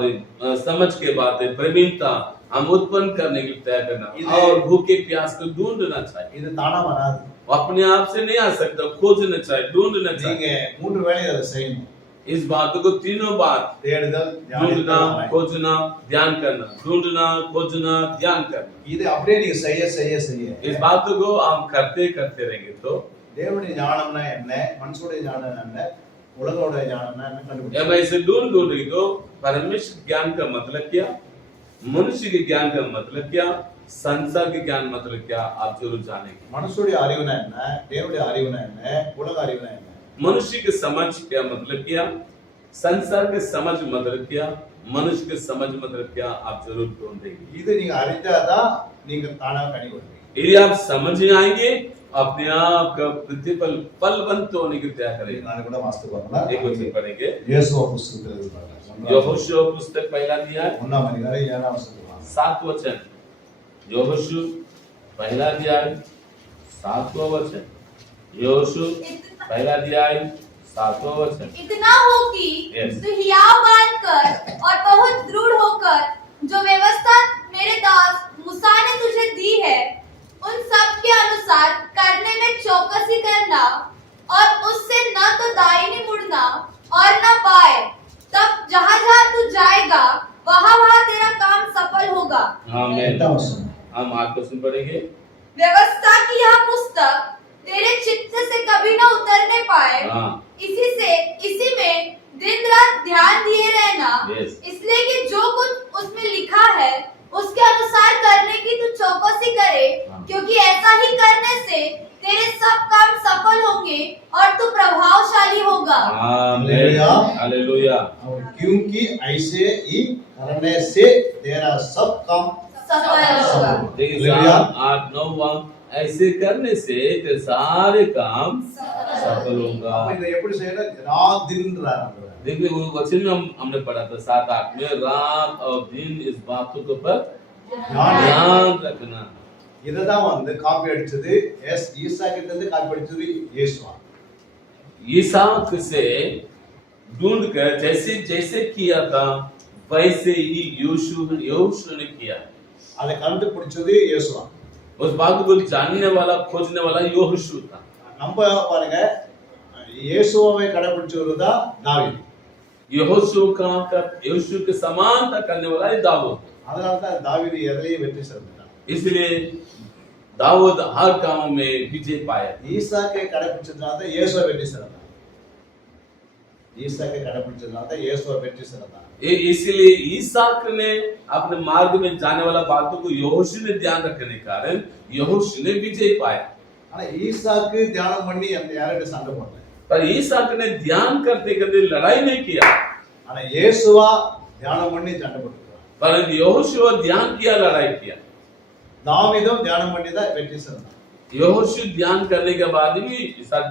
समझ के बातें, प्रवीणता हम उत्पन्न करने के लिए तय करना और भूखे प्यास को ढूंढना चाहिए। இது தானா வராது. अपने आप से नहीं आ सकता, खोजना चाहिए, ढूंढना நீங்க चाहिए। 3 வேளை அதை செய்யணும். इस बात को तीनों बात தேடுதல், ढूंढना, தியானம், खोजना, ध्यान करना, ढूंढना, खोजना, ध्यान करना। இது அப்படியே நீங்க செய்ய செய்ய செய்ய इस बात को हम करते करते रहेंगे तो தேவனுடைய ஞானம்னா என்ன, மனுஷனுடைய ஞானம் என்ன, உலகோட ஞானம்னா என்ன जब கண்டுபிடிச்சு. ऐसे ढूंढ रही तो परमेश्वर ज्ञान का मतलब क्या, मनुष्य के ज्ञान का मतलब क्या, संसार के ज्ञान मतलब क्या, आप जरूर जानेंगे। மனுஷனுடைய அறிவுனா என்ன, தேவனுடைய அறிவுனா என்ன, உலக அறிவுனா என்ன. मनुष्य के समझ क्या मतलब क्या, संसार के समझ मतलब क्या, मनुष्य के समझ मतलब क्या, आप जरूर ढूंढेंगे। இது நீங்க அறிந்தாதான் நீங்க தானா கனி கொடுப்பீங்க. यदि आप समझ आएंगे, अपने आप का प्रतिफल फलवंत होने की तैयार करेंगे। நான் கூட வாஸ்து பார்க்கலாம். एक वचन पढ़ेंगे, யோசுவா புத்தகத்துல இது பார்க்கலாம். यहोशू पुस्तक पहला अध्याय 1ஆம் அதிகாரம் 7ஆம் வசனம். 7 वचन। यहोशू पहला अध्याय 7वां वचन। यहोशू पहला अध्याय 7वां वचन। इतना हो कि Yes. तू हियाव बांधकर और बहुत दृढ़ होकर जो व्यवस्था मेरे दास मूसा ने तुझे दी है उन सब के अनुसार करने में चौकसी करना और उससे न तो दाहिनी मुड़ना और न बाएं, तब जहाँ जहाँ तू जाएगा वहाँ वहाँ तेरा काम सफल होगा। आमीन। 8ஆம் வசனம். हम 8 वचन पढ़ेंगे। व्यवस्था की यह पुस्तक तेरे चित्त से कभी न उतरने पाए, हाँ। इसी में दिन रात ध्यान दिए रहना, Yes. इसलिए कि जो कुछ उसमें लिखा है उसके अनुसार करने की तू चौकसी करे, हाँ। क्योंकि ऐसा ही करने से तेरे सब काम सफल होंगे और तू प्रभावशाली होगा। आमीन। हालेलुया। और क्योंकि ऐसे ही करने से तेरा सब काम सफल होगा। देखिए हालेलुया। 8, 9 ऐसे करने से तेरे सारे काम सफल होगा। அப்ப இதை எப்படி செய்யணும்? ராத்திரின்றார் ஆண்டவர். देखिए वो वचन में हमने पढ़ा था 7-8 में, रात और दिन इस बातों के ऊपर ध्यान रखना। இததான் வந்து காப்பி அடிச்சது ஈசா கிட்ட இருந்து காப்பி அடிச்சது இயேசுவா. इसहाक से ढूंढ कर जैसे जैसे किया था वैसे ही यहोशू ने किया। அதை கண்டுபிடிச்சது இயேசுவா. उस बात को जानने वाला खोजने वाला यहोशू था। நம்ம பாருங்க இயேசுவை கடைபிடிச்சவர் தான் தாவீது. यहोशू के समानता करने वाला है दाऊद। அதனால தான் தாவீது எதிலேயே வெற்றி சிறந்தார். इसलिए दाऊद हर काम में विजय पाया। ஈசாக்கை கடைபிடிச்சதுனால தான் இயேசுவை வெற்றி சிறந்தார். ஈசாக்கை கடைபிடிச்சதுனால தான் இயேசுவை வெற்றி சிறந்தார். इसलिए ईसाक ने अपने मार्ग में जाने वाला बातों को यहोशू ने ध्यान रखने के कारण यहोशू ने विजय पाया। ஆனா ஈசாக்கு தியானம் பண்ணி அந்த யாரோட சண்டை போடல. पर ईसाक ने ध्यान करते करते लड़ाई नहीं किया, ஆனா இயேசுவா தியானம் பண்ணி சண்டை போட்டுக்கிறார். परंतु यहोशू ध्यान किया, लड़ाई किया। தாவீதும் தியானம் பண்ணி தான் வெற்றி சிறந்தார். यहोशू ध्यान करने के बाद भी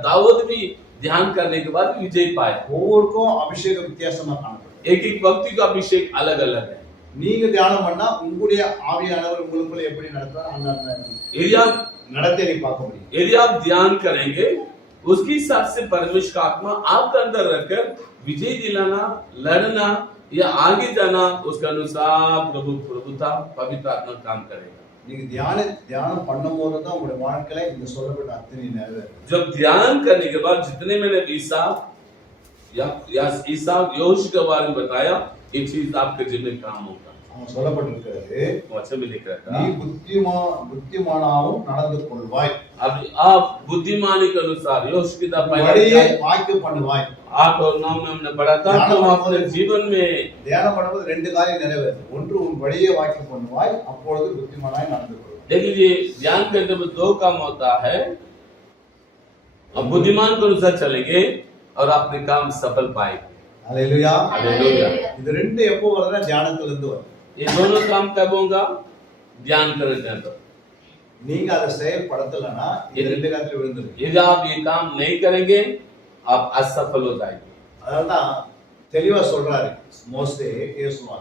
दाऊद भी ध्यान करने के बाद विजय पाया। ஒவ்வொருக்கும் அபிஷேகம் வித்தியாசமா காணப்படும். एक एक व्यक्ति का अभिषेक अलग अलग है। நீங்க தியானம் பண்ணா உங்களுடைய ஆவியானவர் உங்களுக்குள்ள எப்படி நடத்துறார் அந்த यदि आप நடத்தை நீ பார்க்க முடியும். यदि आप ध्यान करेंगे उसके हिसाब से परमेश्वर का आत्मा आपके अंदर रखकर विजय दिलाना, लड़ना या आगे जाना उसके अनुसार प्रभु प्रभुता पवित्र आत्मा काम करेगा। நீங்க தியானம் பண்ணும்போது தான் உங்களுடைய வாழ்க்கையில இந்த சொல்லப்பட்ட அத்தனை நிறைவேறும். जब ध्यान करने के बाद जितने मैंने ईसाव योश के बारे में बताया, ये चीज आपके जीवन में काम होगा। அவன் சொல்லப்பட்டிருக்கிறது, वचन में लिख रखा நீ புத்திமானாவும் நடந்து கொள்வாய், अब आप बुद्धिमानी के अनुसार योश की வழியை வாய்க்க பண்ணுவாய். 8 और 9 में हमने पढ़ा था कि अपने जीवन में தியானம் பண்ணும்போது ரெண்டு காரியம் நிறைவேறும். ஒன்று உன் வழியை வாய்க்க பண்ணுவாய், அப்பொழுது புத்திமானாய் நடந்து கொள்வாய். देखिए ध्यान करने में 2 काम होता है। अब बुद्धिमान के अनुसार चलेंगे और अपने काम सफल पाएंगे। அல்லேலூயா. हालेलुया। இது ரெண்டு எப்போ வருதுன்னா தியானத்துல இருந்து வரும். ये दोनों काम कब होगा? ध्यान करने के अंदर। நீங்க அதை செயல்படுத்தலனா இது ரெண்டு காரியத்துல விழுந்துரும். यदि आप ये काम नहीं करेंगे आप असफल हो जाएंगे। அதான் தெளிவா சொல்றாரு மோசே இயேசுவா.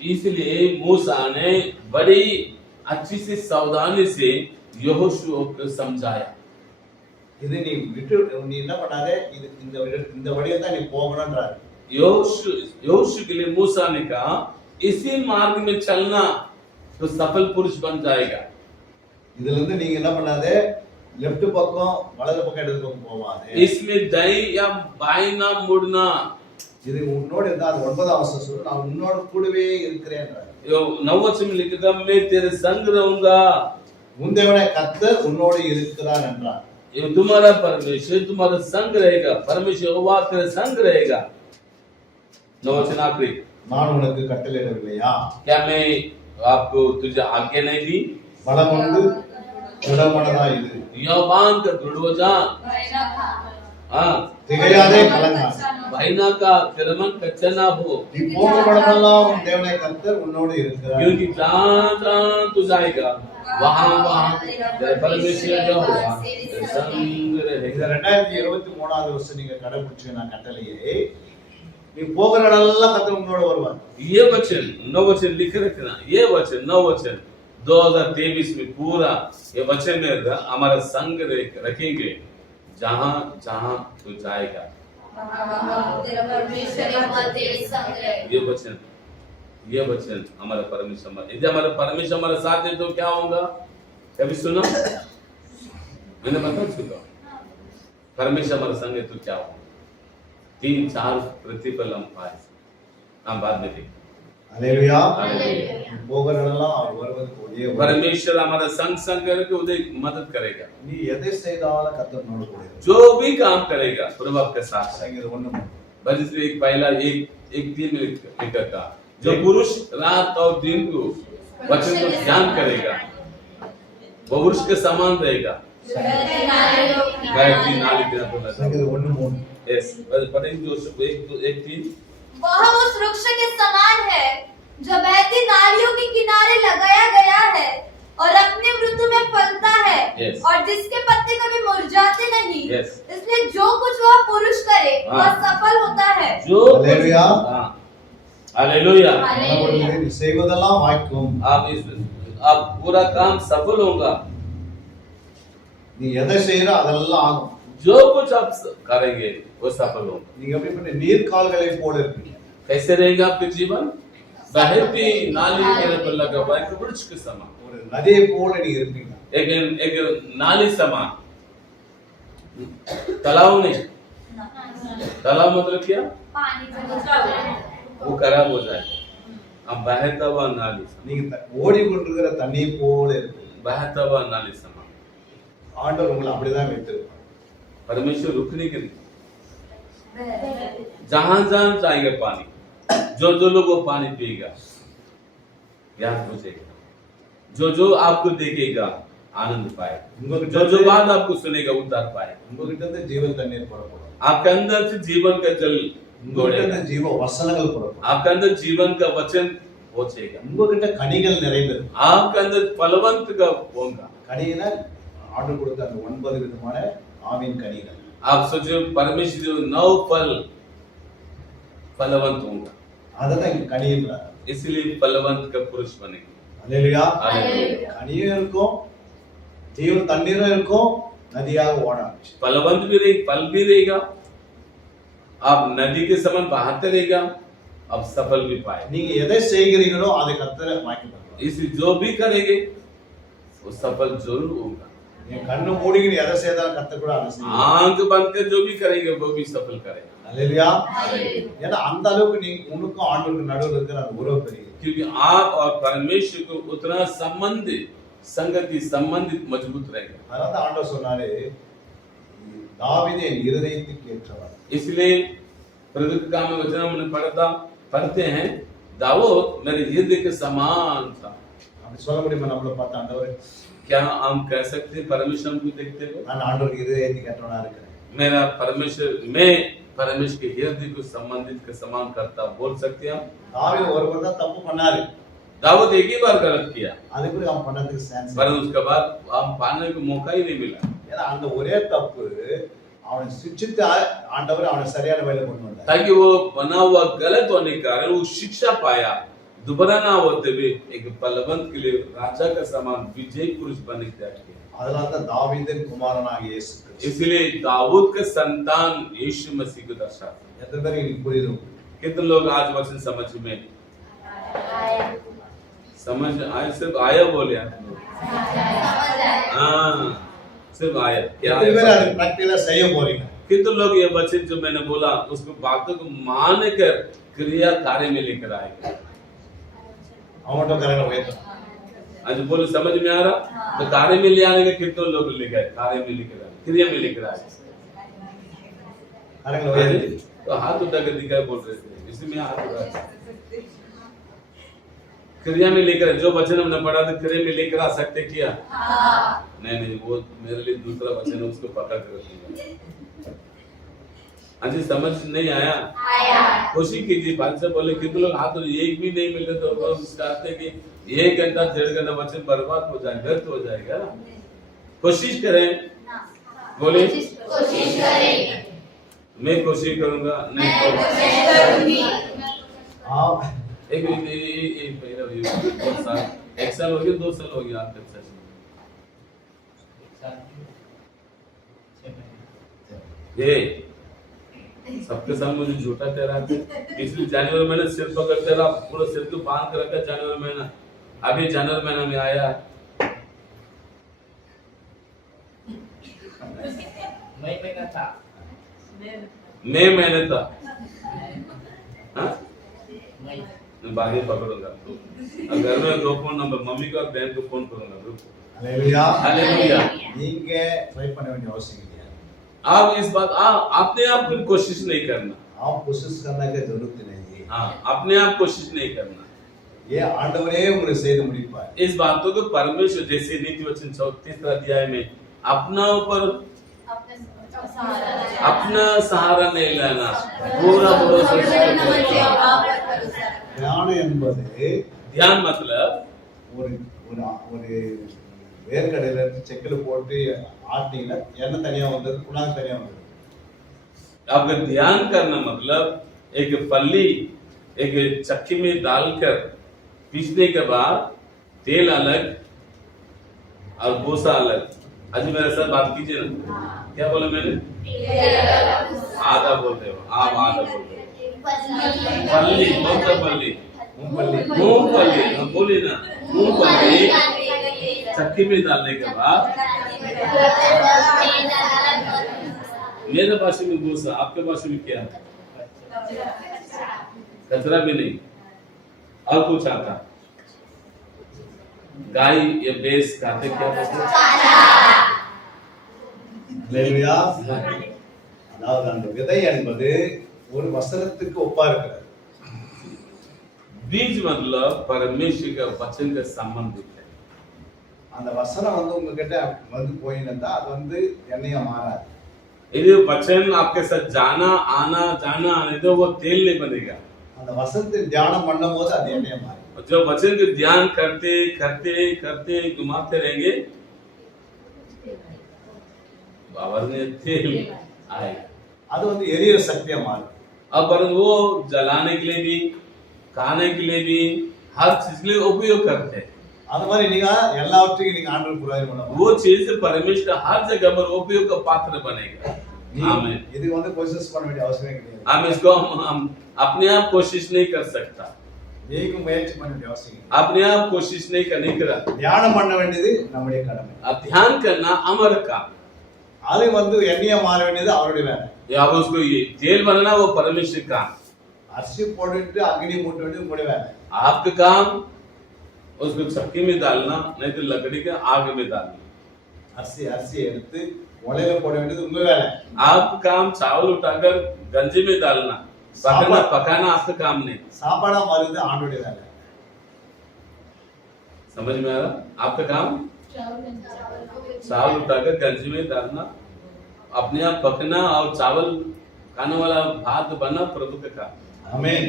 इसलिए मूसा ने बड़ी अच्छी सी सावधानी से यहोशू को समझाया। இது நீ விட்டு நீ என்ன பண்ணாத, இது இந்த வழியை தான் நீ போகணும்ன்றாரு. यहोशू के लिए मूसा ने कहा इसी मार्ग में चलना तो सफल पुरुष बन जाएगा। இதுல இருந்து நீங்க என்ன பண்ணாத, லெஃப்ட் பக்கம் வலது பக்கம் இடது பக்கம் போவாதே. इसमें दाई या बाई ना मुड़ना। இது உன்னோட இருந்தா அது 9ஆம் வசனம் சொல்லு, நான் உன்னோட கூடவே இருக்கிறேன்றாரு. 9 वचन में लिखा मैं तेरे संग रहूंगा। உன் தேவனாகிய கர்த்தர் உன்னோடு இருக்கிறார் என்றார். ये तुम्हारा परमेश्वर तुम्हारा संग रहेगा, परमेश्वर यहोवा तेरे संग रहेगा। 9 वचन आखिरी, நான் உனக்கு கட்டளையிடவில்லையா, क्या मैं आपको तुझे आज्ञा नहीं दी? பலம் உண்டு திடமனதா இரு, यौवान का दृढ़ हो जा। हाँ, திகையாதே கலங்காதே. भाईना का तेरा मन कच्चा ना हो, நீ போகும் இடமெல்லாம் உன் தேவனாகிய கர்த்தர் உன்னோடு இருக்கிறார். क्योंकि जहाँ जहाँ तू जाएगा वहाँ वहाँ तेरा परमेश्वर जो होगा तेरे संग இந்த रहेगा। 2023வது வருஷம் நீங்க கடைபிடிச்ச நான் கட்டளையே, நீ போகிற இடமெல்லாம் கர்த்தர் உன்னோட வருவார். ये वचन 9 वचन लिख रखना, ये वचन 9 वचन 2023 में पूरा ये वचन में हमारा संग रखेंगे जहाँ जहाँ तू जाएगा। तेरा परमेश्वर यहोवा तेरे संग रहे। ये वचन हमारा परमेश्वर, यदि हमारा परमेश्वर हमारे साथ है तो क्या होगा? कभी सुना? मैंने बता चुका, परमेश्वर हमारे संग है तो क्या होगा? 3-4 प्रतिफल हम पाए, हम बाद में देखेंगे। அல்லேலூயா. हालेलुया। போகிற இடமெல்லாம் அவர் வருவதற்கு உதவி. परमेश्वर हमारा संग संग करके उधर मदद करेगा। நீ எதை செய்தாலும் கர்த்தர் உன்னோடு கூட இருக்கிறார். जो भी काम करेगा प्रभु आपके साथ है। சங்கீதம் 1:3. बस इसलिए एक पहला एक दिन लिखा था, जो पुरुष रात और दिन को वचन को ध्यान करेगा वो पुरुष के समान रहेगा। गायत्री नाली के बोला था। சங்கீதம் 1:3. यस, पढ़ेंगे जो एक 3। वह उस वृक्ष के समान है जो बहती नालियों के किनारे लगाया गया है और अपने ऋतु में फलता है, Yes. और जिसके पत्ते कभी मुरझाते नहीं। Yes. इसलिए जो कुछ वह पुरुष करे वह हाँ। सफल होता है। जो हालेलुया। हाँ, हालेलुया। हालेलुया। நீ செய்வதெல்லாம் வாய்க்கும். आप पूरा काम सफल होगा। நீ எதை செய்யறோ அதெல்லாம் ஆகும். जो कुछ आप करेंगे वो सफल होगा। நீங்க எப்படி பண்ண நீர்க்கால்களை போல இருப்பீங்க. कैसे रहेगा आपके जीवन? बहती नाली के पर लगा हुआ एक वृक्ष के समान, ஒரு நதியை போல நீ இருப்பீங்க. एक नाली समान, तालाब नहीं। तालाब मतलब क्या? पानी वो खराब हो जाए। अब बहता हुआ नाली समान, நீங்க ஓடிக்கொண்டிருக்கிற தண்ணியை போல இருப்பீங்க. बहता हुआ नाली समान। ஆண்டவர் உங்களை அப்படிதான் வைத்திருப்பார். परमेश्वर रुकने के लिए जहां जहां जाएगा पानी, जो जो लोग वो पानी पिएगा याद बचेगा, जो जो आपको देखेगा आनंद पाएगा, உங்ககிட்ட जो जो बात आपको सुनेगा उद्धार पाएगा। உங்ககிட்ட இருந்து ஜீவ தண்ணீர் புறப்படும். आपके अंदर से जीवन का जल உங்ககிட்ட दौड़ेगा, இருந்து ஜீவ வசனங்கள் புறப்படும். आपके अंदर जीवन का वचन पहुंचेगा, உங்ககிட்ட கனிகள் நிறைந்திருக்கும். आपके अंदर फलवंत का होगा। கனினா ஆண்டவர் கொடுத்த அந்த 9 விதமான ஆவின் கனிகள். आप सोचो परमेश्वर जो 9 फल फलवंत होगा, அததான் இங்க கனின்றார். इसलिए फलवंत का पुरुष बनेगा। அல்லேலூயா. हालेलुया। கனியும் இருக்கும், ஜீவ தண்ணீரும் இருக்கும், நதியாக ஓட ஆரம்பிச்சு. फलवंत भी रहेगा, फल भी रहेगा, आप नदी के समान बहाते रहेगा, अब सफल भी पाए। நீங்க எதை செய்கிறீங்களோ அதை கர்த்தர் வாங்கிப்பார். इसी जो भी करेंगे वो सफल जरूर होगा। நீங்க கண்ணு மூடிக்கிட்டு எதை செய்தாலும் கர்த்தர் கூட அதை செய்வார். आंख बंद कर जो भी करेंगे वो भी सफल करेगा। அல்லேலூயா. ஏன்னா அந்த அளவுக்கு நீங்க உனக்கும் ஆண்டவருக்கு நடுவுல இருக்கிற அந்த உறவு பெரிய. क्योंकि आप और परमेश्वर को उतना संबंधित संगति संबंधित मजबूत रहेगा। அதனால தான் ஆண்டவர் சொன்னாரு தாவீது என் இருதயத்துக்கு ஏற்றவர். इसलिए प्रगति का में वचन हमने पढ़ते हैं दाऊद मेरे हृदय के समान था। அப்படி சொல்ல முடியுமா நம்மள பார்த்து ஆண்டவர்? क्या हम कह सकते हैं परमेश्वर को देखते हुए நான் ஆண்டவருக்கு இருதயத்துக்கு ஏற்றவனா இருக்கிறேன். मेरा परमेश्वर मैं परमेश्वर के हृदय को संबंधित के समान करता बोल सकते हैं हम? தாவீது ஒருவர் தான் தப்பு பண்ணாரு. दाऊद एक ही बार गलत किया அதுக்கு அவன் பண்ணதுக்கு சான்ஸ் पर उसके बाद हम पाने को मौका ही नहीं मिला। ஏன்னா அந்த ஒரே தப்பு அவனை சிட்சித்து ஆண்டவர் அவனை சரியான வழியில கொண்டு வந்தார். ताकि वो बना हुआ गलत होने के कारण वो शिक्षा पाया दोबारा ना होते हुए एक बलवंत के लिए राजा का समान विजय पुरुष बनने की तैयारी किया। அதனால தான் தாவீதின் குமாரனாகிய இயேசு கிறிஸ்து. इसलिए दाऊद के संतान यीशु मसीह को दर्शाते हैं। எத்தனை பேருக்கு இன்னைக்கு புரியுது? कितने लोग आज वचन समझ आए सिर्फ आया बोले आप लोग? हाँ सिर्फ आया क्या எத்தனை பேர் அதை பிராக்டிகலா செய்ய போறீங்க? कितने लोग ये वचन जो मैंने बोला उसको बातों को मान कर क्रिया कार्य में लेकर आएंगे? அவன்கிட்ட கரங்களை உயர்த்து. आज बोलो समझ में आ रहा? तो कार्य में ले आने के कितने लोग लेकर आए? कार्य में लेकर आए, क्रिया में लेकर आए। கரங்களை உயர்த்து. तो हाथ उठा कर दिखाई बोल रहे थे इसमें हाथ उठा क्रिया में लेकर जो वचन हमने पढ़ा था क्रिया में लेकर आ सकते क्या? नहीं वो मेरे लिए दूसरा वचन है उसको पकड़ कर रखिएगा। आज समझ नहीं आया? कोशिश कीजिए बात से बोले कितने लोग हाथ एक भी नहीं मिले तो चाहते कि 1 घंटा 1.5 घंटा वचन बर्बाद हो जाएगा, व्यर्थ हो जाएगा। कोशिश करें, बोले कोशिश करेंगे। मैं कोशिश करूंगा नहीं आप एक साल हो गया 2 साल हो गया आपके साथ ये सबके साथ मुझे झूठा ठहराते। इसलिए जनवरी महीने सिर पकड़ तेरा पूरा सिर को बांध कर रखा जनवरी महीना। अभी जनवरी महीना में आया मई महीने था हाँ? मैं बाहर पकड़ूंगा तो घर में 2 फोन नंबर मम्मी का और बहन को फोन करूंगा। அல்லேலூயா. हालेलुया। நீங்க ட்ரை பண்ண வேண்டிய அவசியம் இல்லையா? आप इस बात अपने आप को कोशिश नहीं करना। आप कोशिश करने की जरूरत नहीं है. हाँ अपने आप कोशिश नहीं करना। ये आंडवरे உங்களுக்கு செய்து முடிப்பார். इस बातों को परमेश्वर जैसे नीति वचन 34 अध्याय में अपना ऊपर अपना सहारा नहीं लेना पूरा भरोसा ஞானம் என்பது ध्यान मतलब ஒரு ஒரு ஒரு வேர்க்கடையில இருந்து செக்கில போட்டு ஆட்டினா எண்ணெய் தனியா வந்தது புண்ணாக்கு தனியா வந்தது. अगर ध्यान करना मतलब एक फली एक चक्की में डालकर पीसने के बाद तेल अलग और भूसा अलग। आज मेरे साथ बात कीजिए ना क्या बोला मैंने? आधा बोलते हो आप आधा बोलते हो। फली कौन सा फली? मूंगफली बोली ना मूंगफली चक्की में डालने के बाद मेरे भाषा में भूसा आपके भाषा में क्या? कचरा भी नहीं और कुछ आता गाय या भैंस खाते क्या बोलते? அல்லேலூயா. அதாவது அந்த விதை என்பது ஒரு வசனத்துக்கு ஒப்பா இருக்கிறது. बीज मतलब परमेश्वर का वचन का संबंधित है। அந்த வசனம் வந்து உங்ககிட்ட வந்து போயினா அது வந்து எண்ணெயா மாறாது. यदि वचन आपके साथ जाना आना आने तो वो तेल नहीं बनेगा। அந்த வசனத்தை தியானம் பண்ணும்போது அது எண்ணெயா மாறும். जो वचन के ध्यान करते करते करते घुमाते रहेंगे बाबर में तेल आएगा। அது வந்து எரியிற சக்தியா மாறும். अब परंतु वो जलाने के लिए भी खाने के लिए भी हर चीज के लिए उपयोग करते हैं। அது மாதிரி நீங்க எல்லாவற்றையும் நீங்க ஆண்டவர் புராயம் பண்ணணும். वो चीज परमेश्वर हर जगह पर उपयोग का पात्र बनेगा। आमीन। இதுக்கு வந்து कोशिश பண்ண வேண்டிய அவசியமே கிடையாது. हम अपने आप कोशिश नहीं कर सकता, நீங்க முயற்சி பண்ண வேண்டிய அவசியம் இல்லை. अपने आप कोशिश नहीं करा। தியானம் பண்ண வேண்டியது நம்முடைய கடமை. अब ध्यान करना हमारा काम, அது வந்து எண்ணெய மாற வேண்டியது அவருடைய வேலை. या अब उसको ये जेल बनना वो परमेश्वर काम, அரிசி போட்டுட்டு அக்னி மூட்ட வேண்டியது உங்களுடைய வேலை. आपका काम उसको चक्की में डालना, नहीं तो लकड़ी के आग में डालना। அரிசி எடுத்து உலையில போட வேண்டியது உங்க வேலை. आपका काम चावल उठाकर गंजी में डालना, पकाना आपका काम नहीं। சாப்பாடா மாறுது ஆண்டோடைய வேலை. समझ में आ रहा? आपका काम चावल उठाकर गंजी में डालना, अपने आप पकना और चावल खाने वाला भात बनना प्रभु का काम। ஆமென்.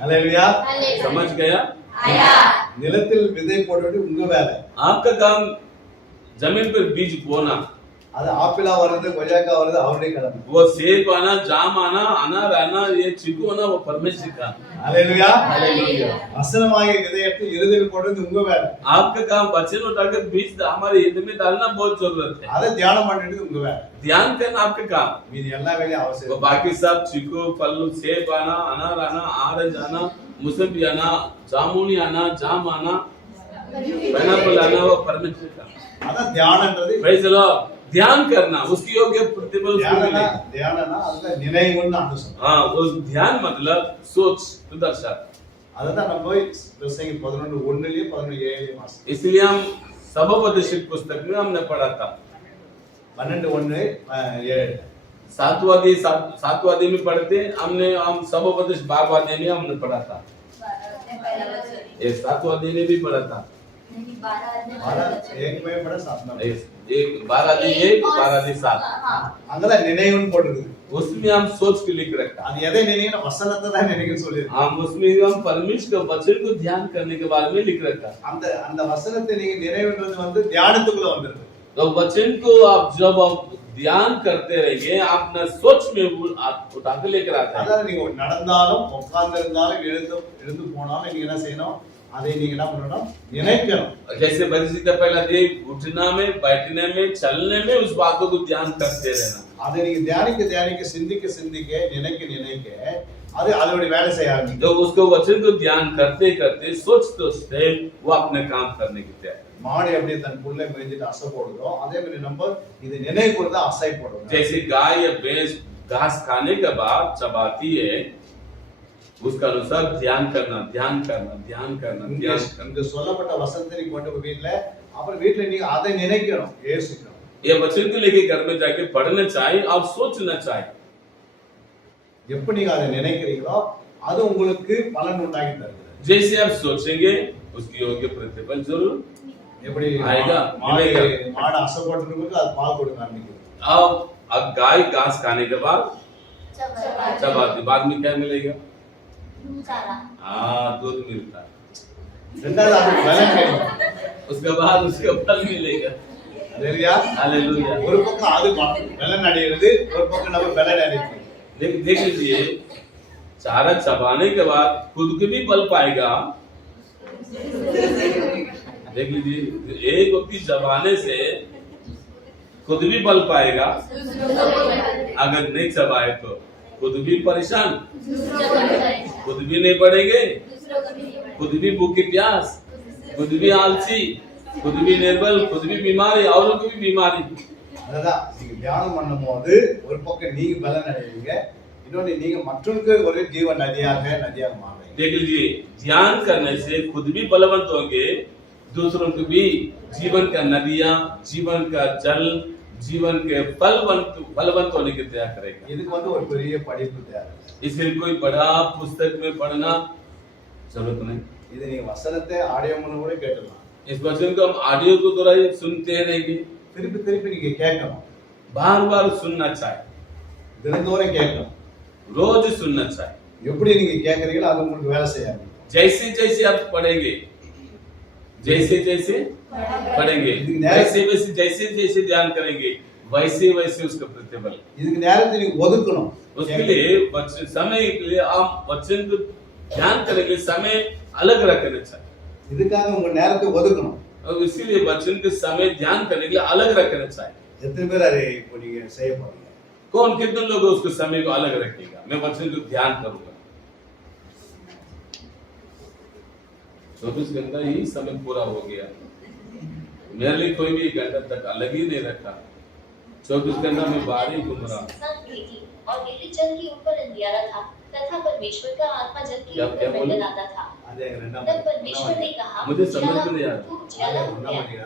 ஹalleluya. समझ गया? आया। நிலத்தில் விதை போட வேண்டியது உங்க வேலை. आपका काम जमीन पर बीज बोना, அது ஆப்பிளா வருது கொய்யாக்கா வருது அவருடைய கடமை. वो सेब आना, जाम आना, अनार आना, ये चीकू आना, वो परमेश्वर का। ஹalleluya. हालेलुया। வசனமாகிய விதையத்தை இருதயத்தில் போடுறது உங்க வேலை. आपका काम वचन उठाकर बीज हमारे हृदय में डालना बहुत जरूरत है। அதை தியானம் பண்ண வேண்டியது உங்க வேலை. ध्यान करना आपका काम, மீதி எல்லா வேலையும் वो அவசியம். बाकी सब चीकू फल सेब आना, अनार आना, ऑरेंज आना, मौसम्बी आना, जामुनी आना, जाम आना, पाइनएप्पल आना, वो परमेश्वर का। அதான் தியானம்ன்றது. भाई चलो ध्यान करना, उसकी योग्य प्रतिफल उसको தியானம்னா मिलेगा। தியானம்னா அதுல நினைவுன்னு அர்த்தம் சொல்றோம். हाँ, वो ध्यान मतलब सोच सुदर्शन। அததான் நம்ம போய் பிரசங்கி 11:1 11:7 வாசிச்சோம். इसलिए हम सबोपदेशक पुस्तक में हमने पढ़ा था 12:1-7. सातवादी में पढ़ते हम सबोपदेश बागवादी में हमने पढ़ा था, ये सातवादी ने भी पढ़ा था, नहीं, 12 12 एक में पढ़ा 7 में. एक 12 அங்கதான் நினைவுன்னு போட்டுருக்கு. उसमें हम सोच के लिख रखा। அது எதை நினைவுனா வசனத்தை தான் நினைக்க சொல்லிருக்கு. हम उसमें हम परमेश्वर के वचन को ध्यान करने के बारे में लिख रखा। அந்த வசனத்தை நீங்க நினைவுன்றது வந்து தியானத்துக்குள்ள வந்துருக்கு. तो वचन को आप जब आप ध्यान करते रहेंगे, आप अपना सोच में आप उठा के लेकर आते हैं। அதாவது நீங்க நடந்தாலும் உட்கார்ந்து இருந்தாலும் எழுந்து போனாலும் நீங்க என்ன செய்யணும்? அதை நீங்க என்ன பண்ணணும்? நினைக்கணும். जैसे बच्चे का पहला दिन उठना में, बैठने में, चलने में उस बातों को ध्यान करते रहना। அதை நீங்க தியானிக்க சிந்திக்க நினைக்க அது அதோட வேலை செய்ய ஆரம்பிக்கும். जब उसको वचन को ध्यान करते करते सोचते वो अपने काम करने की तैयारी। மாடு எப்படி தன் புல்லை மேய்ஞ்சிட்டு அசை போடுதோ அதே மாதிரி நம்ம இது நினைவு கூர்ந்து அசை போடுறோம். जैसे गाय या भैंस घास खाने के बाद चबाती है, उसका अनुसार ध्यान करना। இங்க சொல்லப்பட்ட வசனத்தை நீ கொண்டு போய் வீட்ல அப்புறம் வீட்ல நீங்க அதை நினைக்கணும், யோசிக்கணும். ये वचन को लेके घर में जाके पढ़ना चाहिए और सोचना चाहिए। எப்ப நீங்க அதை நினைக்கிறீங்களோ அது உங்களுக்கு பலன் உண்டாக்கி தருகிறது. जैसे आप सोचेंगे उसकी योग्य प्रतिफल जरूर எப்படி आएगा, மாடு मिलेगा। அசை போட்டுருக்கு அது பால் கொடுக்க ஆரம்பிக்கும். अब गाय घास खाने के बाद चबाती, बाद में क्या मिलेगा? हाँ, दूध मिलता है। ரெண்டாவது அது பலன் கிடைக்கும். उसके बाद उसका फल मिलेगा। சரியா? हालेलुया। ஒரு பக்கம் அது பலன் அடைகிறது, ஒரு பக்கம் நம்ம பலன் அடைகிறோம். देख लीजिए, चारा चबाने के बाद खुद को भी बल पाएगा। देख लीजिए, एक व्यक्ति चबाने से खुद भी बल पाएगा, अगर नहीं चबाए तो खुद भी परेशान, खुद भी नहीं बढ़ेंगे, खुद भी भूखे प्यास, खुद भी आलसी, खुद भी निर्बल, खुद भी बीमारी, औरों को भी बीमारी। அதுதான் நீங்க தியானம் பண்ணும்போது ஒரு பக்கம் நீங்க பலன் அடைவீங்க, இன்னொன்னு நீங்க மற்றவங்களுக்கு ஒரு ஜீவன் நதியாக மாறுவீங்க. देख लीजिए, ध्यान करने से खुद भी बलवंत होंगे, दूसरों को भी जीवन का नदियां, जीवन का जल, जीवन के फलवंत होने की तैयार करेगा। இதுக்கு வந்து ஒரு பெரிய படிப்பு தேவை. इसलिए कोई बड़ा पुस्तक में पढ़ना जरूरत नहीं। இது நீங்க வசனத்தை ஆடியோ மூலம் கூட கேட்கலாம். इस वचन को हम ऑडियो को द्वारा ही सुनते रहेंगे, திருப்பி நீங்க கேட்கணும், बार बार सुनना चाहिए, தினந்தோறும் கேட்கணும். रोज सुनना चाहिए। எப்படி நீங்க கேட்கறீங்களோ அது உங்களுக்கு வேலை செய்யாது. जैसे जैसे आप पढ़ेंगे, जैसे पढ़ेंगे, जैसे जैसे ध्यान करेंगे, वैसे वैसे उसका प्रतिफल। இதுக்கு நேரத்தை நீங்க ஒதுக்கணும். उसके लिए समय के लिए आप वचन को ध्यान करेंगे, समय अलग रखना चाहिए। இதுக்காக உங்க நேரத்தை ஒதுக்கணும். और इसीलिए वचन के समय ध्यान करने के लिए अलग रखना चाहिए। எத்தனை பேர் அதை இப்போ நீங்க செய்ய போறீங்க? कौन कितने लोग उसके समय को अलग रखेगा? मैं वचन को ध्यान करूंगा। 24 घंटा ही समय पूरा हो गया, मेरे लिए कोई भी घंटा तक अलग ही नहीं रखा। 24 घंटा में बाहर ही घूम रहा। और गहरे जल के ऊपर अंधियारा था तथा परमेश्वर का आत्मा जल के क्या ऊपर बोले? मंडलाता था। तब परमेश्वर ने कहा, मुझे समझ में नहीं आ रहा। तू उजियाला हो गया।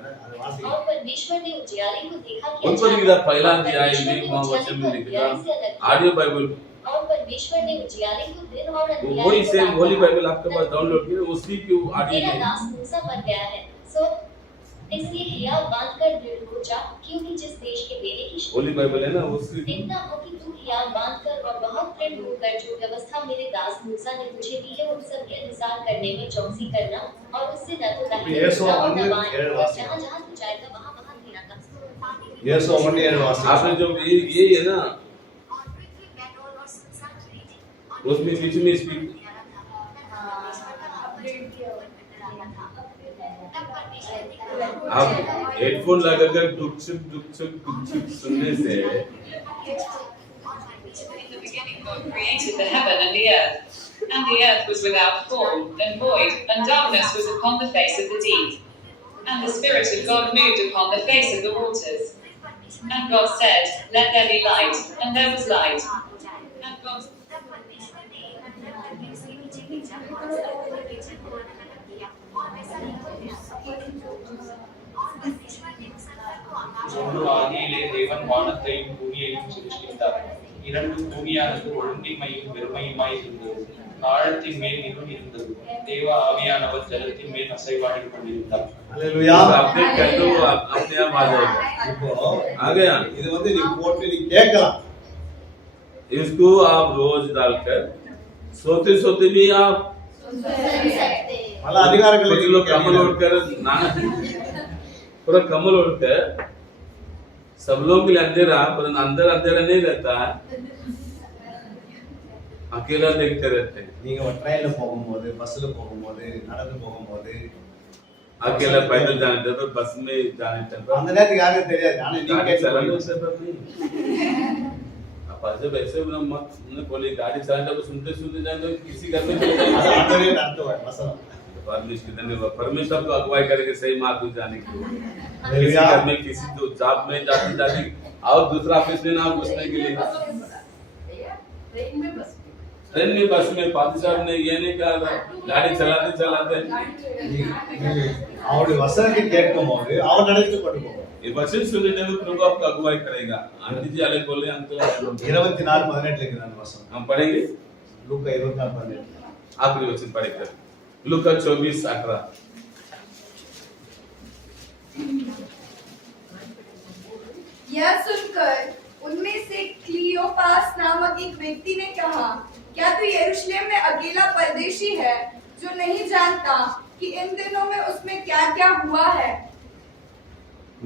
और परमेश्वर ने उजियाले को देखा कि उनको अचानक- लिखा पहला अध्याय परमेश्वर में ने वहाँ उजियाले वचन को में लिखा अंधियारे से अलग किया। ऑडियो बाइबल, और परमेश्वर ने उजियाले को दिन और अंधियारे वही को सेम बांधा। होली बाइबल आपके पास डाउनलोड किया, उसी की ऑडियो मेरा में। दास मूसा बन गया है, सो इसलिए हिया बांधकर दृढ़ हो जा, क्योंकि जिस देश के देने की होली बाइबल है ना, उसकी इतना हो कि तू हिया बांधकर और बहुत दृढ़ होकर जो व्यवस्था मेरे दास मूसा ने तुझे दी है उन सब के अनुसार करने में चौकसी करना, और उससे न तो दाहिने यीशु न अन्य बाएं, केरल और वासी। जहाँ जहाँ तू जाएगा वहाँ वहाँ तेरा कदम। యేసు ఒకటి 7 వాసి आपने जो ये है ना, उसमें बीच में स्पीक आप हेडफोन लगाकर दुख सुख सुनने से In the beginning, God created the heaven and the earth was without form and void, and darkness was upon the face of the deep. And the Spirit of God moved upon the face of the waters. And God said, "Let there be light," and there was light. And God ஒன்று ஆதியிலே தேவன் வானத்தையும் பூமியையும் சிருஷ்டித்தார். இரண்டு பூமியானது ஒழுங்கின்மையும் வெறுமையுமாய் இருந்தது. ஆழத்தின் மேல் இருள் இருந்தது. தேவ ஆவியானவர் ஜலத்தின் மேல் அசைவாடிக் கொண்டிருந்தார். ஹalleluya अपडेट कर दो, अपने आप आ जाएगा। இப்போ आ गया। இது வந்து நீ போட்டு நீ கேட்கலாம் इसको आप रोज डालकर सोते सोते भी आप பல அதிகாரங்கள் कुछ लोग कमल ओढ़कर नाना पूरा कमल ओढ़कर सब लोग के लिए अंधेरा, पर अंदर अंधेरा नहीं रहता है, अकेला देखते रहते हैं। நீங்க ஒரு ட்ரெயின்ல போகும்போது பஸ்ல போகும்போது நடந்து போகும்போது अकेला पैदल जाने देते, बस में जाने देते, அந்த நேரத்துக்கு யாருக்கும் தெரியாது ஆனா நீங்க गाड़ी கேட்க चलाने போறீங்க. से पर नहीं। आप जब ऐसे मत बोले गाड़ी चलाने को सुनते सुनते जाए तो किसी घर में चले அது जाएंगे। ஆண்டவரே நடத்துவார் வசனம் परमेश्वर की धन्यवाद, परमेश्वर को अगुवाई करेंगे सही मार्ग में जाने के लिए। किसी हालेलुया घर में किसी तो जॉब में जाते जाते और दूसरा ऑफिस में नाम घुसने के लिए ट्रेन में बस में पादी साहब ने ये नहीं कहा, गाड़ी चलाते चलाते அவருடைய வசனத்தை கேட்கும்போது அவர் நடந்து கொண்டு போவார் ये वचन सुनने में प्रभु आपका अगुवाई करेगा। आंटी जी अलग बोले, अंकल अलग बोले। 24:18 ல அந்த வசனம் हम पढ़ेंगे லூக்கா 24:18 आखिरी वचन पढ़ेंगे लूका 24:18। यह सुनकर उनमें से क्लियोपास नामक एक व्यक्ति ने कहा, क्या तू यरूशलेम में अकेला परदेशी है जो नहीं जानता कि इन दिनों में उसमें क्या क्या हुआ है?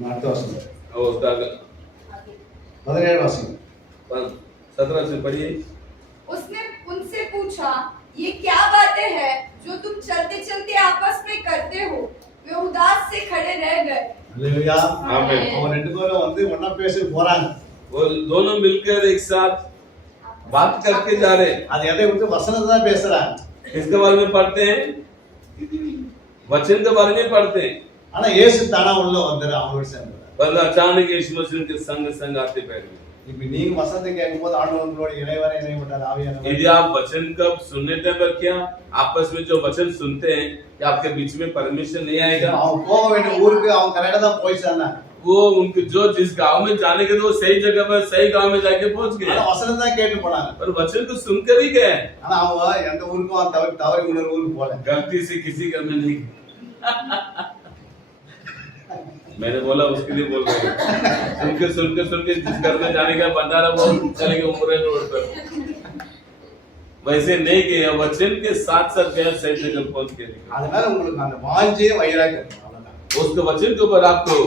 அடுத்த வசனம் और उसका 17 வசனம் 17 से पढ़िए। उसने उनसे पूछा, ये क्या बातें हैं जो तुम चलते चलते आपस में करते हो? वे उदास से खड़े रह गए। ஹalleluya ஆமென்। அவங்க ரெண்டு பேரும் வந்து ஒண்ணா பேசி போறாங்க वो दोनों मिलकर एक साथ बात करके जा रहे हैं। அது எதை விட்டு வசனத்தை தான் பேசுறாங்க किसके बारे में पढ़ते हैं? वचन के बारे में पढ़ते हैं। ஆனா இயேசு தானா உள்ள வந்தாரு அவங்களோட சேர்ந்து पर अचानक यीशु मसीह के संग संग आते बैठ गए। இப்ப நீங்க வசனத்தை கேட்கும்போது ஆண்டவர் உங்களோட இணைவர இணைவிட்டார் ஆவியானவர் यदि आप वचन का सुनने टाइम पर क्या आपस में जो वचन सुनते हैं क्या आपके बीच में परमेश्वर नहीं आएगा? அவன் போக வேண்டிய ஊருக்கு அவன் கரெக்டா தான் போய் சேர்ந்தாங்க वो उनके जो जिस गांव में जाने के थे वो सही जगह पर सही गांव में जाके पहुंच ஆனா गए, வசனத்தை தான் கேட்டு போனாங்க पर वचन को सुनकर ही गए। ஆனா அவங்க எந்த ஊருக்கும் அவன் தவறி இன்னொரு ஊருக்கு போல गलती से किसी घर में नहीं मैंने बोला उसके लिए बोल रहे हैं। सुन के जिस घर में जाने का भंडारा वो चले गए उम्र रोड पर, वैसे नहीं गए, वचन के साथ साथ गए सही जगह पहुंच के। அதனால உங்களுக்கு அந்த வாஞ்சே வைராக்கியம் அவ்வளவுதான் उसके वचन के ऊपर आपको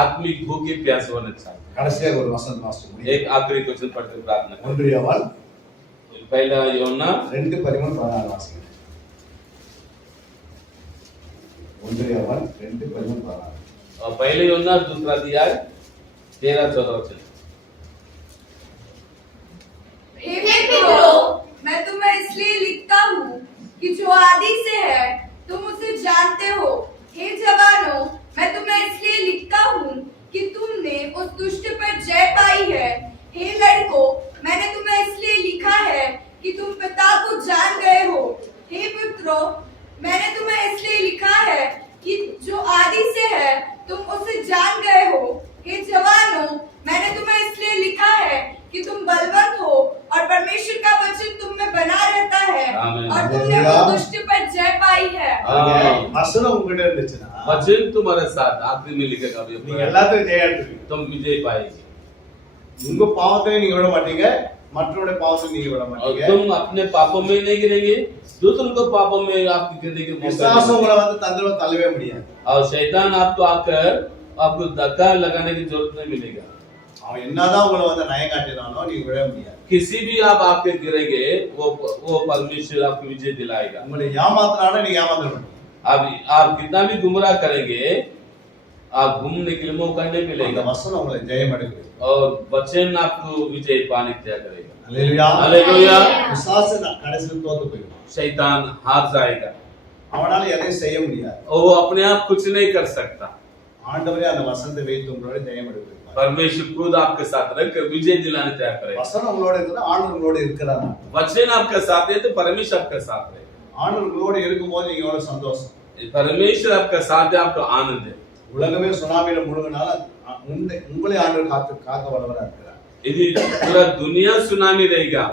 आत्मिक भूख की प्यास होना चाहिए। கடைசியா ஒரு வசனம் வாசிச்சு एक आखिरी क्वेश्चन पढ़कर प्रार्थना करें। 1 யோவான் पहला योना 2:13-14 வாசிங்க 1 யோவான் 2:13-14 और पहले योना दूसरा अध्याय 13-14 वचन। வசனம் உங்ககிட்ட இருந்துச்சுன்னா वचन तुम्हारे साथ आखिरी में लिखेगा अभी நீங்க எல்லாத்தையும் ஜெயம் எடுத்துருவீங்க. तुम विजय पाएगी உங்க பாவத்தையும் நீங்க விட மாட்டீங்க, மற்றவருடைய பாவத்தையும் நீங்க விட और மாட்டீங்க. तुम अपने पापों में नहीं गिरेंगे, दूसरों को पापों में आपकी गिरने की मौका விசுவாசம் नहीं உங்களை வந்து தந்திரம் தள்ளவே முடியாது. देगा। और शैतान आपको आकर आपको धक्का लगाने की जरूरत नहीं मिलेगा। அவன் என்னதான் உங்களை வந்து நயம் காட்டினாலும் நீங்க விட முடியாது. किसी भी आप आके गिरेंगे वो परमेश्वर आपको विजय दिलाएगा। உங்களை ஏமாத்தினாலும் நீங்க ஏமாந்துட மாட்டீங்க. आप कितना भी गुमराह करेंगे आप घूमने के लिए मौका नहीं இந்த मिलेगा வசனம் உங்களை ஜெயம் எடுக்குது. और वचन आपको विजय पाने की तैयार करेगा। அல்லேலூயா. हालेलुया। விசுவாசம் கடைசியில் தோத்து போயிடும். शैतान हार जाएगा அவனால எதையும் செய்ய முடியாது. और वो अपने आप कुछ नहीं कर सकता। ஆண்டவரே அந்த வசனத்தை வைத்து உங்களோட ஜெயம் எடுக்கிறார். परमेश्वर खुद आपके साथ रहकर विजय दिलाने तैयार करेगा। வசனம் உங்களோட இருக்குன்னா ஆண்டவர் உங்களோட இருக்கிறார். वचन आपके साथ है तो परमेश्वर आपके साथ है। ஆண்டவர் உங்களோட இருக்கும்போது நீங்க எவ்வளவு சந்தோஷம். परमेश्वर आपके साथ है, आपको आनंद है। உலகமே சுனாமியில முழுகினால உங்களை ஆண்டவர் காக்க வல்லவரா இருக்கிறார். यदि पूरा दुनिया सुनामी रहेगा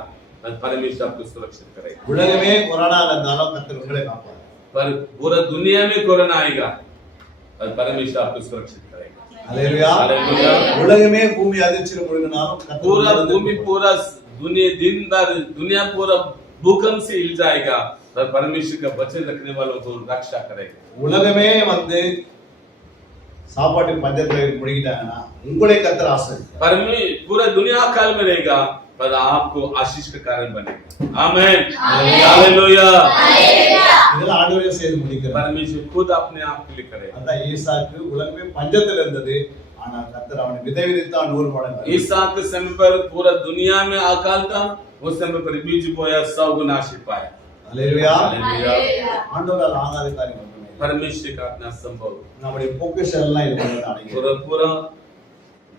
तो परमेश्वर आपको सुरक्षित करेगा। உலகமே கொரோனால இருந்தாலும் கர்த்தர் உங்களை காப்பார். पर पूरा दुनिया में कोरोना आएगा और परमेश्वर आपको सुरक्षित करेगा। அல்லேலூயா. हालेलुया। உலகமே பூமி அதிர்ச்சியில முழுகினாலும் கர்த்தர் पूरा உங்களை भूमि पूरा दुनिया दिन भर दुनिया पूरा भूकंप से हिल जाएगा पर परमेश्वर का वचन रखने वालों को रक्षा करेगा। உலகமே வந்து சாப்பாட்டுக்கு பஞ்சத்துல முழுகிட்டாங்கன்னா உங்களை கர்த்தர் ஆசீர்வதிப்பார். पूरा दुनिया काल में रहेगा पर आपको आशीष का कारण बनेगा। आमीन। हालेलुया। இதெல்லாம் ஆண்டவரே செய்து முடிக்கிறார். परमेश्वर खुद अपने आप के लिए करेगा। அதான் ஈசாக்கு உலகமே பஞ்சத்துல இருந்தது, ஆனா கர்த்தர் அவனை விதை விதைத்தான் 100 மடங்கு. ईसा के समय पर पूरा दुनिया में अकाल था, उस समय पर बीज बोया 100 गुना आशीष पाया। அல்லேலூயா. हालेलुया। ஆண்டவரால் ஆகாத காரியம் ஒன்றுமே இல்லை. परमेश्वर का अपना संभव நம்முடைய பொக்கிஷம் எல்லாம் இதுக்குள்ள அடங்கி पूरा पूरा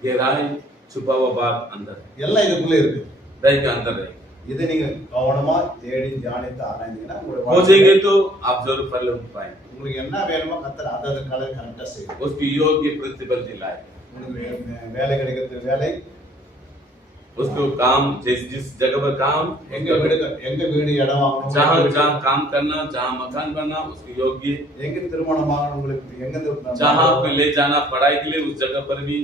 गहराई छुपा हुआ बात अंदर है, எல்லாம் இதுக்குள்ள இருக்கு. हृदय के अंदर है। இதை நீங்க கவனமா தேடி தியானித்து ஆராய்ந்தீங்கன்னா உங்களுடைய खोजेंगे तो आप जरूर फल पाएंगे। உங்களுக்கு என்ன வேணுமோ கர்த்தர் அதை கலர் கரெக்டா செய்யும். उसकी योग्य प्रतिफल दिलाए, உங்களுக்கு வேலை கிடைக்கிறது வேலை, उसको काम जिस जगह पर काम எங்க வீடு இடம் வாங்கணும், जहाँ जहाँ काम करना, जहाँ मकान बनना उसकी योग्य, எங்க திருமணம் வாங்கணும், உங்களுக்கு எங்க जहाँ आपको ले जाना पढ़ाई के लिए उस जगह पर भी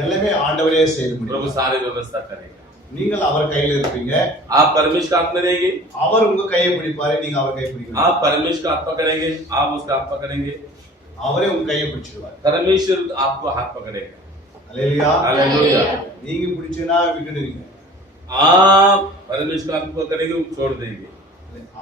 எல்லாமே ஆண்டவரே செய்து प्रभु முடியும். सारे व्यवस्था करेगा। நீங்கள் அவர் கையில இருப்பீங்க, आप परमेश्वर का हाथ में रहेंगे, அவர் உங்க கையை பிடிப்பாரு, நீங்க அவர் கையை பிடிக்கணும். आप परमेश्वर का हाथ पकड़ेंगे, आप उसका हाथ पकड़ेंगे, அவரே உங்க கையை பிடிச்சிடுவார். परमेश्वर आपको हाथ पकड़ेगा। அல்லேலூயா. हालेलुया। நீங்க பிடிச்சனா விட்டுடுவீங்க, आप परमेश्वर का हाथ पकड़ेंगे, वो छोड़ देंगे।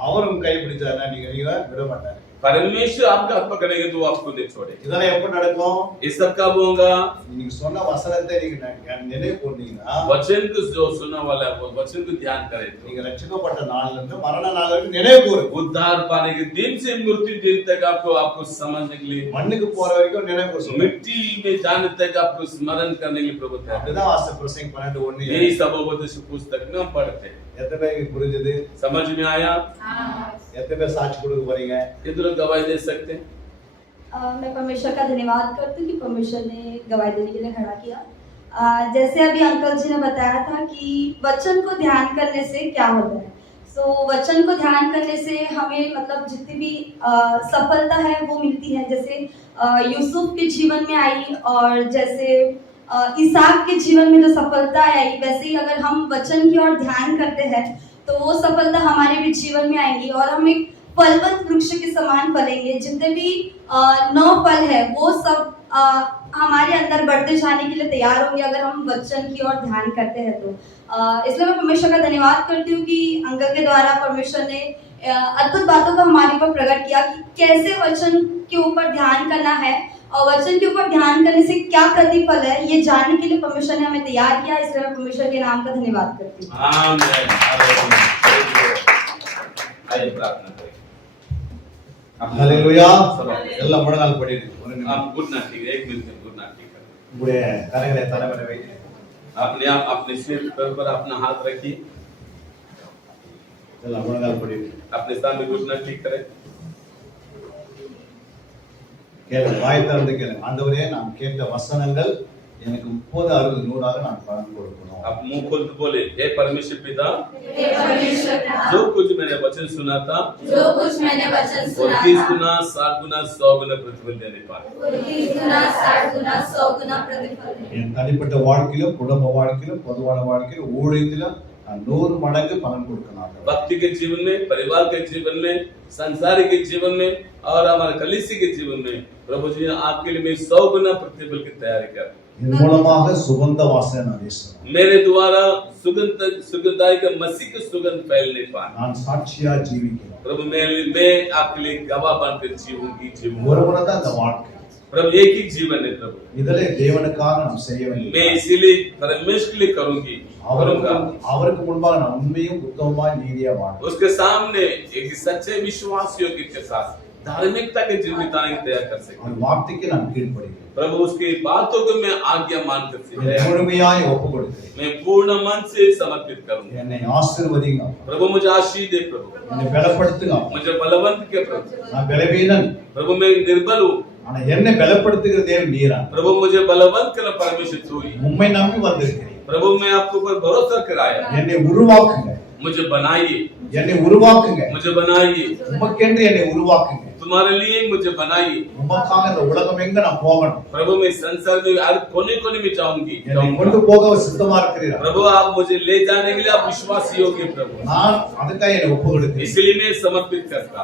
அவர் உங்க கையை பிடிச்சாருன்னா நீங்க விட மாட்டாரு. परमेश्वर आपका हाथ पकड़ेंगे तो वो आपको नहीं छोड़ेगा। இதெல்லாம் எப்ப நடக்கும்? ये सब कब होगा? நீங்க சொன்ன வசனத்தை நீங்க நினைவு கூர்ந்தீங்கன்னா, वचन को जो सुनने वाला है वो वचन को ध्यान करे तो நீங்க ரட்சிக்கப்பட்ட நாள்ல இருந்து மரண நாள் வரைக்கும் நினைவு கூறுங்க. उद्धार पाने के दिन से मृत्यु दिन तक आपको समझने के लिए, மண்ணுக்கு போற வரைக்கும் நினைவு கூறுங்க. मिट्टी में जाने तक आपको स्मरण करने के लिए प्रभु तैयार है। அப்படிதான் வாசித்த பிரசங்க 12:1. यही सबोपदेश पुस्तक में हम पढ़ते हैं। எத்தனை பேருக்கு புரிஞ்சது? समझ में आया? எத்தனை பேர் சாட்சி கொடுக்க போறீங்க? कितने लोग गवाही दे सकते हैं? मैं परमेश्वर का धन्यवाद करती हूँ कि परमेश्वर ने गवाही देने के लिए खड़ा किया। जैसे अभी अंकल जी ने बताया था कि वचन को ध्यान करने से क्या होता है, सो वचन को ध्यान करने से हमें मतलब जितनी भी सफलता है वो मिलती है। जैसे यूसुफ के जीवन में आई और जैसे इसहाक के जीवन में जो सफलता आई, वैसे ही अगर हम वचन की ओर ध्यान करते हैं तो वो सफलता हमारे भी जीवन में आएंगी और हम एक फलवत वृक्ष के समान फलेंगे। जितने भी 9 फल है वो सब हमारे अंदर बढ़ते जाने के लिए तैयार होंगे अगर हम वचन की ओर ध्यान करते हैं तो। इसलिए मैं परमेश्वर का धन्यवाद करती हूँ कि अंकल के द्वारा परमेश्वर ने अद्भुत बातों को हमारे ऊपर प्रकट किया कि कैसे वचन के ऊपर ध्यान करना है और वचन के ऊपर ध्यान करने से क्या प्रतिफल है, ये जानने के लिए परमेश्वर ने हमें तैयार किया। इसलिए मैं परमेश्वर के नाम का धन्यवाद करती हूँ। आमीन। आइए प्रार्थना करें। ஹல்லேலூயா. सब எல்லாம் முழங்கால் படிட்டு ஒரு நிமிஷம் आप गुड नाइट ठीक है, एक मिनट गुड नाइट ठीक है। உங்களுடைய கரங்களை தலைமையில வைத்து अपने आप अपने सिर पर अपना हाथ रखिए, எல்லாம் முழங்கால் படிட்டு अपने सामने गुड नाइट ठीक करें। கேளுங்க, வாய் திறந்து கேளுங்க. ஆண்டவரே, நாம் கேட்ட வசனங்கள் எனக்கு 30, 60, 100 நான் பலன் கொடுக்கணும். आप मुंह खोल के बोले, हे परमेश्वर पिता, हे परमेश्वर पिता, जो कुछ मैंने वचन सुना था, जो कुछ मैंने वचन और सुना 30 था, गुना, 60 गुना, 100 गुना प्रतिफल देने पाए। 30 गुना, 60 गुना, 100 गुना प्रतिफल दे। என் தனிப்பட்ட வாழ்க்கையிலும் குடும்ப வாழ்க்கையிலும் பொதுவான வாழ்க்கையிலும் ஊழியத்திலும் நான் 100 மடங்கு பலன் கொடுக்கணும். भक्ति के जीवन में, परिवार के जीवन में, संसारी के जीवन में और हमारे कलीसिया के जीवन में प्रभु जी आपके लिए मैं 100 गुना प्रतिफल की तैयारी कर। இதன் மூலமாக சுகந்த வாசனை நான் வீசுவேன். मेरे द्वारा सुगंधाई का मसीह की सुगंध फैलने पाए। நான் சாட்சியா ஜீவிக்கிறேன். प्रभु मैं आपके लिए गवाह बनकर जीवूंगी। ஒரு முறை தான் இந்த வாழ்க்கை. प्रभु एक ही जीवन है प्रभु, இதிலே தேவனுக்காக நாம் செய்ய मैं வேண்டியது. इसीलिए परमेश्वर के लिए करूंगी करूंगा। அவருக்கு முன்பாக நான் உண்மையும் உத்தமமாய் நீதியா வாழ்வேன். उसके सामने एक सच्चे विश्वासियों के साथ धार्मिकता के जीवन बिताने की तैयार कर सके। அவர் வார்த்தைக்கு நான் கீழ்ப்படிகிறேன். प्रभु उसकी बातों को मैं आज्ञा मानकर என்னை முழுமையாய் ஒப்புக் கொடுக்கிறேன். मैं पूर्ण मन से समर्पित करूंगा। என்னை ஆசீர்வதிங்க. प्रभु मुझे आशीष दे प्रभु, என்னை பலப்படுத்துங்க. मुझे बलवंत के प्रभु, நான் பலவீனன். प्रभु मैं निर्बल हूँ, ஆனா என்னை பலப்படுத்துகிற தேவன் நீரா. प्रभु मुझे बलवंत करना परमेश्वर तू ही। உம்மை நம்பி வந்திருக்கிறேன். प्रभु मैं आपके ऊपर भरोसा कराया, என்னை உருவாக்குங்க. मुझे बनाइए, என்னை உருவாக்குங்க. मुझे बनाइए, உமக்கென்று என்னை உருவாக்குங்க. तुम्हारे लिए मुझे बनाइए। உமக்காக இந்த உலகம் எங்க நான் போகணும். प्रभु मैं संसार में हर कोने कोने में जाऊंगी। என்னை கொண்டு போக சித்தமா இருக்கிறீரா. प्रभु आप मुझे ले जाने के लिए आप विश्वासी होगे प्रभु, நான் அதுக்காக என்னை ஒப்புக் கொடுக்கிறேன். इसलिए मैं समर्पित करता।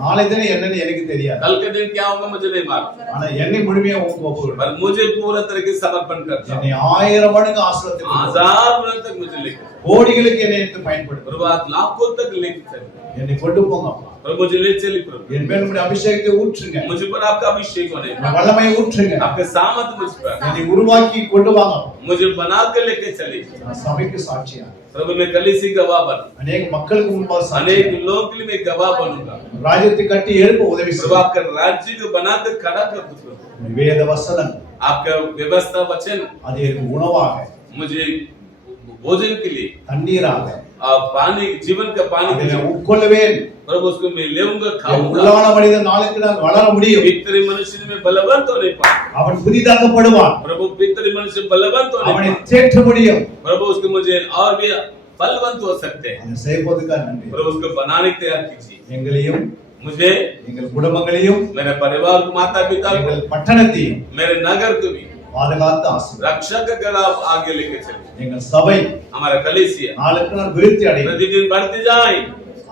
நாளை தினம் என்னன்னு எனக்கு தெரியாது. कल के दिन क्या होगा मुझे नहीं मालूम, ஆனா என்னை முழுமையா உங்களுக்கு ஒப்புக் கொடுக்கிறேன். पर मुझे पूरा तरीके से समर्पण करता हूं। என்னை 1000 மடங்கு ஆசீர்வதிங்க. 1000 गुना तक मुझे लेकर, கோடிகளுக்கு என்னை எடுத்து பயன்படுத்துங்க. प्रभु आप लाखों तक लेकर चले, என்னை கொண்டு போங்க அப்பா. प्रभु मुझे ले चलिए प्रभु, என் மேல் உம்முடைய அபிஷேகத்தை ஊற்றுங்க. मुझे पर आपका अभिषेक होने, உம்முடைய வல்லமையை ஊற்றுங்க. आपके सामर्थ मुझ पर, என்னை உருவாக்கி கொண்டு வாங்க. मुझे बना कर लेके चले। நான் சபைக்கு சாட்சியா प्रभु मैं कलीसिया गवाह बन, अनेक மக்களுக்கு முன்பாக अनेक சாட்சியா लोगों के लिए मैं गवाह बनूंगा। ராஜ்யத்தை கட்டி எழுப்ப உதவி प्रभु செய்யுங்க. आपका राज्य को बनाकर खड़ा कर दो प्रभु, வேத வசனம் आपका व्यवस्था वचन அது எனக்கு உணவாக, मुझे भोजन के लिए தண்ணீராக और पानी, जीवन का पानी के அதை लिए நான் உட்கொள்வேன். प्रभु उसको मैं लेऊंगा, என் खाऊंगा। உள்ளான மனிதன் நாளுக்கு நாள் வளர முடியும். भीतरी मनुष्य में बलवंत होने पाए, அவன் புதிதாக்கப்படுவான். प्रभु भीतरी मनुष्य बलवंत होने அவனை पाए, தேற்ற முடியும். प्रभु उसको मुझे और भी बलवंत हो सकते हैं। அதை செய்வதற்காக நன்றி. प्रभु उसको बनाने की तैयार कीजिए। எங்களையும் मुझे, எங்கள் குடும்பங்களையும் मेरे परिवार को, माता पिता को, எங்கள் பட்டணத்தையும் मेरे नगर को भी பாதுகாத்து ஆசீர்வதிங்க. रक्षा कर आप आगे लेके चले। எங்கள் சபை हमारा कलीसिया நாளுக்கு நாள் விருத்தி அடையும். प्रतिदिन बढ़ती जाए,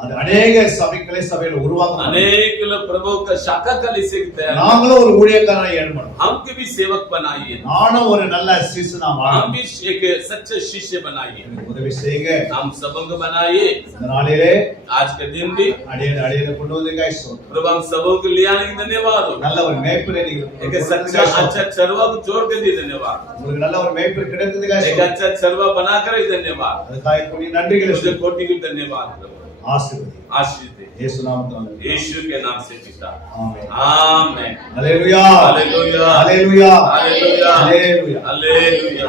அது अनेक சபைகளை சபையில உருவாக்கும். अनेक लोग प्रभु का शाखा कलीसिया की तैयार, நாங்களும் ஒரு ஊழியக்காரனை ஏற்படும். हमको भी सेवक बनाइए, நானும் ஒரு நல்ல சீசனா हम வாழும். भी एक सच्चे शिष्य बनाइए, எனக்கு உதவி செய்யுங்க. हम सबों को बनाइए। இந்த நாளிலே आज के दिन भी அடியேன் கொண்டு வந்ததுக்காக ஸ்தோத்திரம். प्रभु हम सबों को ले आने के धन्यवाद हो, நல்ல ஒரு மேய்ப்பரை நீங்க एक सच्चा अच्छा चरवा को जोड़ के दिए धन्यवाद, உங்களுக்கு நல்ல ஒரு மேய்ப்பர் கிடைத்ததுக்காக एक ஸ்தோத்திரம். अच्छा चरवा बनाकर ही धन्यवाद, அதுக்காக कोई நன்றிகளை मुझे कोटि की धन्यवाद प्रभु, ஆசீர்வதி. आशीष दे இயேசு நாமத்தில் यीशु के नाम से पिता, ஆமென். आमेन। ஹalleluya हालेलुया, ஹalleluya हालेलुया, ஹalleluya. हालेलुया।